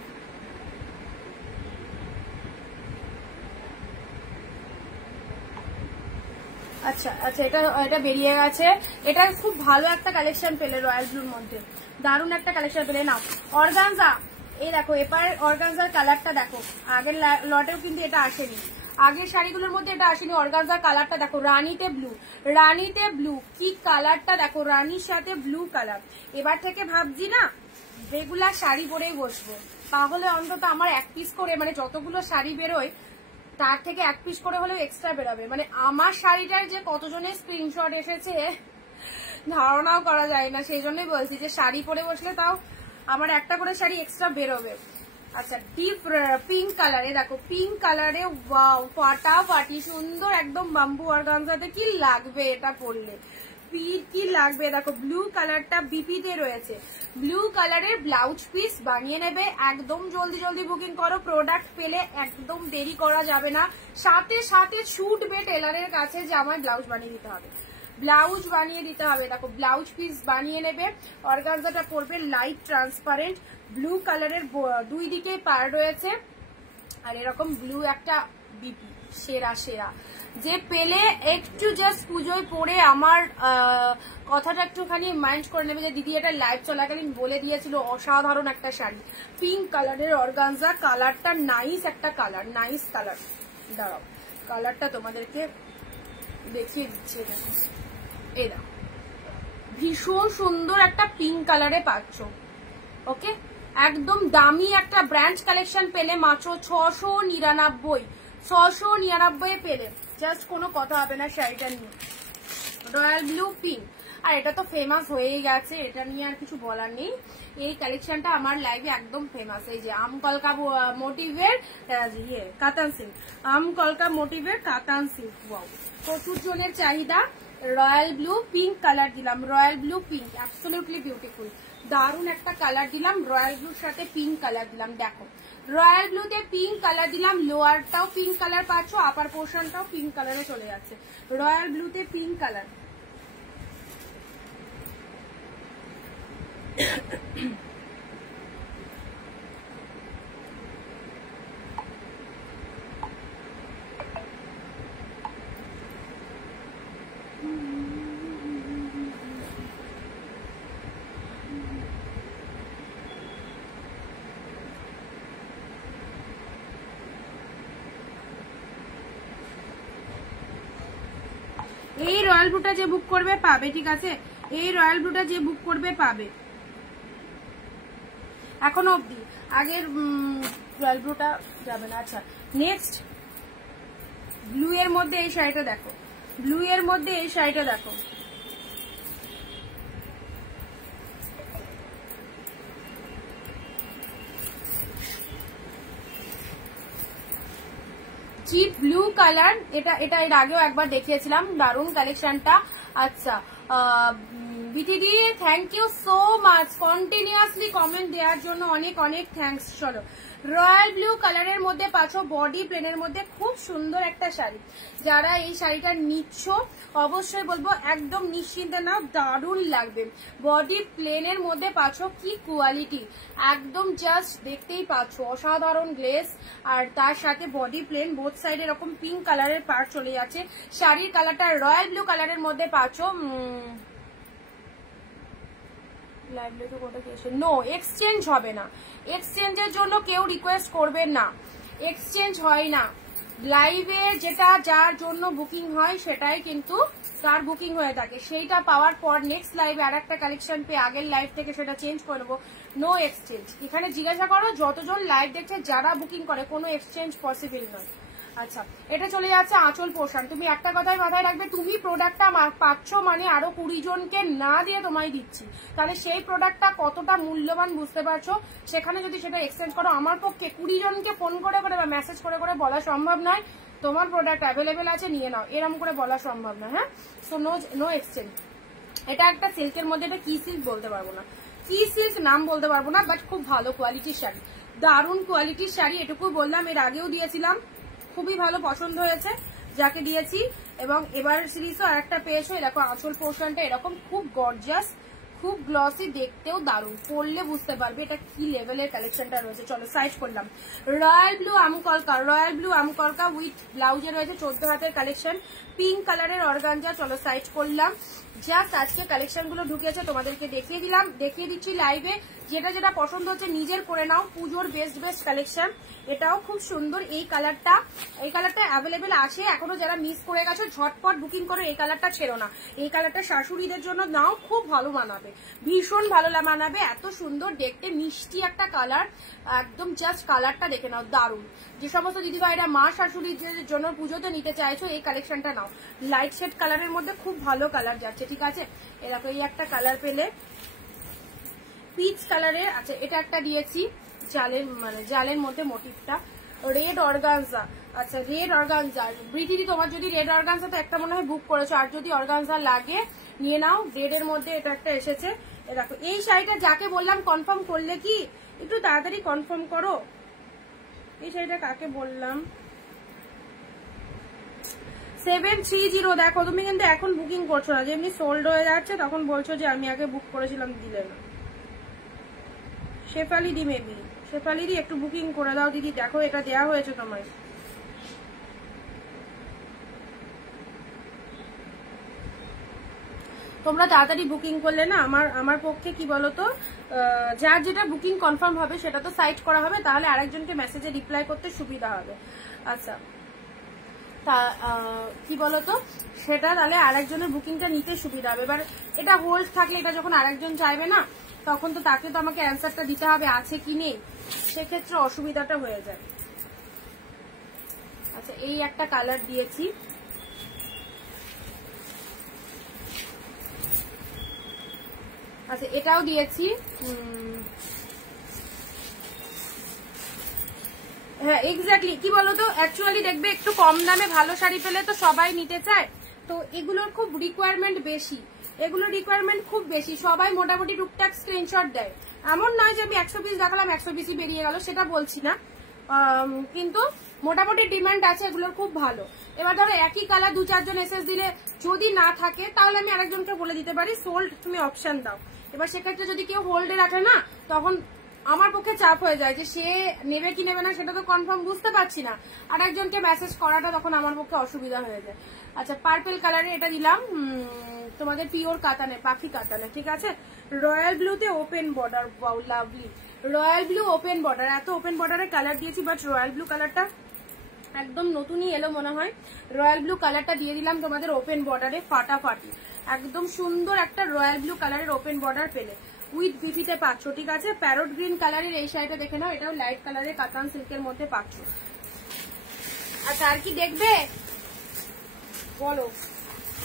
আচ্ছা আচ্ছা, এটা বেরিয়ে গেছে। এটা খুব ভালো একটা কালেকশন পেলে রয়্যাল ব্লুর মধ্যে, দারুণ একটা কালেকশন পেলে। নাও অর্গানজা, এই দেখো এবার অর্গানজার কালারটা দেখো, আগের লটেও কিন্তু এটা আসেনি, আগের শাড়িগুলোর মধ্যে এটা আসেনি। অর্গানজার কালারটা দেখো, রানীতে ব্লু, কি কালারটা দেখো, রানীর সাথে ব্লু কালার। এবার থেকে ভাবছি না রেগুলার শাড়ি পরেই বসবো, তাহলে অন্তত আমার এক পিস করে, মানে যতগুলো শাড়ি বেরোয় তার থেকে এক পিস করে হলেও এক্সট্রা বেরোবে। মানে আমার শাড়িটার যে কতজনের স্ক্রিনশট এসেছে ধারণাও করা যায় না, সেই জন্যই বলছি যে শাড়ি পরে বসলে তাও আমার একটা করে শাড়ি এক্সট্রা বেরোবে। আচ্ছা ডিপ পিঙ্ক কালারে দেখো, পিঙ্ক কালারে ওয়াও ফাটাফাটি সুন্দর একদম বাম্বু অর্গানজাতে, কি লাগবে এটা পরলে, কি লাগবে। দেখো ব্লু কালারটা বিপিতে রয়েছে, ব্লু কালারের ব্লাউজ পিস বানিয়ে নেবে, একদম জলদি বুকিং করো, প্রোডাক্ট পেলে একদম দেরি করা যাবে না। সাথে সাথে ছুটবে টেলারের কাছে যে আমার ব্লাউজ বানিয়ে দিতে হবে, দেখো ব্লাউজ পিস বানিয়ে নেবে। অর্গানজাটা পরবে লাইট ট্রান্সপারেন্ট ব্লু কালারের, দুই দিকে পার রয়েছে, আর এরকম ব্লু একটা বিপি, সেরা যে পেলে একটু জাস্ট পুজোয় পরে আমার কথাটা একটুখানি মাইন্ড করে নেবে যে দিদি এটা লাইভ চলাকালীন বলে দিয়েছিল, অসাধারণ একটা শাড়ি, পিঙ্ক কালারের অর্গানজা, কালারটা নাইস একটা কালার, নাইস কালার। দাঁড়াও কালারটা তোমাদেরকে দেখিয়ে দিচ্ছি, এই দেখো ভীষণ সুন্দর একটা পিঙ্ক কালারে পাচ্ছ। ওকে একদম দামি একটা ব্র্যান্ড কালেকশন পেলে মাত্র 699 পেলে, জাস্ট কোনো কথা হবে না শাড়িটা নিয়ে। রয়্যাল ব্লু পিঙ্ক, আর এটা তো ফেমাস হয়েই গেছে, এটা নিয়ে আর কিছু বলার নেই। এই কালেকশনটা আমার লাইভে একদম ফেমাস, এই যে আমকলকা মোটিভের কাতান সিল্ক, আমকলকা মোটিভের কাতান সিল্ক, ওয়াও প্রচুর জনের চাহিদা। রয়্যাল ব্লু পিঙ্ক কালার দিলাম, royal blue pink absolutely beautiful, দারুণ একটা কালার দিলাম, রয়্যাল ব্লুর সাথে পিঙ্ক কালার দিলাম। দেখো রয়্যাল ব্লুতে পিঙ্ক কালার দিলাম, লোয়ারটাও পিঙ্ক কালার পাচ্ছ, আপার পোর্শনটাও পিঙ্ক কালারে চলে যাচ্ছে। রয়্যাল ব্লুতে পিঙ্ক কালার, এই রয়্যাল ব্লুটা যে বুক করবে পাবে, ঠিক আছে, এই রয়্যাল ব্লুটা যে বুক করবে পাবে এখনো অব্দি, আগের রয়্যাল ব্লুটা যাবে না। আচ্ছা নেক্সট ব্লু এর মধ্যে এই শাড়িটা দেখো, ব্লু এর মধ্যে এই শাড়িটা দেখো, চিপ ব্লু কালার, এটা এর আগেও একবার দেখিয়েছিলাম, দারুণ কালেকশনটা। আচ্ছা বিথিদি thank you so much continuously comment দেওয়ার জন্য, অনেক অনেক থ্যাংকস। চলো রয়্যাল ব্লু কালারের মধ্যে পাচ্ছ, বডি প্লেনের মধ্যে খুব সুন্দর একটা শাড়ি। যারা এই শাড়িটা নিচ্ছ অবশ্যই বলবো একদম নিশ্চিন্তে নাও, দারুণ লাগবে। বডি প্লেনের মধ্যে পাচ্ছ, কি কোয়ালিটি, একদম জাস্ট দেখতেই পাচ্ছ অসাধারণ গ্লেস। আর তার সাথে বডি প্লেন, বোথ সাইডে এরকম পিঙ্ক কালারের পার্ট চলে যাচ্ছে। শাড়ির কালারটা রয়্যাল ব্লু কালারের মধ্যে পাচ্ছ। নো এক্সচেঞ্জ হবে না, এক্সচেঞ্জের জন্য কেউ রিকোয়েস্ট করবেন না, এক্সচেঞ্জ হয় না। লাইভে যেটা যার জন্য বুকিং হয় সেটাই কিন্তু তার বুকিং হয়ে থাকে, সেইটা পাওয়ার পর নেক্সট লাইভে আর একটা কালেকশন পেয়ে আগের লাইভ থেকে সেটা চেঞ্জ করে নেবো। No exchange. এখানে জিজ্ঞাসা করো যতজন লাইভ দেখছে যারা বুকিং করে, কোনো এক্সচেঞ্জ পসিবল নয়। আচ্ছা এটা চলে যাচ্ছে আঁচল পোর্শন। তুমি একটা কথাই মাথায় রাখবে, তুমি প্রোডাক্টটা পাচ্ছ মানে আরো 20 জনকে না দিয়ে তোমায় দিচ্ছি, তাহলে সেই প্রোডাক্টটা কতটা মূল্যবান বুঝতে পারছো। সেখানে যদি সেটা এক্সচেঞ্জ করো, আমার পক্ষে 20 জনকে ফোন করে করে বা মেসেজ করে করে বলা সম্ভব নয় তোমার প্রোডাক্ট অ্যাভেলেবেল আছে নিয়ে নাও, এরকম করে বলা সম্ভব না। হ্যাঁ, সো নো এক্সচেঞ্জ। এটা একটা সিল্কের মধ্যে, এটা কি সিল্ক বলতে পারবো না, কি সিল্ক নাম বলতে পারবো না, বাট খুব ভালো কোয়ালিটির শাড়ি, দারুণ কোয়ালিটির শাড়ি। এটুকু বললাম, এর আগেও দিয়েছিলাম, খুবই ভালো পছন্দ হয়েছে যাকে দিয়েছি। এবং এবার সিরিজও আর একটা পেয়েছো। এরকম আঁচল পোর্শনটা এরকম খুব গর্জিয়াস, খুব গ্লসি, দেখতেও দারুণ, পরলে বুঝতে পারবে এটা কি লেভেলের কালেকশনটা রয়েছে। চলো সাইড করলাম রয়্যাল ব্লু আমকলকা, রয়্যাল ব্লু আমকলকা উইথ ব্লাউজে রয়েছে 14 হাতের কালেকশন, পিঙ্ক কালারের অর্গানজা। চলো সাইড করলাম। জাস্ট আজকে কালেকশন গুলো ঢুকেছে তোমাদেরকে দেখিয়ে দিলাম, দেখিয়ে দিচ্ছি লাইভে। যেটা যেটা পছন্দ হচ্ছে নিজের করে নাও, পুজোর বেস্ট কালেকশন। এটাও খুব সুন্দর, এই কালারটা অ্যাভেলেবেল আছে এখনো, যারা মিস করে গেছো ঝটপট বুকিং করো, এই কালারটা ছেড়ো না। এই কালারটা শাশুড়িদের জন্য নাও, খুব ভালো মানাবে, ভীষণ ভালো মানাবে, এত সুন্দর দেখতে, মিষ্টি একটা কালার, একদম জাস্ট কালারটা দেখে নাও, দারুণ। যে সমস্ত দিদিভাইরা মা শাশুড়িদের জন্য পুজোতে নিতে চাইছো এই কালেকশনটা নাও। লাইট শেড কালারের মধ্যে খুব ভালো কালার যাচ্ছে, ঠিক আছে। এরকম এই একটা কালার পেলে পিচ কালারের। আচ্ছা এটা একটা দিয়েছি জালের মধ্যে মোটিভটা, রেড অর্গানজা। আচ্ছা রেড অর্গানজা, ব্রিটিদি তোমার যদি রেড অর্গানজা তো একটা মনে হয় বুক করেছো, আর যদি অর্গানজা লাগে নিয়ে নাও। রেড এর মধ্যে এটা একটা এসেছে, দেখো এই শাড়িটা যাকে বললাম কনফার্ম করলে কি একটু তাড়াতাড়ি কনফার্ম করো। এই শাড়িটা কাকে বললাম, 730। দেখো তুমি কিন্তু এখন বুকিং করছো না, যেমনি সোল্ড হয়ে যাচ্ছে তখন বলছো যে আমি আগে বুক করেছিলাম, দিলে না। শেফালিদি, মেবি শেফালিদি একটু বুকিং করে দাও দিদি, দেখো এটা দেয়া হয়েছে তোমায়। তোমরা তাড়াতাড়ি বুকিং করলে না আমার পক্ষে কি বলতো, যার যেটা বুকিং কনফার্ম হবে সেটা তো সাইট করা হবে, তাহলে আরেকজনকে মেসেজে রিপ্লাই করতে সুবিধা হবে। আচ্ছা তা কি বলতো, সেটা তাহলে আরেকজনের বুকিংটা নিতে সুবিধা হবে। এবার এটা হোল্ড থাকলে, এটা যখন আরেকজন চাইবে না তখন তো তাকে তো আমাকে অ্যান্সারটা দিতে হবে আছে কি নেই, সেক্ষেত্রে অসুবিধাটা হয়ে যায়। আচ্ছা এই একটা কালার দিয়েছি, আচ্ছা এটাও দিয়েছি। হ্যাঁ এক্স্যাক্টলি, কি বলতো অ্যাকচুয়ালি দেখবে একটু কম দামে ভালো শাড়ি পেলে তো সবাই নিতে চায়, তো এগুলোর খুব রিকোয়ারমেন্ট বেশি, এগুলো রিকোয়ারমেন্ট খুব বেশি, সবাই মোটামুটি টুকটাক স্ক্রিনশট দেয়। এমন নয় যে আমি 100 পিস দেখালাম 100 পিসই বেরিয়ে গেল, সেটা বলছি না, কিন্তু মোটামুটি ডিমান্ড আছে এগুলোর খুব ভালো। এবার ধরো একই কালার 2-4 জন এসএস দিলে যদি না থাকে তাহলে আমি আরেকজনকে বলে দিতে পারি সোল্ড, তুমি অপশন দাও। এবার সেক্ষেত্রে যদি কেউ হোল্ডে রাখে না তখন আমার পক্ষে চাপ হয়ে যায় যে সে নেবে কি নেবে না সেটা তো কনফার্ম বুঝতে পারছি না, আর একজনকে মেসেজ করাটা তখন আমার পক্ষে অসুবিধা হয়ে যায়। আচ্ছা পার্পল কালারে এটা দিলাম তোমাদের পিওর কাতানে, পাখি কাতানে, ঠিক আছে। রয়্যাল ব্লুতে open border, wow lovely, royal blue open border, এত ওপেন বর্ডারের কালার দিয়েছি, বাট রয়্যাল ব্লু কালারটা একদম নতুনই এলো মনে হয়। রয়্যাল ব্লু কালারটা দিয়ে দিলাম তোমাদের ওপেন বর্ডারে, ফাটাফাটি একদম সুন্দর একটা রয়্যাল ব্লু কালারের ওপেন বর্ডার পেলে উইথ বিপিতে পাচ্ছ, ঠিক আছে। প্যারট গ্রিন কালারের এই শাড়িটা দেখে নাও, এটাও লাইট কালারের কাতান সিল্কের মধ্যে পাচ্ছ। আচ্ছা আর কি দেখবে বলো,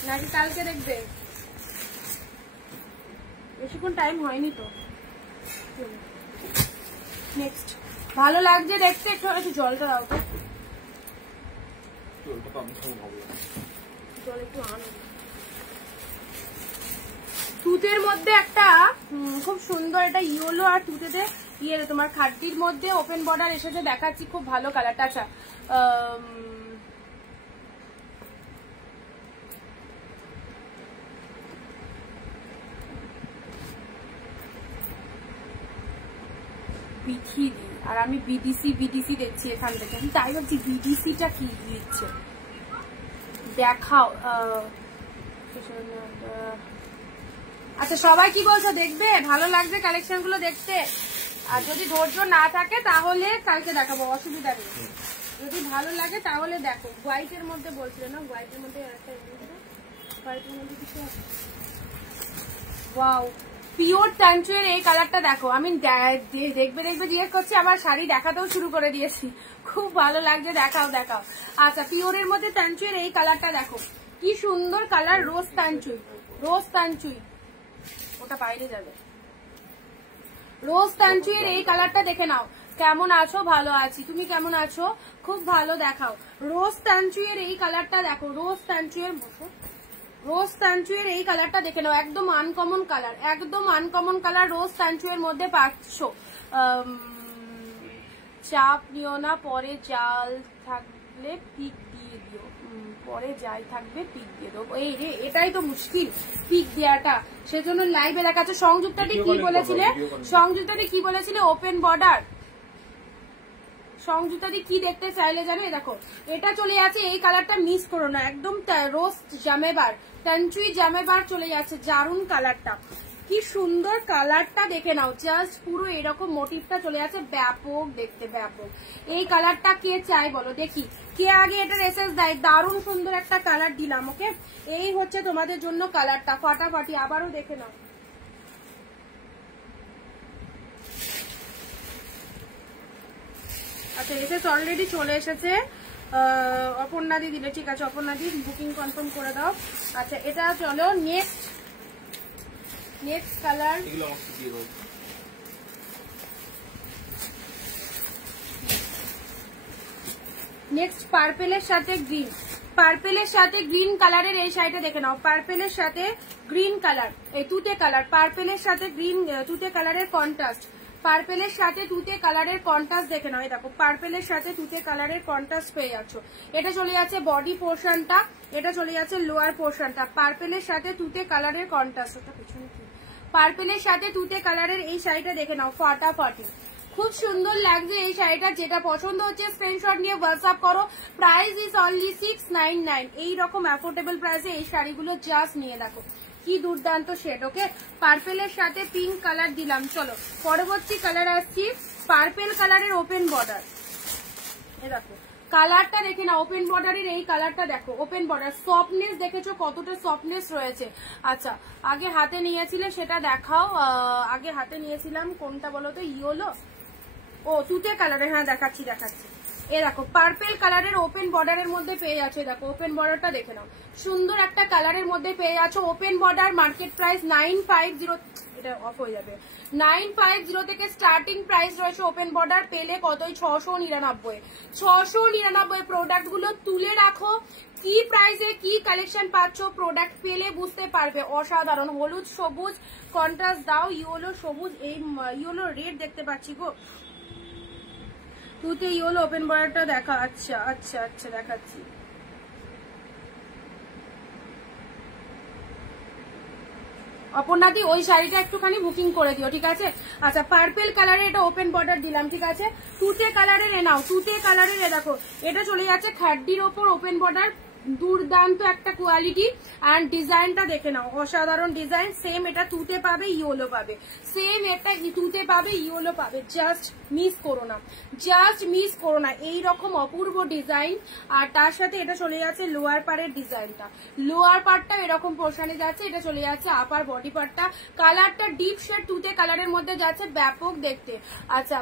নাকি কালকে দেখবে? বেশিক্ষণ টাইম হয়নি তো। নেক্সট ভালো লাগছে দেখতে, একটু জলটা দাও তো। তুতের মধ্যে একটা খুব সুন্দর, এটা ইয়েলো আর তুতেতে তোমার খাদ্যির মধ্যে ওপেন বর্ডার এসেছে, দেখাচ্ছি খুব ভালো কালারটা। আচ্ছা বিথিদি, আর আমি বিডিসি দেখছি এখান থেকে, আমি তাই ভাবছি বিডিসিটা কি দিচ্ছে, দেখাও। আচ্ছা সবাই কি বলছো, দেখবে? ভালো লাগছে কালেকশন গুলো দেখতে? আর যদি ধৈর্য না থাকে তাহলে কালকে দেখাবো, অসুবিধা নেই। যদি ভালো লাগে তাহলে দেখো। হোয়াইটের মধ্যে বলছিল না, হোয়াইটের মধ্যে একটা হোয়াইটের মধ্যে কিছু, ওয়াও পিওর ট্যাঞ্চুয়ের এই কালারটা দেখো। আমি দেখবে জিজ্ঞেস করছি, আমার শাড়ি দেখাতেও শুরু করে দিয়েছি, খুব ভালো লাগছে। দেখাও দেখাও। আচ্ছা পিওরের মধ্যে ট্যাঞ্চুয়ের এই কালারটা দেখো, কি সুন্দর কালার। রোজ ট্যাঞ্চুই, ওটা বাইরে যাবে। রোজ ট্যাঞ্চুয়ের এই কালারটা দেখে নাও। কেমন আছো? ভালো আছি, তুমি কেমন আছো? খুব ভালো। দেখাও রোজ ট্যাঞ্চুয়ের এই কালারটা দেখো, রোজ ট্যাঞ্চুয়ের এই কালারটা দেখে নাও, একদম আনকমন কালার, একদম আনকমন কালার রোজ ট্যাঞ্চুয়ের মধ্যে পাচ্ছ। চাপ নিও না, পরে জাল থাকলে পিক দিয়ে দিও, পরে যাই থাকবে পিক দিয়ে দেবো। এই রে, এটাই তো মুশকিল পিক দেওয়াটা, সেজন্য লাইভে দেখাচ্ছে। সংযুক্তাদি কি বলেছিলে? Open border. সংযুক্তাদি কি দেখতে চাইলে জানো? দেখো এটা চলে যাচ্ছে, এই কালারটা মিস করো না, একদম রোজ জামেবার, ট্যাঞ্চুই জামেবার চলে যাচ্ছে। দারুন কালারটা, কি সুন্দর কালারটা দেখে নাও। জাস্ট পুরো এরকম মোটিভটা চলে যাচ্ছে, ব্যাপক দেখতে, ব্যাপক। এই কালারটা কে চাই বলো দেখি, কে আগে এটা এসএস দেয়? দারুণ সুন্দর একটা কালার দিলাম। ওকে, এই হচ্ছে তোমাদের জন্য কালারটা, ফাটাফাটি। আবারও দেখে নাও। আচ্ছা এসএস অলরেডি চলে এসেছে। অপর্ণাদি দিলে, ঠিক আছে অপর্ণাদি বুকিং কনফার্ম করে দাও। আচ্ছা এটা চলো নেক্সট কালার। নেক্সট পার্পেলের সাথে গ্রিন, পার্পেলের সাথে গ্রিন কালারের এই শাড়িটা দেখে নাও। পার্পেলের সাথে গ্রিন কালার, এই তুতে কালার, পার্পেলের সাথে গ্রিন তুতে কালারের কন্ট্রাস্ট, পার্পেলের সাথে তুতে কালারের কন্ট্রাস্ট দেখে নাও। এই দেখো পার্পেলের সাথে তুতে কালারের কন্ট্রাস্ট পেয়ে যাচ্ছ। এটা চলে যাচ্ছে বডি পোর্শনটা, এটা চলে যাচ্ছে লোয়ার পোর্শনটা। পার্পেলের সাথে তুতে কালারের কন্ট্রাস্ট, ওটা পিছনে কি, পার্পেলের সাথে তুতে কালারের এই শাড়িটা দেখে নাও, ফাটাফাটি, খুব সুন্দর লাগছে এই শাড়িটা। যেটা পছন্দ হচ্ছে স্ক্রিনশট নিয়ে হোয়াটসঅ্যাপ করো। Price is only 699। এইরকম অ্যাফোর্ডেবল প্রাইসে এই শাড়িগুলো জাস্ট নিয়ে দেখো, কি দুর্দান্ত শেড। ওকে, পার্পেলের সাথে পিঙ্ক কালার দিলাম। চলো পরবর্তী কালার আসছি, পার্পেল কালারের ওপেন বর্ডার। এ দেখো কালারটা দেখে না, ওপেন বর্ডারের এই কালারটা দেখো, ওপেন বর্ডার, সফটনেস দেখেছো কতটা সফটনেস রয়েছে। আচ্ছা আগে হাতে নিয়েছিলে সেটা দেখাও। আগে হাতে নিয়েছিলাম কোনটা বলো তো? ইয়েলো, ও তুতে কালারের, হ্যাঁ দেখাচ্ছি। এ দেখো পার্পেল কালারের ওপেন বর্ডারের মধ্যে পেয়ে যাচ্ছে। দেখো ওপেন বর্ডারটা দেখে নাও, সুন্দর একটা কালারের মধ্যে পেয়ে যাচ্ছ। ওপেন বর্ডার, মার্কেট প্রাইস 950, এটা অফ হয়ে যাবে, 950 থেকে স্টার্টিং প্রাইস রয়েছে। ওপেন বর্ডার পেলে কতই? 699। প্রোডাক্ট গুলো তুলে রাখো, কি প্রাইসে কি কালেকশন পাচ্ছ, প্রোডাক্ট পেলে বুঝতে পারবে। অসাধারণ হলুদ সবুজ কন্ট্রাস্ট দাও, ইয়েলো সবুজ, এই ইয়েলো রেড দেখতে পাচ্ছি গো। তুতে ইয়েলো ওপেন বর্ডারটা দেখা। আচ্ছা দেখাচ্ছি। অপর্ণাদি ওই শাড়িটা একটুখানি বুকিং করে দিও, ঠিক আছে? আচ্ছা পার্পেল কালারে এটা ওপেন বর্ডার দিলাম, ঠিক আছে? তুতে কালারের এ নাও, তুতে কালারের এ দেখো, এটা চলে যাচ্ছে খাড্ডির ওপর ওপেন বর্ডার, দুর্দান্ত একটা কোয়ালিটি। অ্যান্ড ডিজাইনটা দেখে নাও, অসাধারণ ডিজাইন। সেম এটা তুতে পাবে, ইয়েলো পাবে, সেম এটা তুতে পাবে, ইয়েলো পাবে। জাস্ট মিস করো না, এইরকম অপূর্ব ডিজাইন। আর তার সাথে এটা চলে যাচ্ছে লোয়ার পারের ডিজাইনটা, লোয়ার পার্টটা এরকম পোর্শনে যাচ্ছে, এটা চলে যাচ্ছে আপার বডি পার্টটা। কালারটা ডিপ শেড তুতে কালারের মধ্যে যাচ্ছে, ব্যাপক দেখতে। আচ্ছা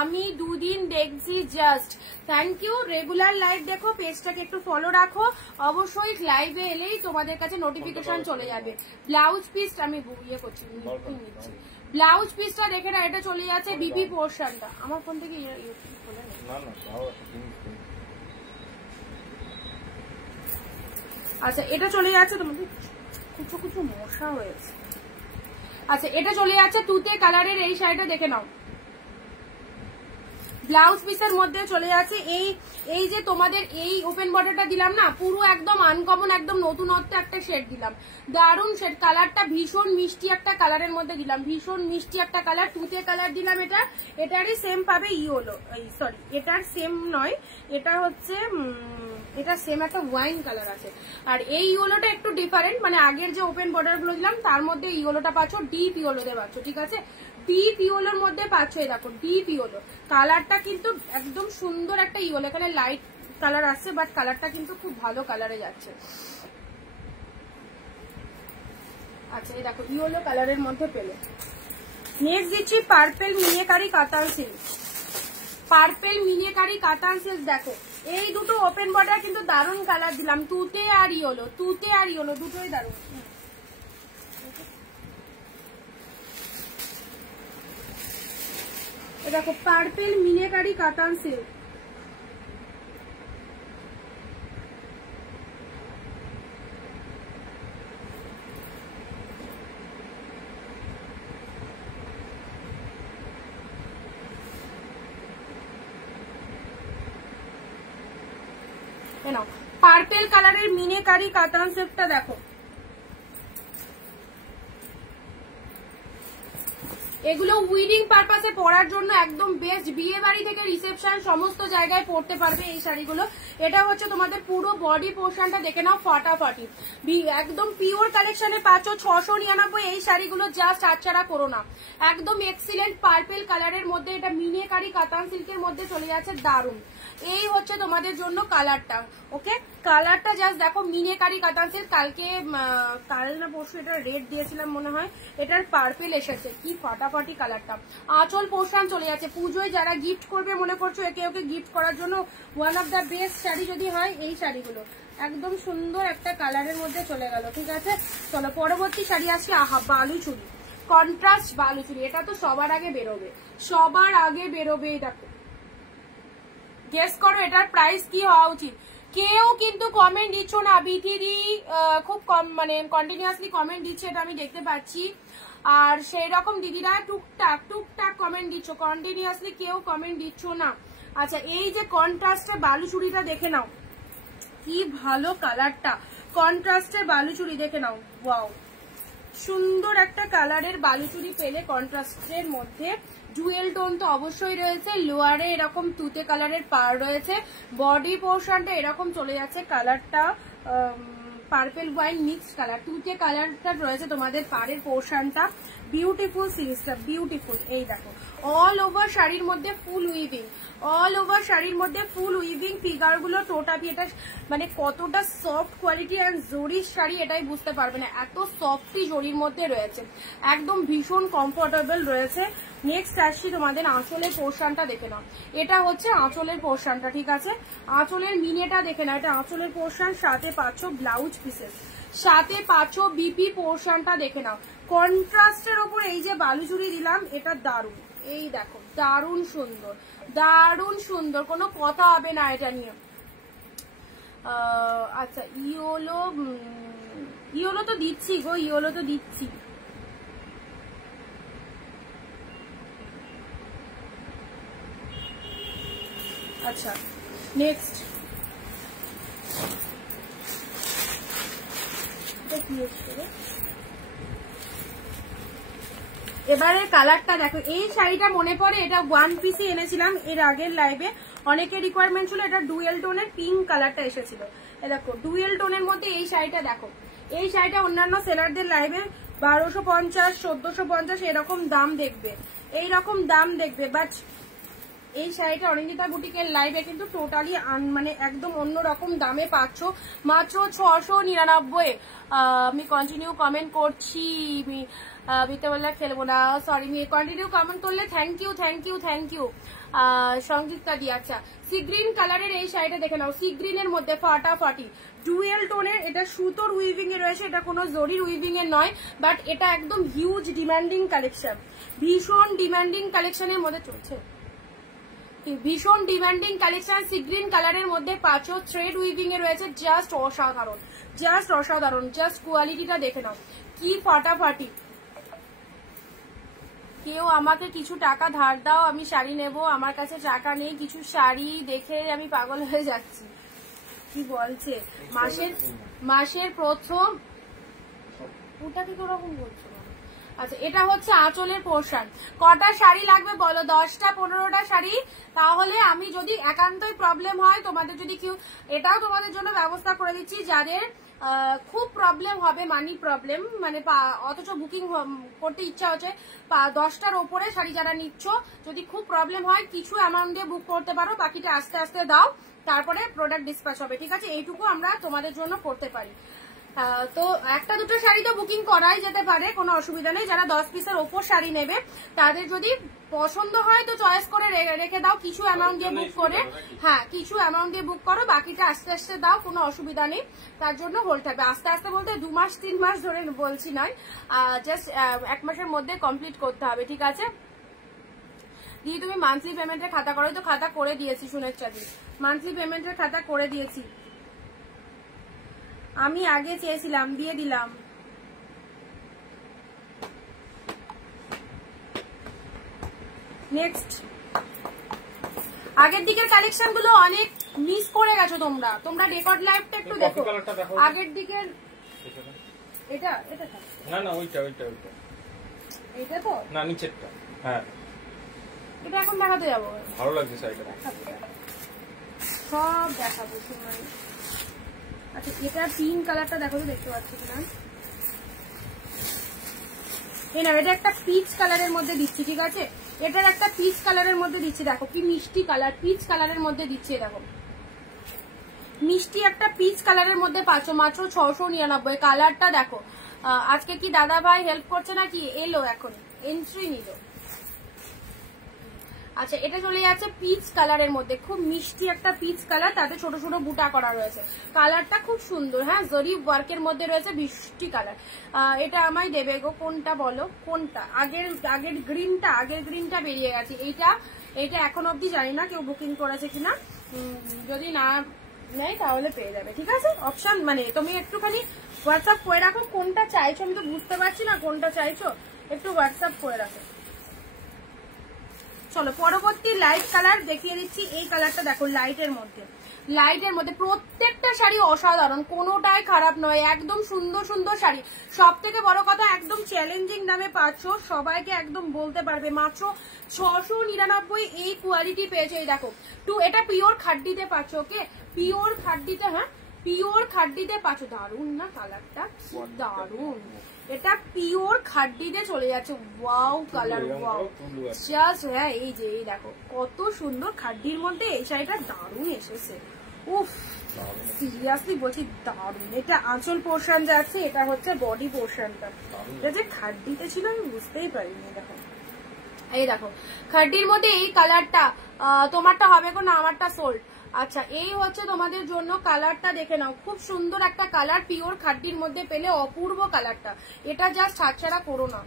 আমি দুদিন দেখছি, just thank you. Regular live দেখো, পেজটাকে একটু ফলো রাখো, অবশ্যই লাইভে এলেই তোমাদের কাছে নোটিফিকেশন চলে যাবে। ব্লাউজ পিস আমি ইয়ে করছি, ব্লাউজ পিসটা দেখে না, এটা চলে যাচ্ছে বিপি পোর্শনটা। আমার ফোন থেকে আচ্ছা এটা চলে যাচ্ছে তোমাদের কুচো কুচো মশা হয়েছে। আচ্ছা এটা চলে যাচ্ছে তুতে কালারের এই শাড়িটা দেখে নাও, ব্লাউজ পিসের মধ্যে চলে যাচ্ছে। এই যে তোমাদের এই ওপেন বর্ডারটা দিলাম না, পুরো একদম আনকমন, একদম নতুনত্ব একটা শেড দিলাম, দারুন শেড। কালারটা ভীষণ মিষ্টি একটা কালারের মধ্যে দিলাম, ভীষণ মিষ্টি একটা কালার, তুতে কালার দিলাম। এটারই সেম পাবে ইয়েলো, সরি এটার সেম নয়, এটা হচ্ছে এটা সেম একটা ওয়াইন কালার আছে। আর এই ইয়েলোটা একটু ডিফারেন্ট, মানে আগের যে ওপেন বর্ডার গুলো দিলাম তার মধ্যে ইয়েলোটা পাচ্ছ, ডিপ ইয়েলোতে পাচ্ছ, ঠিক আছে? ডিপ ইয়েলোর মধ্যে পাচ্ছ, এই দেখো ডিপ ইয়েলো কালারটা কিন্তু একদম সুন্দর একটা ইয়েলো, এখানে লাইট কালার আসছে বাট কালারটা কিন্তু খুব ভালো কালারে যাচ্ছে। আচ্ছা এই দেখো ইয়েলো কালারের মধ্যে পেলে। নেক্সট দিচ্ছি পার্পেল মিনিকারি কাতান সিল্ক, পার্পেল মিনিকারি কাতান সিল্ক। দেখো এই দুটো ওপেন বর্ডার কিন্তু দারুন কালার দিলাম, তুতে আর ইয়েলো, তুতে আর ইয়েলো দুটোই দারুন। দেখো পার্পেল মিনিকারি কাতান সিল্ক, পার্পেল কালারের মিনিকারি কাতান সিল্কটা দেখো, এগুলো উইডিং পারপাসে পরার জন্য একদম বেস্ট, বিয়ে বাড়ি থেকে রিসেপশন সমস্ত জায়গায় পরতে পারবে এই শাড়িগুলো। এটা হচ্ছে তোমাদের পুরো বডি পোর্শনটা দেখে নাও, ফাটাফাটি একদম পিওর কালেকশনে পাচ্ছ 699 এই শাড়িগুলো, জাস্ট আচ্ছাড়া করো না, একদম এক্সিলেন্ট পার্পেল কালারের মধ্যে, এটা মিনিকারি কাতান সিল্কের মধ্যে চলে যাচ্ছে, দারুন। এই হচ্ছে তোমাদের জন্য কালারটা, ওকে কালারটা জাস্ট দেখো, মিনিকারি কাতান সিল্ক, কাল না পরশু এটা রেড দিয়েছিলাম মনে হয়, এটার পার্পেল এসেছে, কি ফাটাফাটি কালারটা। আঁচল পোর্শন চলে যাচ্ছে, পুজোয় যারা গিফট করবে মনে করছো একে ওকে গিফট করার জন্য one of the best sari যদি হয় এই শাড়িগুলো, একদম সুন্দর একটা কালারের মধ্যে চলে গেল, ঠিক আছে? চলো পরবর্তী শাড়ি আসি, আহা বালুচুরি, কন্ট্রাস্ট বালুচুরি, এটা তো সবার আগে বেরোবে, সবার আগে বেরোবে। দেখো গেস করো এটার প্রাইস কি হওয়া উচিত? কেউ কিন্তু কমেন্ট দিচ্ছ না, বিথিদি খুব কম মানে কন্টিনিউয়াসলি কমেন্ট দিচ্ছে, এটা আমি দেখতে পাচ্ছি। আর সেই রকম দিদিরা টুকটাক টুকটাক কমেন্ট দিচ্ছ, কন্টিনিউয়াসলি কেউ কমেন্ট দিচ্ছ না। আচ্ছা এই যে কন্ট্রাস্টের বালুচুরিটা দেখে নাও, কি ভালো কালারটা, কন্ট্রাস্টের বালুচুরি দেখে নাও, ওয়াও সুন্দর একটা কালারের বালুচুরি পেলে কন্ট্রাস্টের মধ্যে। ডুয়েল টোন তো অবশ্যই রয়েছে, লোয়ারে এরকম তুতে কালারের পার রয়েছে, বডি পোর্শনটা এরকম চলে যাচ্ছে, কালারটা পার্পেল ওয়াইন মিক্স কালার, তুতে কালারটা রয়েছে তোমাদের পাড়ের পোর্শনটা, বিউটিফুল সিরিজটা বিউটিফুল। এই দেখো অল ওভার শাড়ির মধ্যে ফুল উইভিং, অল ওভার শাড়ির মধ্যে ফুল উইভিং, ফিগার গুলো টোটালি, এটা মানে কতটা সফট কোয়ালিটি আর জরির শাড়ি এটাই বুঝতে পারবে না, এত সফটই জরির মধ্যে রয়েছে, একদম ভীষণ কমফোর্টেবল রয়েছে। নেক্সট আসছি তোমাদের আঁচলের পোর্শনটা দেখে নাও, এটা হচ্ছে আঁচলের পোর্শনটা, ঠিক আছে? আঁচলের মিনেটা দেখে নাও, এটা আঁচলের পোর্শন, সাথে পাচ্ছ ব্লাউজ পিসেস, সাথে পাচ্ছ বিপি পোর্শনটা দেখে নাও। কন্ট্রাস্টের ওপর এই যে বালুচুরি দিলাম, এটা দারুন, এই দেখো দারুন সুন্দর, দারুন সুন্দর, কোনো কথা হবে না এটা নিয়ে। আচ্ছা ইয়েলো, ইয়েলো তো দিচ্ছি গো, ইয়েলো তো দিচ্ছি। আচ্ছা নেক্সট কি হচ্ছে, এবারে কালারটা দেখো, এই শাড়িটা মনে পড়ে এটা ওয়ান পিসে এনেছিলাম এর আগের লাইভে, অনেকের রিকোয়ারমেন্ট ছিল, এটা ডুয়েল টোনের পিঙ্ক কালারটা এসেছিল, দেখো ডুয়েল টোনের মধ্যে এই শাড়িটা দেখো, এই শাড়িটা অন্যান্য সেলারদের লাইভে 1250 1450 এরকম দাম দেখবে, এইরকম দাম দেখবে, বাট এই শাড়িটা অনিন্দিতা বুটিকের লাইভে কিন্তু টোটালি মানে একদম অন্যরকম দামে পাচ্ছ, মাত্র 699। আমি কন্টিনিউ কমেন্ট করছি, বিকেলবেলা খেলবো না, সরি কন্টিনিউ কমেন্ট করলে thank you thank you thank you Sanjukta দি। আচ্ছা সি গ্রিন কালারের এই শাড়িটা দেখে নাও, সি গ্রিনের মধ্যে ফাটাফাটি ডুয়েল টোনের, এটা সুতোর উইভিং এ রয়েছে, এটা কোনো জরির উইভিং এর নয়, বাট এটা একদম হিউজ ডিমান্ডিং কালেকশন, ভীষণ ডিমান্ডিং কালেকশনের মধ্যে চলছে। ভীষণ ডিমান্ডিং কালেকশন, সি গ্রিন কালারের মধ্যে পাচ্ছ, থ্রেড উইভিং এ রয়েছে, জাস্ট অসাধারণ, জাস্ট অসাধারণ, জাস্ট কোয়ালিটিটা দেখে নাও কি ফাটাফাটি। কেউ আমাকে কিছু টাকা ধার দাও, আমি শাড়ি নেব, আমার কাছে টাকা নেই, কিছু শাড়ি দেখে আমি পাগল হয়ে যাচ্ছি। কি বলছে মাসের প্রথম, ওটা কি ওরকম বলছো? আচ্ছা, এটা হচ্ছে আঁচলের পোর্শন। কটা শাড়ি লাগবে বলো? 10টা 15টা শাড়ি। তাহলে আমি যদি একান্তই প্রবলেম হয়, তোমাদের যদি কেউ, এটাও তোমাদের জন্য ব্যবস্থা করে দিচ্ছি, যাদের খুব প্রবলেম হবে, মানি প্রবলেম, মানে অথচ বুকিং করতে ইচ্ছা হচ্ছে, 10টার ওপরে শাড়ি যারা নিচ্ছ, যদি খুব প্রবলেম হয় কিছু অ্যামাউন্ট দিয়ে বুক করতে পারো, বাকিটা আস্তে আস্তে দাও, তারপরে প্রোডাক্ট ডিসপ্যাচ হবে, ঠিক আছে? এইটুকু আমরা তোমাদের জন্য করতে পারি। তো একটা দুটো শাড়ি তো বুকিং করাই যেতে পারে, কোনো অসুবিধা নেই। যারা 10 পিসের ওপর শাড়ি নেবে, তাদের যদি পছন্দ হয় তো চয়েস করে রেখে দাও, কিছু অ্যামাউন্ট দিয়ে বুক করে, হ্যাঁ কিছু অ্যামাউন্ট দিয়ে বুক করো, বাকিটা আস্তে আস্তে দাও, কোনো অসুবিধা নেই। তার জন্য হোল্ড থাকবে। আস্তে আস্তে বলতে 2 মাস 3 মাস ধরে বলছি নয়, জাস্ট 1 মাসের মধ্যে কমপ্লিট করতে হবে, ঠিক আছে? দিয়ে তুমি মান্থলি পেমেন্টের খাতা করো, তো খাতা করে দিয়েছি, শুনে চাঁদি মান্থলি পেমেন্টের খাতা করে দিয়েছি আমি, আগে চেয়েছিলাম, দিয়ে দিলাম। নেক্সট, আগের দিকের কালেকশন গুলো অনেক মিস করে গেছো তোমরা রেকর্ড লাইভটা একটু দেখো। আগের দিকের এটা না ওইটা এটা তো না, নিচেরটা, হ্যাঁ এটা এখন দেখাতে যাবো। ভালো লাগছে শাড়িটা, সব দেখাবো সময়। আচ্ছা, এটা পিঙ্ক কালারটা দেখো তো, দেখতে পাচ্ছ কিনা? এই না, এটা একটা পিচ কালারের মধ্যে দিচ্ছি, ঠিক আছে? এটার একটা পিচ কালারের মধ্যে দিচ্ছি, দেখো কি মিষ্টি কালার, পিচ কালারের মধ্যে দিচ্ছি, দেখো মিষ্টি একটা পিচ কালারের মধ্যে পাচ্ছ, মাত্র 699। কালারটা দেখো। আজকে কি দাদা ভাই হেল্প করছে নাকি? এলো, এখন এন্ট্রি নিল। আচ্ছা, এটা চলে যাচ্ছে পিচ কালারের মধ্যে, খুব মিষ্টি একটা পিচ কালার, তাতে ছোট ছোট বুটা করা রয়েছে, কালারটা খুব সুন্দর, হ্যাঁ জরি ওয়ার্কের মধ্যে রয়েছে, মিষ্টি কালার। এটা আমায় দেবে গো, কোনটা বলো, কোনটা? আগের গ্রিনটা বেরিয়ে গেছে, এইটা এখন অব্দি জানি না কেউ বুকিং করেছে কিনা, যদি না নেই তাহলে পেয়ে যাবে, ঠিক আছে? অপশন মানে তুমি একটুখানি হোয়াটসঅ্যাপ করে রাখো কোনটা চাইছো, আমি তো বুঝতে পারছি না কোনটা চাইছো, একটু হোয়াটসঅ্যাপ করে রাখো। চলো পরবর্তী লাইট কালার দেখিয়ে দিচ্ছি। এই কালারটা দেখো, লাইটের মধ্যে প্রত্যেকটা শাড়ি অসাধারণ, কোনোটাই খারাপ নয়, একদম সুন্দর সুন্দর শাড়ি। সব থেকে বড় কথা, একদম চ্যালেঞ্জিং দামে পাচ্ছ, সবাইকে একদম বলতে পারবে, মাত্র 699 এই কোয়ালিটি পেয়েছো। এই দেখো এটা পিওর খাড্ডিতে পাচ্ছ, ওকে পিওর খাড্ডিতে, হ্যাঁ পিওর খাড্ডিতে পাচ্ছ। দারুন না কালারটা, দারুন, এটা পিওর খাড্ডিতে চলে যাচ্ছে, ওয়াও কালার, ওয়াও জাস্ট, হ্যাঁ এই যে এই দেখো কত সুন্দর খাড্ডির মধ্যে এই শাড়িটা, দারুন এসেছে, উফ সিরিয়াসলি বলছি দারুন। এটা আঁচল পোর্শন যাচ্ছে, এটা হচ্ছে বডি পোর্শনটা, এটা যে খাড্ডিতে ছিল আমি বুঝতেই পারিনি। দেখো এই দেখো খাড্ডির মধ্যে এই কালারটা, তোমারটা হবে না, আমারটা সোল্ড। আচ্ছা, এই হচ্ছে তোমাদের জন্য কালারটা, দেখে নাও, খুব সুন্দর একটা কালার, পিওর খাড্ডির মধ্যে পেলে অপূর্ব কালারটা। এটা জাস্ট ছাড়ছাড়া করো না,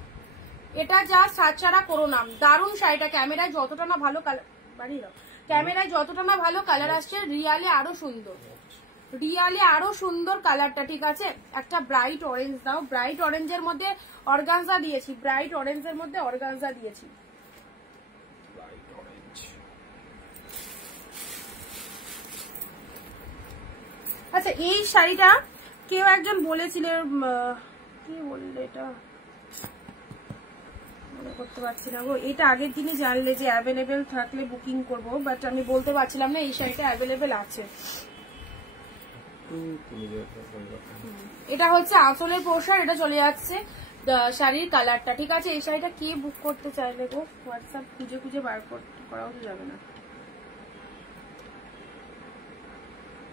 এটা জাস্ট ছাড়ছাড়া করো না, দারুণ শাড়িটা। ক্যামেরায় যতটা না ভালো কালার, বাড়িয়ে দাও, ক্যামেরায় যতটা না ভালো কালার আসছে, রিয়ালে আরো সুন্দর কালারটা, ঠিক আছে? একটা ব্রাইট অরেঞ্জ দাও, ব্রাইট অরেঞ্জের মধ্যে অর্গানজা দিয়েছি, ব্রাইট অরেঞ্জের মধ্যে অর্গানজা দিয়েছি। আচ্ছা, এই শাড়িটা কেউ একজন বলেছিলেন, কি বললে, এটা মনে করতে পারছি না গো, এটা আগের দিনই জানলে যে অ্যাভেলেবেল থাকলে বুকিং করব, বাট আমি বলতে পারছিলাম না এই শাড়িটা অ্যাভেলেবেল আছে। এটা হচ্ছে আঁচলের পোর্শন, এটা চলে যাচ্ছে শাড়ির কালারটা, ঠিক আছে? এই শাড়িটা কে বুক করতে চাইলে গো, হোয়াটসঅ্যাপ খুঁজে বার করাও তো যাবে না,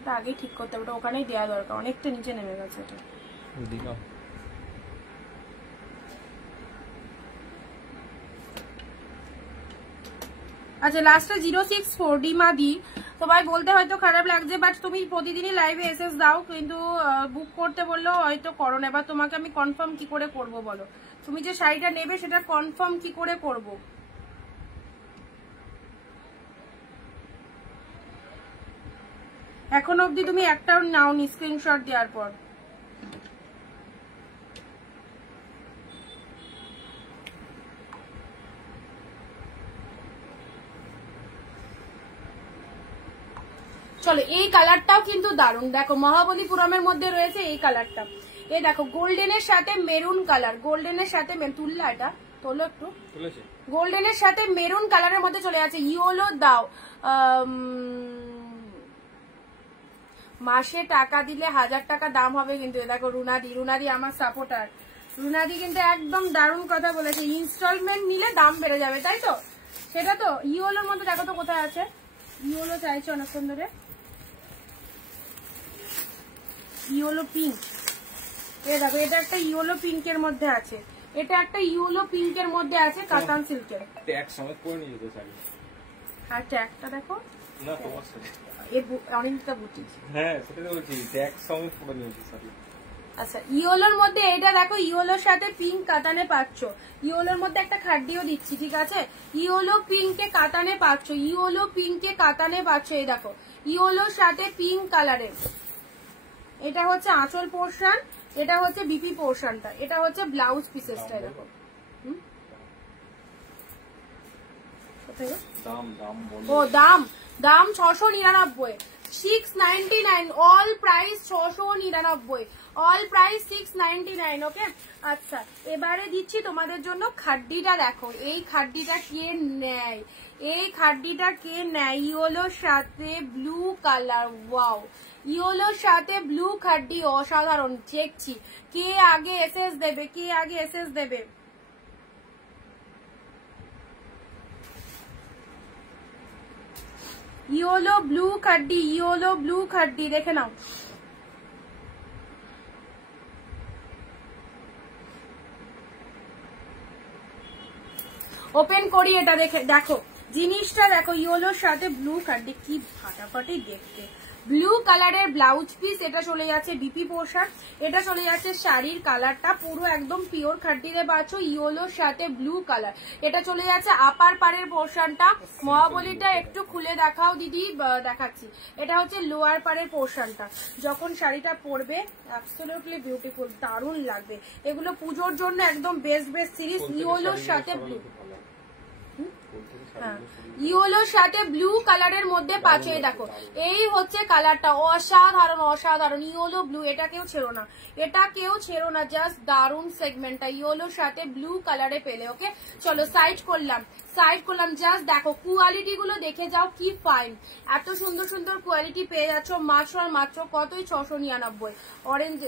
এটা আগেই ঠিক করতে হবে, ওটা ওখানেই দেওয়া দরকার, অনেকটা নিচে নেমে গেছে এটা। আচ্ছা, লাস্টে 064 ডিমা দি, তোমায় বলতে হয়তো খারাপ লাগছে, বাট তুমি প্রতিদিনই লাইভে এসএস দাও, কিন্তু বুক করতে বললেও হয়তো করো না। এবার তোমাকে আমি কনফার্ম কি করে করব বলো, তুমি যে শাড়িটা নেবে সেটা কনফার্ম কি করে করব? এখন অবধি তুমি একটাও নাওনি স্ক্রিনশট দেওয়ার পর। চলো এই কালারটাও কিন্তু দারুণ, দেখো মহাবলীপুরমের মধ্যে রয়েছে এই কালারটা। এই দেখো গোল্ডেনের সাথে মেরুন কালার, গোল্ডেনের সাথে তুললা, এটা তোলো একটু, গোল্ডেনের সাথে মেরুন কালারের মধ্যে চলে যাচ্ছে। ইয়েলো দাও, মাসে টাকা দিলে 1000 টাকা দাম হবে কিন্তু। দেখো রুনাদি, রুনাদি আমার সাপোর্টার, রুনাদি কিন্তু একদম দারুণ কথা বলেছে, ইনস্টলমেন্ট নিলে দাম বেড়ে যাবে, তাই তো? সেটা তো ইয়েলোর মধ্যে দেখো তো কোথায় আছে, ইয়েলো চাইছে অনেকক্ষণ ধরে, ইয়েলো পিঙ্ক। এই দেখো এটা একটা ইয়েলো পিঙ্কের মধ্যে আছে, এটা একটা ইয়েলো পিঙ্কের মধ্যে আছে কাতান সিল্কের। ট্যাগ সমেত পরে নিয়ে যেতে চাই। আর ট্যাগটা দেখো না, তোমার সাথে এই অনেকটা বুটি। হ্যাঁ সেটা তো বলছি, ট্যাগ সমেত পরে নিয়ে যেতে চাই। আচ্ছা ইয়েলোর মধ্যে এটা দেখো, ইয়েলোর সাথে পিঙ্ক কাতানে পাচ্ছ, ইয়েলোর মধ্যে একটা খাড্ডিও দিচ্ছি, ঠিক আছে? ইয়েলো পিঙ্কে কাতানে পাচ্ছ, ইয়েলো পিঙ্কে কাতানে পাচ্ছ। এই দেখো ইয়েলোর সাথে পিঙ্ক কালারের, এটা হচ্ছে আঁচল পোর্শন, এটা হচ্ছে বিপি পোর্শনটা, এটা হচ্ছে ব্লাউজ পিসেসটা। দেখো ও দাম, দাম 699, 699, অল প্রাইস 699, অল প্রাইস 699। ওকে আচ্ছা এবারে দিচ্ছি তোমাদের জন্য খাড্ডিটা। দেখো এই খাড্ডিটা কে নেয়, এই খাড্ডিটা কে নেয়, ইয়েলোর সাথে ব্লু কালার, ওয়াও, ইয়েলোর সাথে ব্লু খাড্ডি অসাধারণ। দেখছি কে আগে এসএস দেবে, কে আগে এসএস দেবে। ইয়েলো ব্লু খাড্ডি, ইয়েলো ব্লু খাড্ডি, দেখে নাও। ওপেন করি এটা, দেখে দেখো জিনিসটা দেখো, ইয়েলোর সাথে ব্লু খাড্ডি, কি ফাটাফাটি দেখতে। ব্লু কালারের ব্লাউজ পিস, এটা চলে যাচ্ছে বিপি পোর্শন, এটা চলে যাচ্ছে শাড়ির কালারটা পুরো একদম পিওর খাড্ডিতে পাচ্ছ, ইয়েলোর সাথে ব্লু কালার। এটা চলে যাচ্ছে আপার পাড়ের পোর্শনটা, মহাবলীটা একটু খুলে দেখাও দিদি, দেখাচ্ছি। এটা হচ্ছে লোয়ার পাড়ের পোর্শনটা, যখন শাড়িটা পরবে অ্যাবসলিউটলি বিউটিফুল, দারুণ লাগবে। এগুলো পুজোর জন্য একদম বেস্ট বেস্ট সিরিজ। ইয়েলোর সাথে ব্লু, ইয়েলোর সাথে ব্লু কালারের মধ্যে পাচ্ছে। দেখো এই হচ্ছে কালারটা, অসাধারণ অসাধারণ, ইয়েলো ব্লু, এটা কেউ ছেড়ো না, এটা কেউ ছেড়ো না, জাস্ট দারুণ সেগমেন্টটা ইয়েলোর সাথে ব্লু কালারে পেলে। ওকে চলো সাইড করলাম, সাইড করলাম, জাস্ট দেখো কোয়ালিটি গুলো দেখে যাও, কি ফাইন, এত সুন্দর সুন্দর কোয়ালিটি পেয়ে যাচ্ছ মাত্র আর মাত্র কতই 699। অরেঞ্জ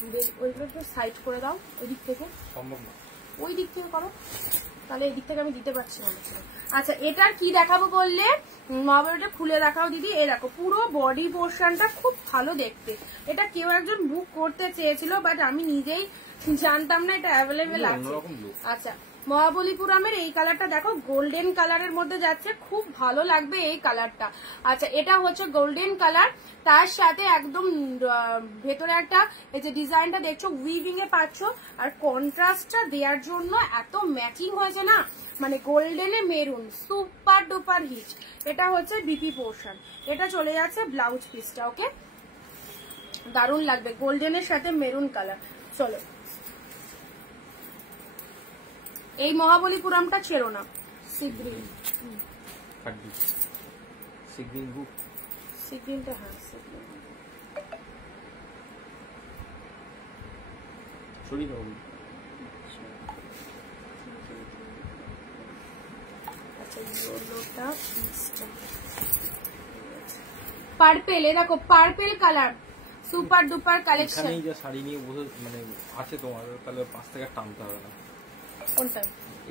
দূরে, ওইগুলো একটু সাইড করে দাও, ওই দিক থেকে সম্ভব না, ওই দিক থেকে করো, তাহলে এই দিক থেকে আমি দিতে পারছি না। আচ্ছা এটার কি দেখাবো বললে, মহাবলীটা খুলে দেখাও দিদি। এই দেখো পুরো বডি পোর্শনটা খুব ভালো দেখতে, এটা কেউ একজন বুক করতে চেয়েছিল, বাট আমি নিজেই জানতাম না এটা অ্যাভেলেবেল আছে। আচ্ছা মহাবলীপুরমের এই কালারটা দেখো, গোল্ডেন কালারের মধ্যে যাচ্ছে, খুব ভালো লাগবে এই কালারটা। আচ্ছা এটা হচ্ছে গোল্ডেন কালার, তার সাথে একদম ভেতরে একটা এই যে ডিজাইনটা দেখছো উইভিং এ পাচ্ছ, আর কন্ট্রাস্টটা দেওয়ার জন্য এত ম্যাচিং হয়েছে না, মানে গোল্ডেনে মেরুন, সুপার ডুপার হিট। এটা হচ্ছে বিপি পোর্শন, এটা চলে যাচ্ছে ব্লাউজ পিসটা। ওকে দারুণ লাগবে, গোল্ডেনের সাথে মেরুন কালার। চলো এই মহাবলীপুরমটা ছেড়ো না, সিগ্রিন, সিগ্রিন বুক, সিগ্রিনটা, হ্যাঁ সিগ্রিন ছড়ি দাও। আচ্ছা ইয়েলোটা পিসটা, পার্পেল, এ দেখো purple colour, super duper collection. এখানেই যা শাড়ি নিয়ে বসে মানে আছে তোমার, তাহলে 5 টাকা টানতে হবে না। কোনটা?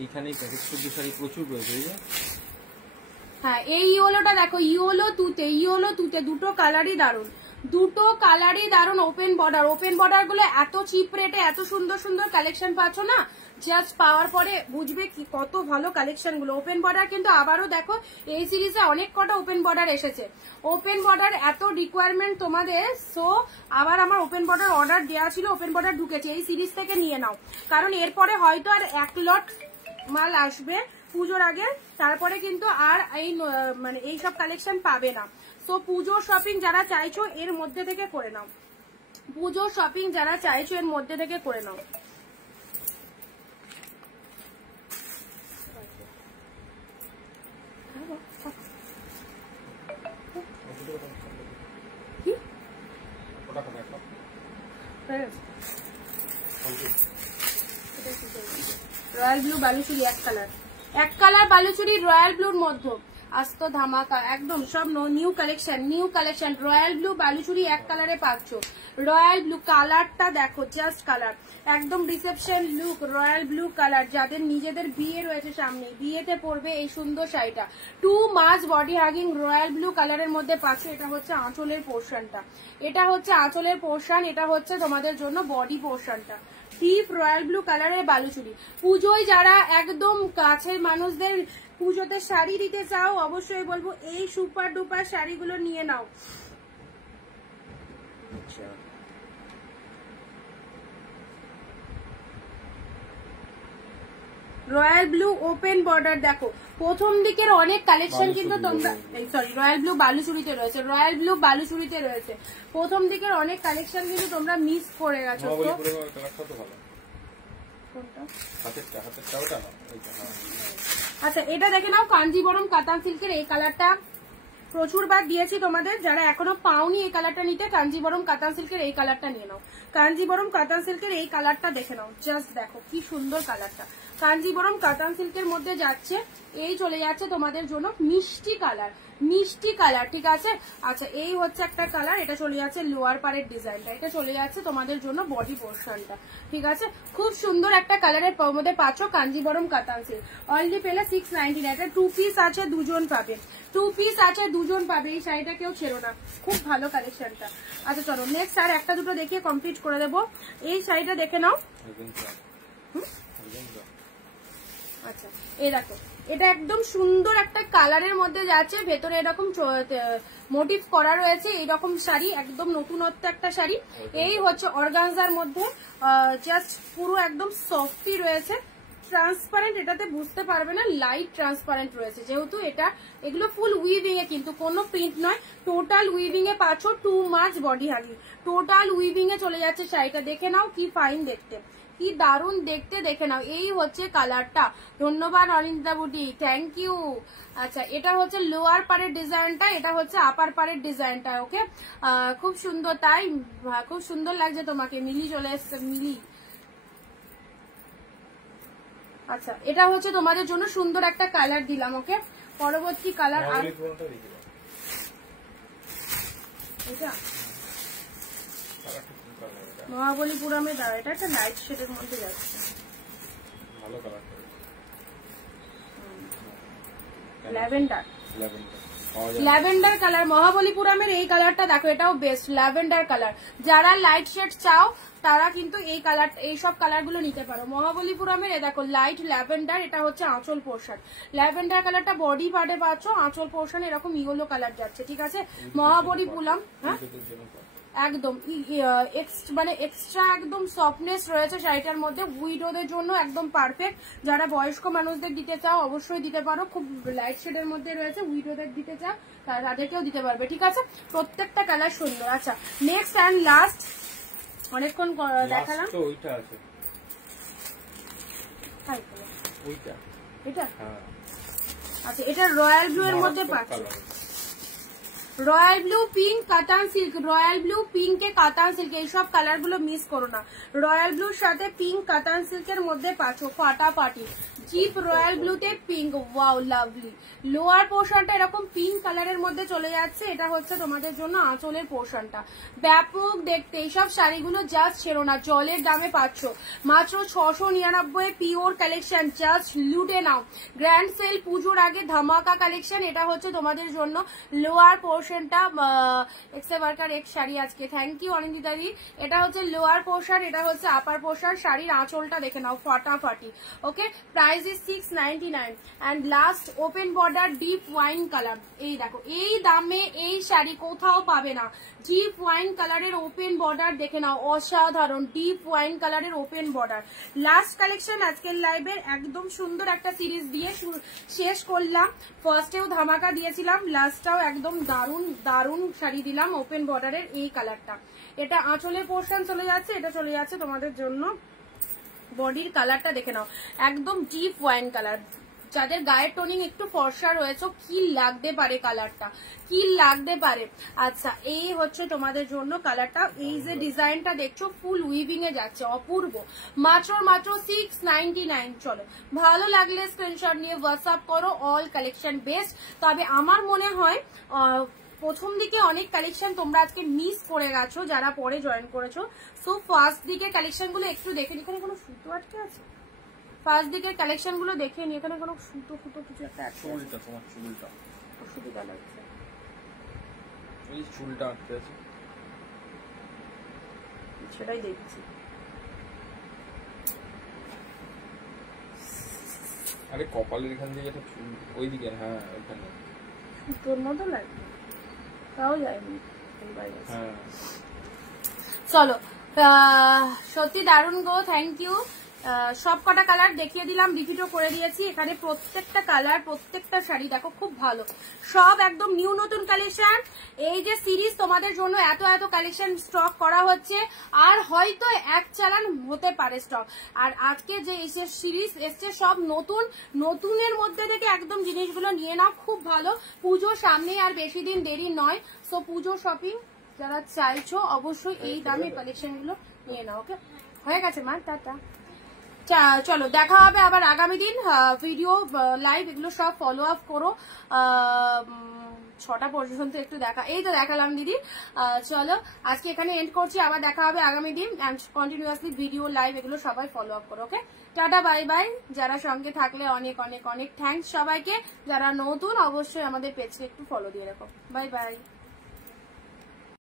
এইখানেই প্যাকেট সবজি শাড়ি প্রচুর রয়েছে। হ্যাঁ এই ইয়েলোটা দেখো, ইয়েলো তুতে, ইয়েলো তুতে, দুটো কালারই দারুন, দুটো কালারই দারুন। ওপেন বর্ডার, ওপেন বর্ডার গুলো এত চিপ রেটে এত সুন্দর সুন্দর কালেকশন পাচ্ছ না, জাস্ট পাওয়ার পরে বুঝবে কি কত ভালো কালেকশন গুলো। ওপেন বর্ডার কিন্তু আবারও দেখো এই সিরিজে অনেক কটা ওপেন বর্ডার এসেছে, ওপেন বর্ডার এত রিকোয়ারমেন্ট তোমাদের, সো আবার আমার ওপেন বর্ডার অর্ডার দেওয়া ছিল, ওপেন বর্ডার ঢুকেছে, এই সিরিজ থেকে নিয়ে নাও, কারণ এরপরে হয়তো আর 1 লট মাল আসবে, পুজোর আগে, তারপরে কিন্তু আর এই মানে এইসব কালেকশন পাবে না। তো পুজোর শপিং যারা চাইছো এর মধ্যে থেকে করে নাও, পুজোর শপিং যারা চাইছো এর মধ্যে থেকে করে নাও। রয়্যাল ব্লু বালুচুরি এক কালার বালুচুরি রয়্যাল ব্লুর মধ্যে আস্ত ধামাকা একদম সব new collection royal blue Baluchari এক কালারে পাচ্ছ। রয়্যাল ব্লু কালারটা দেখো, জাস্ট কালার একদম reception look, royal blue colour. যাদের নিজেদের বিয়ে রয়েছে সামনে, বিয়েতে পরবে এই সুন্দর শাড়িটা। 2 মাস বডি হাগিং রয়্যাল ব্লু কালারের মধ্যে পাচ্ছ। এটা হচ্ছে আঁচলের পোর্শনটা, এটা হচ্ছে আঁচলের পোর্শন, এটা হচ্ছে তোমাদের জন্য বডি পোর্শনটা। ডিপ রয়্যাল ব্লু কালারের বালুচুরি। পুজোয় যারা একদম কাছের মানুষদের পুজোতে শাড়ি দিতে চাও, অবশ্যই বলবো এই সুপার ডুপার শাড়িগুলো নিয়ে নাও। রয়্যাল ব্লু ওপেন বর্ডার দেখো, প্রথম দিকের অনেক কালেকশন কিন্তু তোমরা সরি রয়্যাল ব্লু বালুচুরিতে রয়েছে, রয়্যাল ব্লু বালুচুরিতে রয়েছে। প্রথম দিকের অনেক কালেকশন কিন্তু তোমরা মিস করে গেছো। আচ্ছা এটা দেখে নাও, কাঞ্জিবরম কাতান সিল্কের এই কালারটা প্রচুর বার দিয়েছি তোমাদের, যারা এখনো পাওনি এই কালারটা নিতে, কাঞ্জিবরম কাতান সিল্কের এই কালারটা নিয়ে নাও। কাঞ্জিবরম কাতান সিল্কের এই কালারটা দেখে নাও, জাস্ট দেখো কি সুন্দর কালারটা। কাঞ্জিবরম কাতান সিল্কের মধ্যে যাচ্ছে, এই চলে যাচ্ছে তোমাদের জন্য মিষ্টি কালার, ঠিক আছে। আচ্ছা এই হচ্ছে একটা কালার, এটা চলে যাচ্ছে লোয়ার পারের ডিজাইনটা, এটা চলে যাচ্ছে তোমাদের জন্য বডি পোর্শনটা, ঠিক আছে। খুব সুন্দর একটা কালারের মধ্যে পাচ্ছ কাঞ্জিবরম কাতান সিল্ক। অলরেডি পেলে 699, এটা 2 পিস আছে, দুজন পাবে, 2 পিস আছে, দুজন পাবে। এই শাড়িটা কেউ ছেড়ো না, খুব ভালো কালেকশনটা। আচ্ছা চলো নেক্সট আর একটা দুটো দেখিয়ে কমপ্লিট করে দেবো। এই শাড়িটা দেখে নাও। আচ্ছা এই দেখো, এটা একদম সুন্দর একটা কালারের মধ্যে যাচ্ছে, ভেতরে এরকম মোটিভ করা রয়েছে, এইরকম শাড়ি একদম নতুনত্ব একটা শাড়ি। এই হচ্ছে অর্গানজার মধ্যে, জাস্ট পুরো একদম সফটি রয়েছে, ট্রান্সপারেন্ট, এটাতে বুঝতে পারবে না, লাইট ট্রান্সপারেন্ট রয়েছে যেহেতু এটা। এগুলো ফুল উইভিং এ, কিন্তু কোনো প্রিন্ট নয়, টোটাল উইভিং এ পাচ্ছ। 2 মাস বডি হাগি, টোটাল উইভিং এ চলে যাচ্ছে শাড়িটা। দেখে নাও কি ফাইন দেখতে, কি দারুণ দেখতে, দেখে নাও। এই হচ্ছে কালারটা। ধন্যবাদ অনিন্দিতা বুটি, থ্যাংক ইউ। আচ্ছা এটা হচ্ছে লোয়ার পারের ডিজাইনটা, এটা হচ্ছে আপার পারের ডিজাইনটা। ওকে খুব সুন্দর, তাই খুব সুন্দর লাগছে তোমাকে। মিলি চলে এসছে, মিলি। আচ্ছা এটা হচ্ছে তোমাদের জন্য সুন্দর একটা কালার দিলাম। ওকে পরবর্তী কালার এটা মহাবলীপুরমে দাও, এটা একটা লাইট শেডের মধ্যে যাচ্ছে, ভালো কালার, ল্যাভেন্ডার কালার। মহাবলীপুরমের এই কালারটা দেখো, এটাও বেস্ট ল্যাভেন্ডার কালার। যারা লাইট শেড চাও তারা কিন্তু এই কালার, এইসব কালার গুলো নিতে পারো। মহাবলীপুরমের দেখো লাইট ল্যাভেন্ডার, এটা হচ্ছে আঁচল পোর্শন। ল্যাভেন্ডার কালারটা বডি পার্টে পাচ্ছ, আঁচল পোর্শন এরকম ইয়েলো কালার যাচ্ছে, ঠিক আছে। মহাবলীপুরম হ্যাঁ একদম মানে এক্সট্রা একদম সফটনেস রয়েছে শাড়িটার মধ্যে, উইডোদের জন্য একদম পারফেক্ট। যারা বয়স্ক মানুষদের দিতে চাও অবশ্যই দিতে পারো, খুব লাইট শেডের মধ্যে রয়েছে, উইডোদের দিতে চাও তাদেরকেও দিতে পারবে, ঠিক আছে। প্রত্যেকটা কালার সুন্দর। আচ্ছা নেক্সট অ্যান্ড লাস্ট, অনেকক্ষণ দেখালাম, এটা আচ্ছা এটা রয়্যাল ব্লু এর মধ্যে পাচ্ছ, রয়্যাল ব্লু পিঙ্ক কাতান সিল্ক, রয়্যাল ব্লু পিঙ্কে কাতান সিল্ক, এইসব কালার গুলো মিস করো না। রয়্যাল ব্লুর সাথে পিঙ্ক কাতান সিল্কের মধ্যে পাচ্ছ ফাটাফাটি। চিপ রয়্যাল ব্লুতে পিঙ্ক, ওয়াও লাভলি। লোয়ার পোর্শনটা এরকম পিঙ্ক কালারের মধ্যে চলে যাচ্ছে, এটা হচ্ছে তোমাদের জন্য আঁচলের পোর্শনটা। ব্যাপক দেখতে, এইসব শাড়িগুলো জাস্ট ছেড়ো না, জলের দামে পাচ্ছ মাত্র 699 পিওর কালেকশন, জাস্ট লুটে নাও। গ্র্যান্ড সেল পুজোর আগে ধামাকা কালেকশন, এটা হচ্ছে তোমাদের জন্য লোয়ার পোর্শন। পোর্শনটা এক্সে ওয়ার্কার এক শাড়ি আজকে, থ্যাংক ইউ অনিন্দিতাদি। এটা হচ্ছে লোয়ার পোর্শন, এটা হচ্ছে আপার পোর্শন। শাড়ির আঁচলটা দেখে নাও ফাটাফাটি। Okay, price is 699 and last open border deep wine colour. এই দেখো, এই দামে এই শাড়ি কোথাও পাবে না। ডিপ ওয়াইন কালারের ওপেন বর্ডার দেখে নাও, অসাধারণ ডিপ ওয়াইন কালারের ওপেন বর্ডার। লাস্ট কালেকশন আজকের লাইভের, একদম সুন্দর একটা সিরিজ দিয়ে শেষ করলাম। ফার্স্টেও ধামাকা দিয়েছিলাম, লাস্টটাও একদম দারুন দারুন শাড়ি দিলাম ওপেন বর্ডারের এই কালারটা। এটা আঁচলের পোর্শন চলে যাচ্ছে, এটা চলে যাচ্ছে তোমাদের জন্য বডির কালারটা দেখে নাও, একদম ডিপ ওয়াইন কালার। যাদের গায়ের টোনিং একটু ফর্সা রয়েছে, কি লাগতে পারে কালারটা, কি লাগতে পারে। আচ্ছা, এই হচ্ছে তোমাদের জন্য কালারটা। এই যে ডিজাইনটা দেখছো ফুল উইভিং এ যাচ্ছে, অপূর্ব। মাত্র 699। চলো, ভালো লাগলে স্ক্রিনশট নিয়ে হোয়াটসঅ্যাপ করো। All collection best. তবে আমার মনে হয় প্রথম দিকে অনেক কালেকশন তোমরা আজকে মিস করে গেছো যারা পরে জয়েন করেছো। সো ফার্স্ট দিকে কালেকশন গুলো একটু দেখে নি। এখানে কোনো সুতো আটকে আছে? ফার্স্ট দিকের কালেকশন গুলো দেখে নি, এখানে কোনো সুতো ফুটো কিছু একটা আছে? চুলটা, তোমার চুলটা অসুবিধা লাগছে, এই চুলটা আটকে আছে, সেটাই দেখছি। আরে কপালের এখান থেকে একটা চুল ওইদিকে, হ্যাঁ ওখানে সুতোর মতো লাগছে, তাও যায়নি। হ্যাঁ, চলো, সত্যি দারুণ গো, থ্যাংক ইউ। সব কটা কালার দেখিয়ে দিলাম, রিপিটও করে দিয়েছি। এখানে প্রত্যেকটা কালার, প্রত্যেকটা শাড়ি দেখো খুব ভালো, সব একদম নিউ নতুন কালেকশন। এই যে সিরিজ তোমাদের জন্য এত এত কালেকশন স্টক করা হচ্ছে, আর হয়তো এক চালান হতে পারে স্টক। আর আজকে যে সিরিজ এসছে সব নতুন, নতুনের মধ্যে থেকে একদম জিনিসগুলো নিয়ে নাও, খুব ভালো। পুজো সামনে, আর বেশি দিন দেরি নয়। সো পুজো শপিং যারা চাইছো অবশ্যই এই দামে কালেকশন গুলো নিয়ে নাও। ওকে, হয়ে গেছে মা, টাটা। চলো, দেখা হবে আবার আগামী দিন। ভিডিও লাইভ এগুলো সব ফলো আপ করো। 6টা পর্যন্ত একটু দেখা, এই তো দেখালাম দিদি। চলো, আজকে এখানে এন্ড করছি, আবার দেখা হবে আগামী দিন। অ্যান্ড কন্টিনিউয়াসলি ভিডিও লাইভ এগুলো সবাই ফলো আপ করো। ওকে, টাটা, বাই বাই। যারা সঙ্গে থাকলে অনেক অনেক অনেক থ্যাঙ্কস সবাইকে। যারা নতুন অবশ্যই আমাদের পেজকে একটু ফলো দিয়ে রাখো। Bye bye.